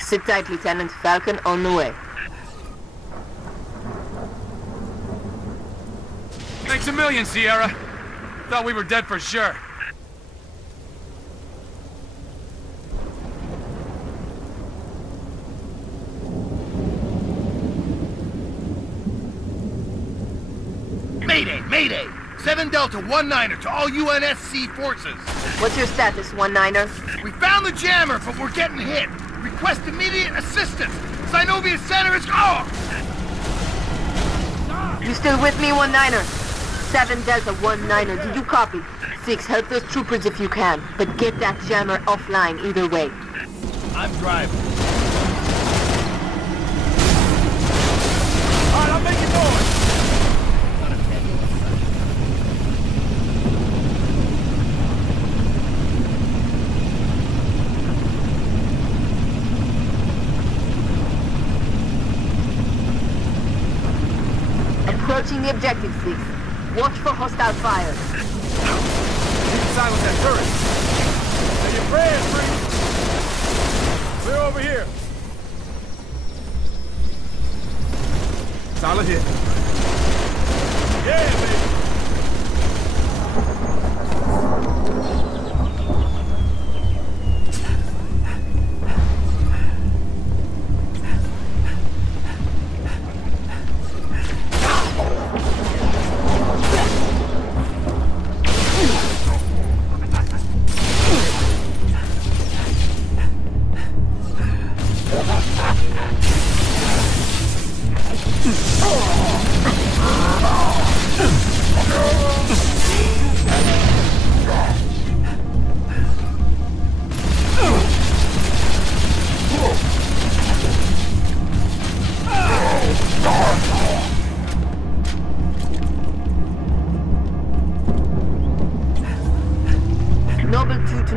Sit tight, Lieutenant. Falcon on the way. Thanks a million, Sierra. Thought we were dead for sure. Mayday! Mayday! 7 Delta 1-9er to all UNSC forces. What's your status, 1-9er? We found the jammer, but we're getting hit. Request immediate assistance. Synovia Center is... Oh! You still with me, 1-9er? 7 Delta 1-9er, do you copy? 6, help those troopers if you can, but get that jammer offline either way. I'm driving. Approaching the objective, 6. Watch for hostile fire. Silence that turret. Now your prayers, We're over here. Solid hit. Yeah, baby.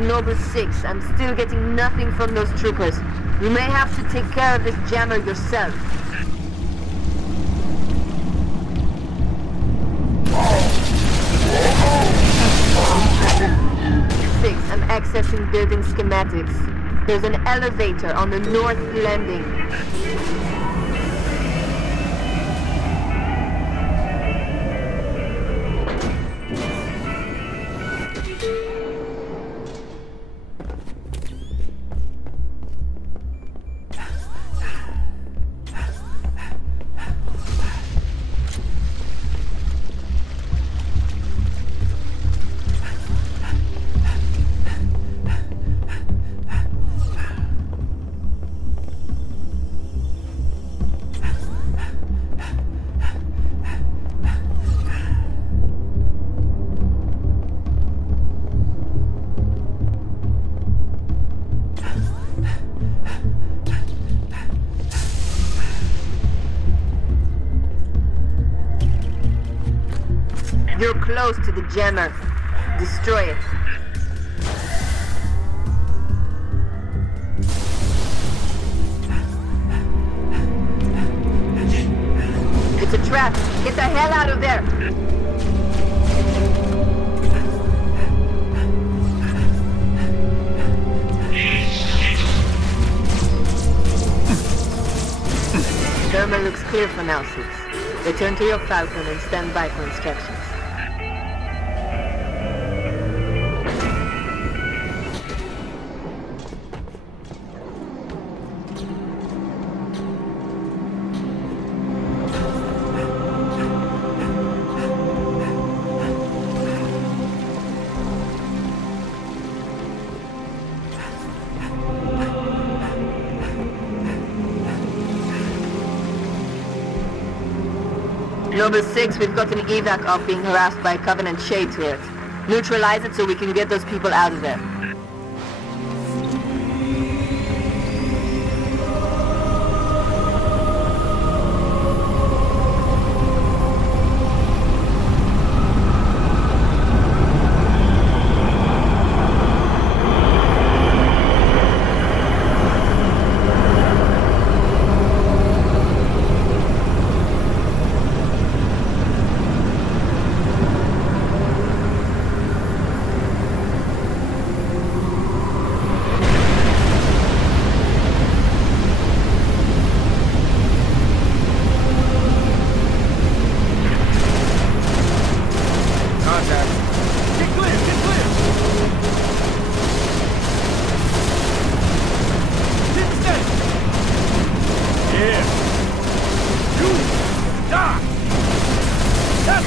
Noble 6, I'm still getting nothing from those troopers. You may have to take care of this jammer yourself. 6, I'm accessing building schematics. There's an elevator on the north landing. You're close to the jammer. Destroy it. It's a trap. Get the hell out of there! Thermal looks clear for now, 6. Return to your Falcon and stand by for instructions. Noble 6, we've got an evac op being harassed by a Covenant shade turret. Neutralize it so we can get those people out of there.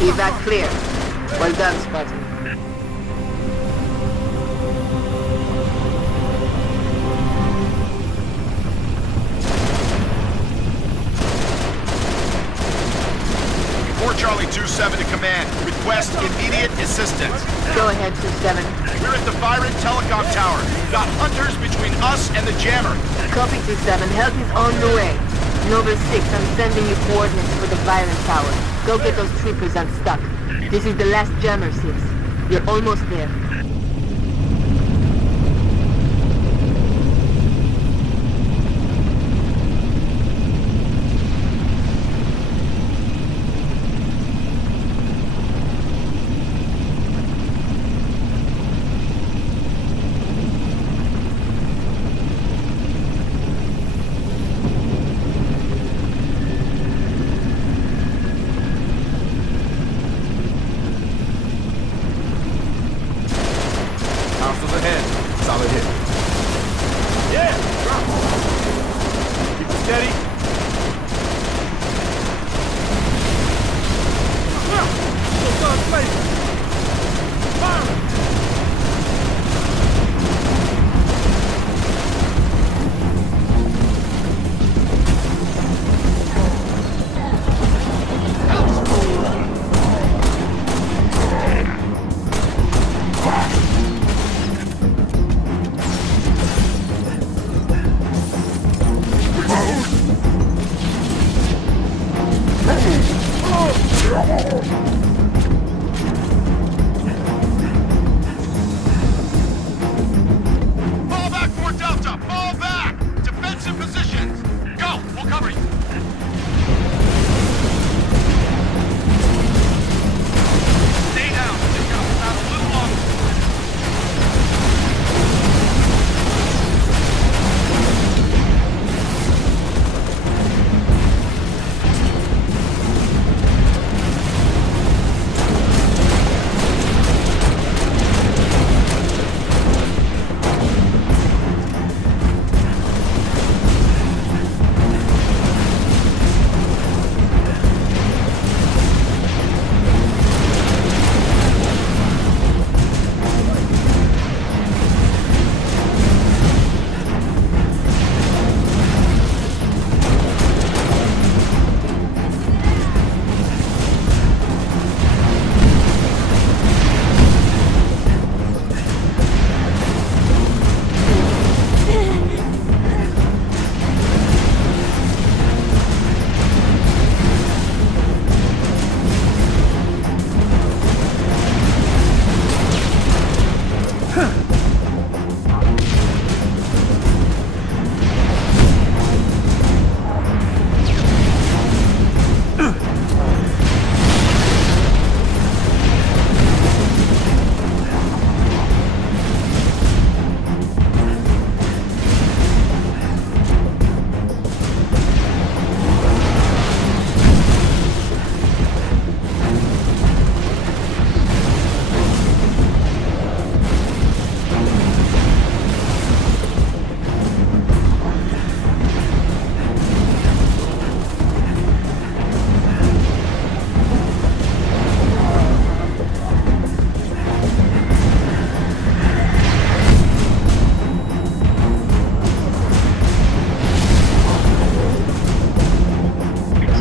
Evac clear. Well done, Spartan. Charlie 2-7 to command. Request immediate assistance. Go ahead, 2-7. We're at the Byron Telecom Tower. Got hunters between us and the jammer. Copy, 2-7. Help is on the way. Noble 6, I'm sending you coordinates for the Byron Tower. Go get those troopers unstuck. This is the last jammer, 6. You're almost there.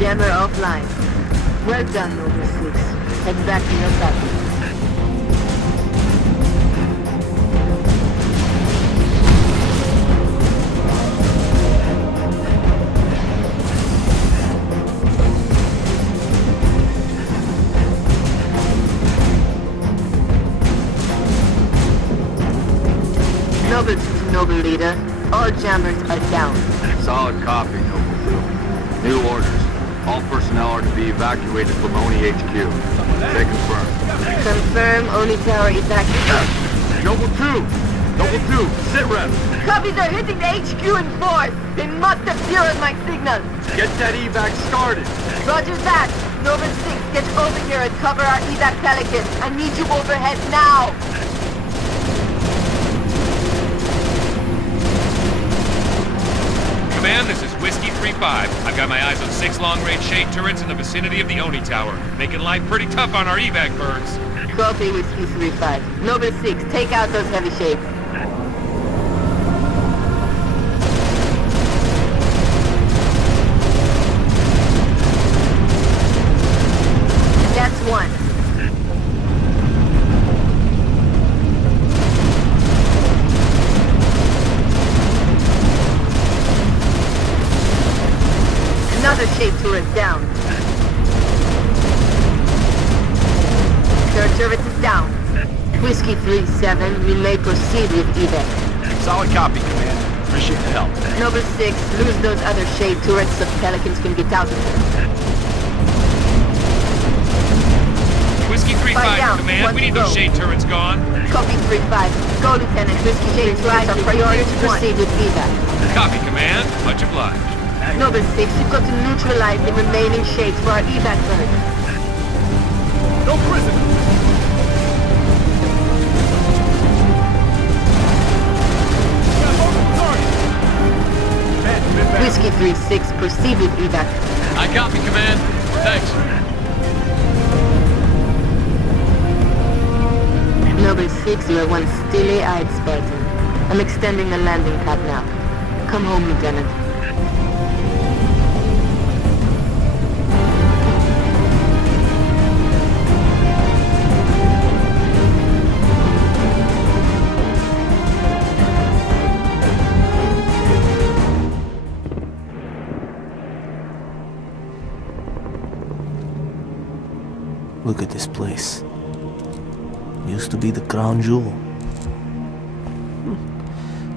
Jammer offline. Well done, Noble 6. Head back to your side. Noble to Noble Leader. All jammers are down. Solid copy, Noble 2. New orders. All personnel are to be evacuated from Oni HQ. They confirm. Confirm Oni Tower evacuated. Noble 2! Noble 2, sit rep! Copies are hitting the HQ in force! They must have zeroed my signal! Get that evac started! Roger that! Noble 6, get over here and cover our evac Pelican! I need you overhead now! Command, this is Whiskey 3-5. I've got my eyes on 6 long-range shade turrets in the vicinity of the Oni Tower, making life pretty tough on our evac birds. Copy, Whiskey 3-5. Noble 6, take out those heavy shades. That's one. turret is down. Whiskey 3-7, we may proceed with evac. Solid copy, Command. Appreciate the help. Noble 6, lose those other shade turrets so Pelicans can get out of here. Whiskey 3-5, down. Command. We need those shade turrets gone. Copy 3-5. Go, Lieutenant. Whiskey shade turrets are priority to proceed with evac. Copy, Command. Much obliged. Noble 6, you've got to neutralize the remaining shades for our evac bird. No prisoners! Whiskey 3-6, proceed with evac. I copy, Command. Thanks. Noble 6, you are one steely-eyed Spartan. I'm extending the landing pad now. Come home, Lieutenant. Look at this place. Used to be the crown jewel.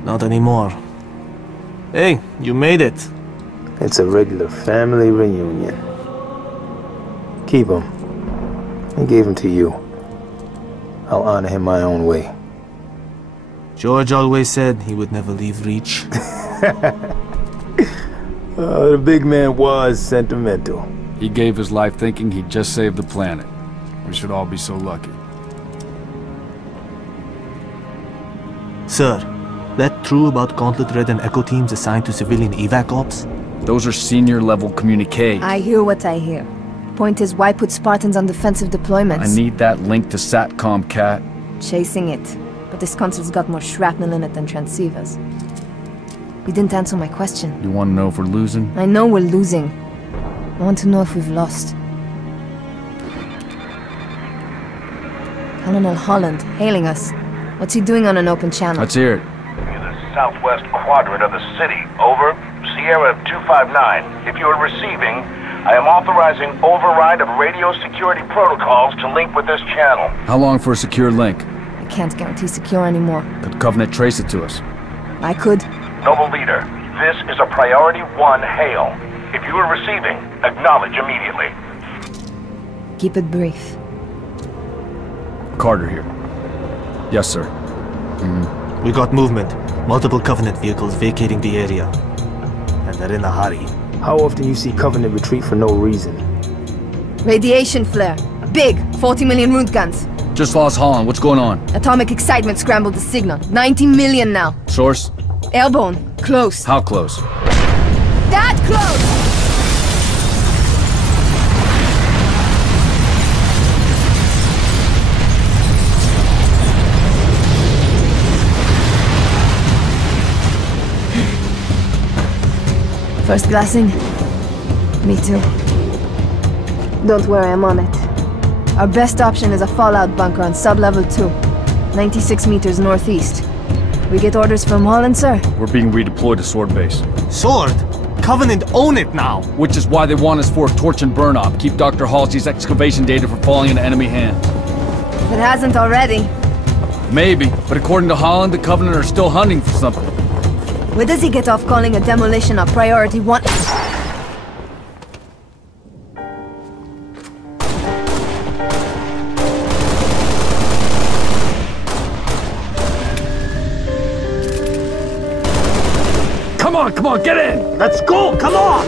Not anymore. Hey, you made it. It's a regular family reunion. Keep him. I gave him to you. I'll honor him my own way. George always said he would never leave Reach. The big man was sentimental. He gave his life thinking he'd just save the planet. We should all be so lucky. Sir, that true about Gauntlet Red and Echo teams assigned to civilian evac ops? Those are senior level communiques. I hear what I hear. Point is, why put Spartans on defensive deployments? I need that link to SATCOM, Cat. Chasing it. But this console's got more shrapnel in it than transceivers. You didn't answer my question. You want to know if we're losing? I know we're losing. I want to know if we've lost. Colonel Holland, hailing us. What's he doing on an open channel? Let's hear it. In the southwest quadrant of the city. Over. Sierra 259. If you are receiving, I am authorizing override of radio security protocols to link with this channel. How long for a secure link? I can't guarantee secure anymore. Could Covenant trace it to us? I could. Noble Leader, this is a Priority 1 hail. If you are receiving, acknowledge immediately. Keep it brief. Carter here. Yes, sir. We got movement. Multiple Covenant vehicles vacating the area. And they're in a hurry. How often you see Covenant retreat for no reason? Radiation flare. Big. 40 million root guns. Just lost Holland. What's going on? Atomic excitement scrambled the signal. 90 million now. Source? Airborne. Close. How close? That close! First glassing? Me too. Don't worry, I'm on it. Our best option is a fallout bunker on sub-level 2. 96 meters northeast. We get orders from Holland, sir? We're being redeployed to Sword Base. Sword? Covenant own it now! Which is why they want us for a torch and burn op. Keep Dr. Halsey's excavation data from falling into enemy hands. If it hasn't already. Maybe, but according to Holland, the Covenant are still hunting for something. Where does he get off calling a demolition a Priority 1? Come on, get in! Let's go, come on!